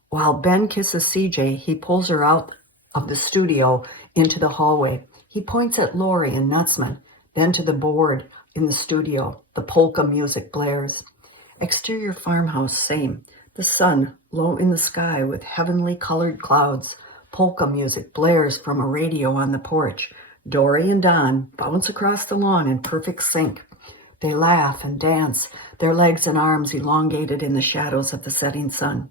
While Ben kisses CJ, he pulls her out of the studio into the hallway. He points at Lori and Nutsman, then to the board in the studio. The polka music blares. Exterior farmhouse, same. The sun low in the sky with heavenly colored clouds. Polka music blares from a radio on the porch. Dory and Don bounce across the lawn in perfect sync. They laugh and dance, their legs and arms elongated in the shadows of the setting sun.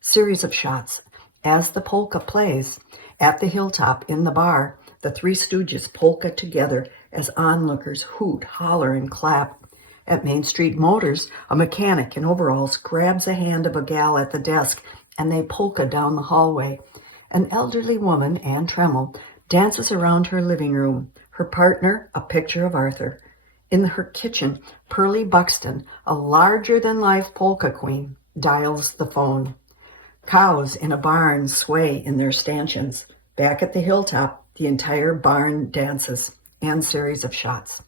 Series of shots. As the polka plays, at the hilltop in the bar, the Three Stooges polka together as onlookers hoot, holler, and clap. At Main Street Motors, a mechanic in overalls grabs a hand of a gal at the desk and they polka down the hallway. An elderly woman, Anne Tremmel, dances around her living room, her partner a picture of Arthur. In her kitchen, Pearlie Buxton, a larger-than-life polka queen, dials the phone. Cows in a barn sway in their stanchions. Back at the hilltop, the entire barn dances, and series of shots.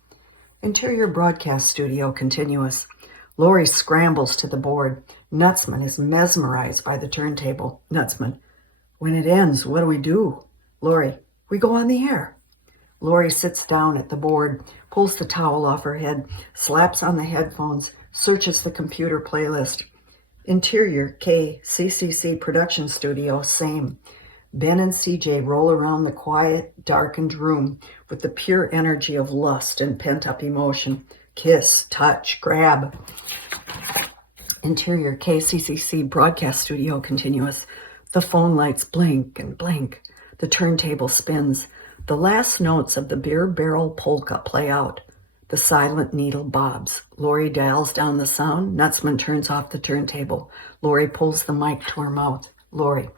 Interior broadcast studio continuous. Lori scrambles to the board. Nutsman is mesmerized by the turntable. Nutsman, when it ends, what do we do? Lori, we go on the air. Lori sits down at the board, pulls the towel off her head, slaps on the headphones, searches the computer playlist. Interior KCCC production studio, same. Ben and CJ roll around the quiet, darkened room with the pure energy of lust and pent-up emotion. Kiss, touch, grab. Interior KCCC broadcast studio continuous. The phone lights blink and blink. The turntable spins. The last notes of the beer barrel polka play out. The silent needle bobs. Lori dials down the sound. Nutsman turns off the turntable. Lori pulls the mic to her mouth. Lori.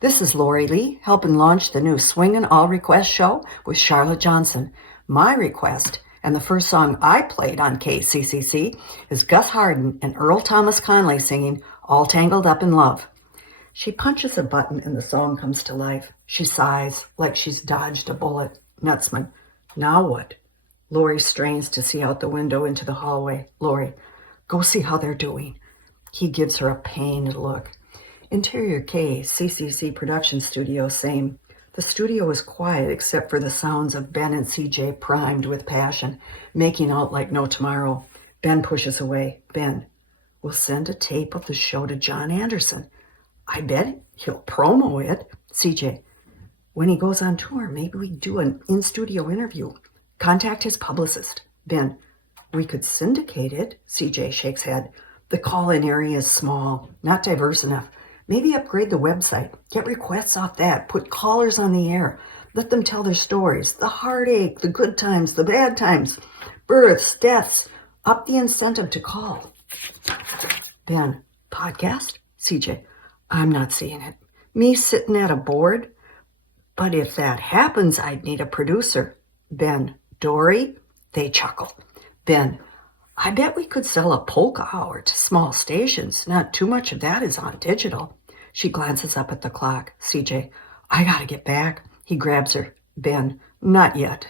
This is Lori Lee, helping launch the new Swingin' All Request show with Charlotte Johnson. My request, and the first song I played on KCCC, is Gus Hardin and Earl Thomas Conley singing All Tangled Up in Love. She punches a button and the song comes to life. She sighs like she's dodged a bullet. Nutsman. Now what? Lori strains to see out the window into the hallway. Lori. Go see how they're doing. He gives her a pained look. Interior KCCC production studio, same. The studio is quiet except for the sounds of Ben and CJ primed with passion, making out like no tomorrow. Ben pushes away. Ben. We'll send a tape of the show to John Anderson. I bet he'll promo it. CJ. When he goes on tour, maybe we do an in-studio interview. Contact his publicist. Ben. We could syndicate it. CJ shakes head. The call-in area is small, not diverse enough. Maybe upgrade the website. Get requests off that. Put callers on the air. Let them tell their stories. The heartache, the good times, the bad times. Births, deaths. Up the incentive to call. Ben. Podcast? CJ. I'm not seeing it. Me sitting at a board? But if that happens, I'd need a producer. Ben. Dory? They chuckle. Ben. I bet we could sell a polka hour to small stations. Not too much of that is on digital. She glances up at the clock. CJ. I gotta get back. He grabs her. Ben. Not yet.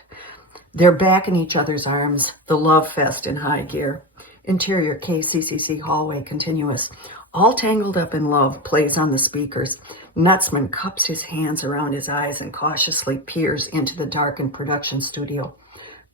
They're back in each other's arms. The love fest in high gear. Interior KCCC hallway continuous. All Tangled Up in Love plays on the speakers. Nutsman cups his hands around his eyes and cautiously peers into the darkened production studio.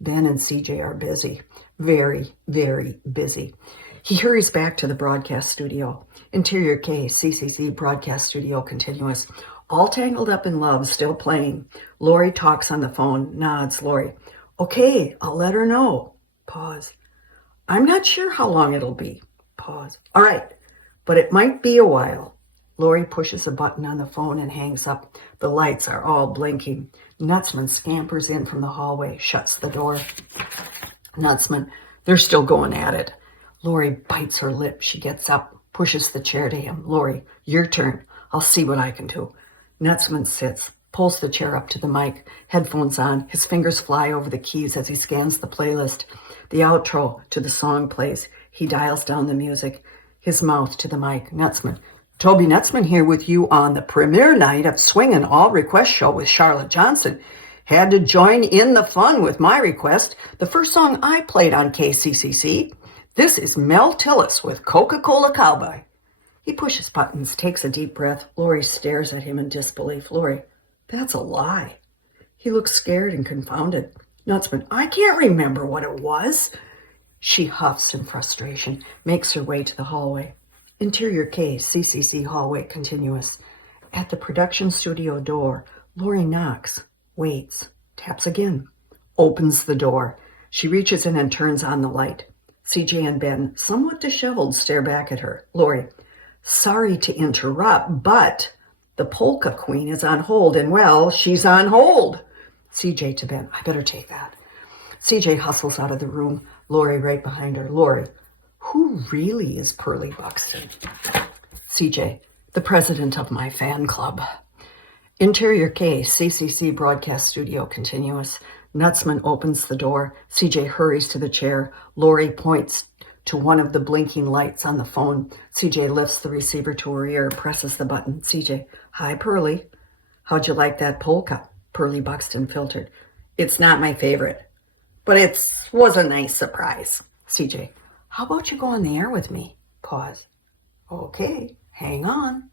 Ben and CJ are busy. Very, very busy. He hurries back to the broadcast studio. Interior KCCC broadcast studio continuous. All Tangled Up in Love still playing. Lori talks on the phone, nods. Lori. Okay, I'll let her know. Pause. I'm not sure how long it'll be. Pause. All right, but it might be a while. Lori pushes a button on the phone and hangs up. The lights are all blinking. Nutsman scampers in from the hallway, shuts the door. Nutsman, they're still going at it. Lori bites her lip. She gets up, pushes the chair to him. Lori, your turn. I'll see what I can do. Nutsman sits, pulls the chair up to the mic, headphones on. His fingers fly over the keys as he scans the playlist. The outro to the song plays. He dials down the music, his mouth to the mic. Nutsman, Toby Nutsman here with you on the premiere night of Swingin' All Request show with Charlotte Johnson. Had to join in the fun with my request, the first song I played on KCCC. This is Mel Tillis with Coca-Cola Cowboy. He pushes buttons, takes a deep breath. Lori stares at him in disbelief. Lori, that's a lie. He looks scared and confounded. Nutsman, I can't remember what it was. She huffs in frustration, makes her way to the hallway. Interior KCCC hallway continuous. At the production studio door, Lori knocks, waits, taps again, opens the door. She reaches in and turns on the light. CJ and Ben, somewhat disheveled, stare back at her. Lori, sorry to interrupt, but... The polka queen is on hold, and well, she's on hold. CJ to Ben, I better take that. CJ hustles out of the room, Lori right behind her. Lori, who really is Pearlie Buxton? CJ, the president of my fan club. Interior K, CCC Broadcast Studio Continuous. Nutsman opens the door. CJ hurries to the chair. Lori points to one of the blinking lights on the phone. CJ lifts the receiver to her ear, presses the button. CJ, hi, Pearlie. How'd you like that polka? Pearlie Buxton filtered. It's not my favorite, but it was a nice surprise. CJ, how about you go on the air with me? Pause. Okay, hang on.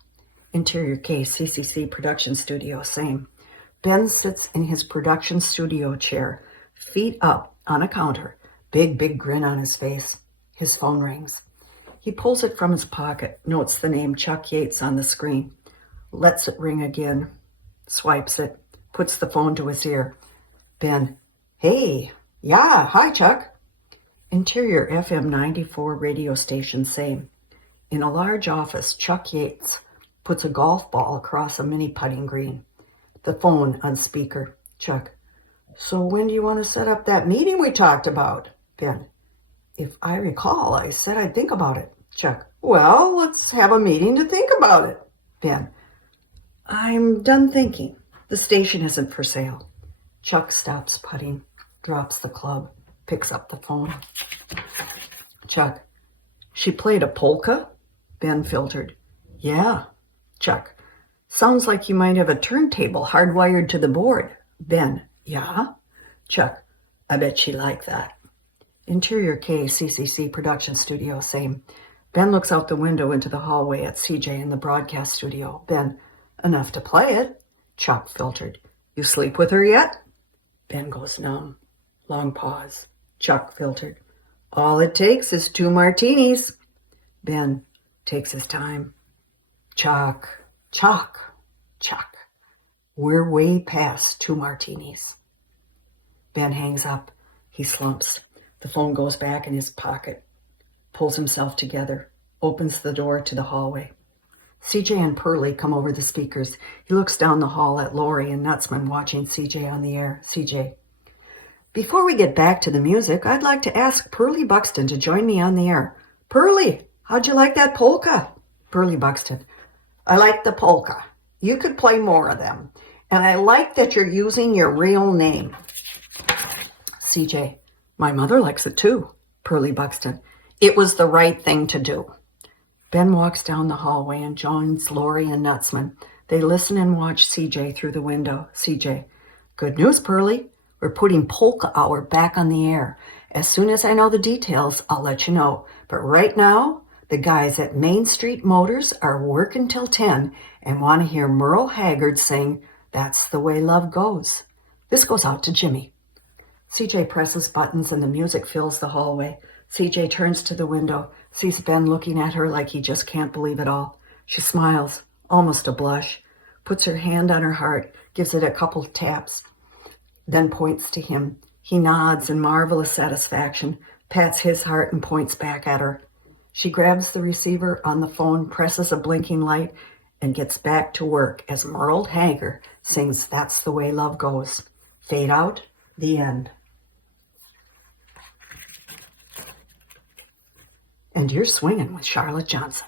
Interior K, CCC Production Studio, same. Ben sits in his production studio chair, feet up on a counter, big grin on his face. His phone rings. He pulls it from his pocket, notes the name Chuck Yates on the screen, lets it ring again, swipes it, puts the phone to his ear. Ben, hey, yeah, hi, Chuck. Interior FM 94 radio station, same. In a large office, Chuck Yates puts a golf ball across a mini putting green. The phone on speaker. Chuck, so when do you want to set up that meeting we talked about? Ben, if I recall, I said I'd think about it. Chuck, well, let's have a meeting to think about it. Ben, I'm done thinking. The station isn't for sale. Chuck stops putting, drops the club, picks up the phone. Chuck, she played a polka? Ben filtered. Yeah. Chuck, sounds like you might have a turntable hardwired to the board. Ben, yeah. Chuck, I bet she liked that. Interior K, CCC Production Studio, same. Ben looks out the window into the hallway at CJ in the broadcast studio. Ben, enough to play it. Chuck filtered. You sleep with her yet? Ben goes numb. Long pause. Chuck filtered. All it takes is 2 martinis. Ben takes his time. Chuck. We're way past 2 martinis. Ben hangs up. He slumps. The phone goes back in his pocket. Pulls himself together. Opens the door to the hallway. CJ and Pearlie come over the speakers. He looks down the hall at Lori and Nutsman watching CJ on the air. CJ. Before we get back to the music, I'd like to ask Pearlie Buxton to join me on the air. Pearlie, how'd you like that polka? Pearlie Buxton. I like the polka. You could play more of them. And I like that you're using your real name. CJ. My mother likes it too. Pearlie Buxton. It was the right thing to do. Ben walks down the hallway and joins Lori and Nutsman. They listen and watch CJ through the window. CJ. Good news, Pearlie. We're putting Polka Hour back on the air. As soon as I know the details, I'll let you know. But right now, the guys at Main Street Motors are working till 10 and want to hear Merle Haggard sing That's the Way Love Goes. This goes out to Jimmy. CJ presses buttons and the music fills the hallway. CJ turns to the window, sees Ben looking at her like he just can't believe it all. She smiles, almost a blush, puts her hand on her heart, gives it a couple taps, then points to him. He nods in marvelous satisfaction, pats his heart and points back at her. She grabs the receiver on the phone, presses a blinking light, and gets back to work as Merle Haggard sings That's the Way Love Goes. Fade out, the end. And you're swinging with Charlotte Johnson.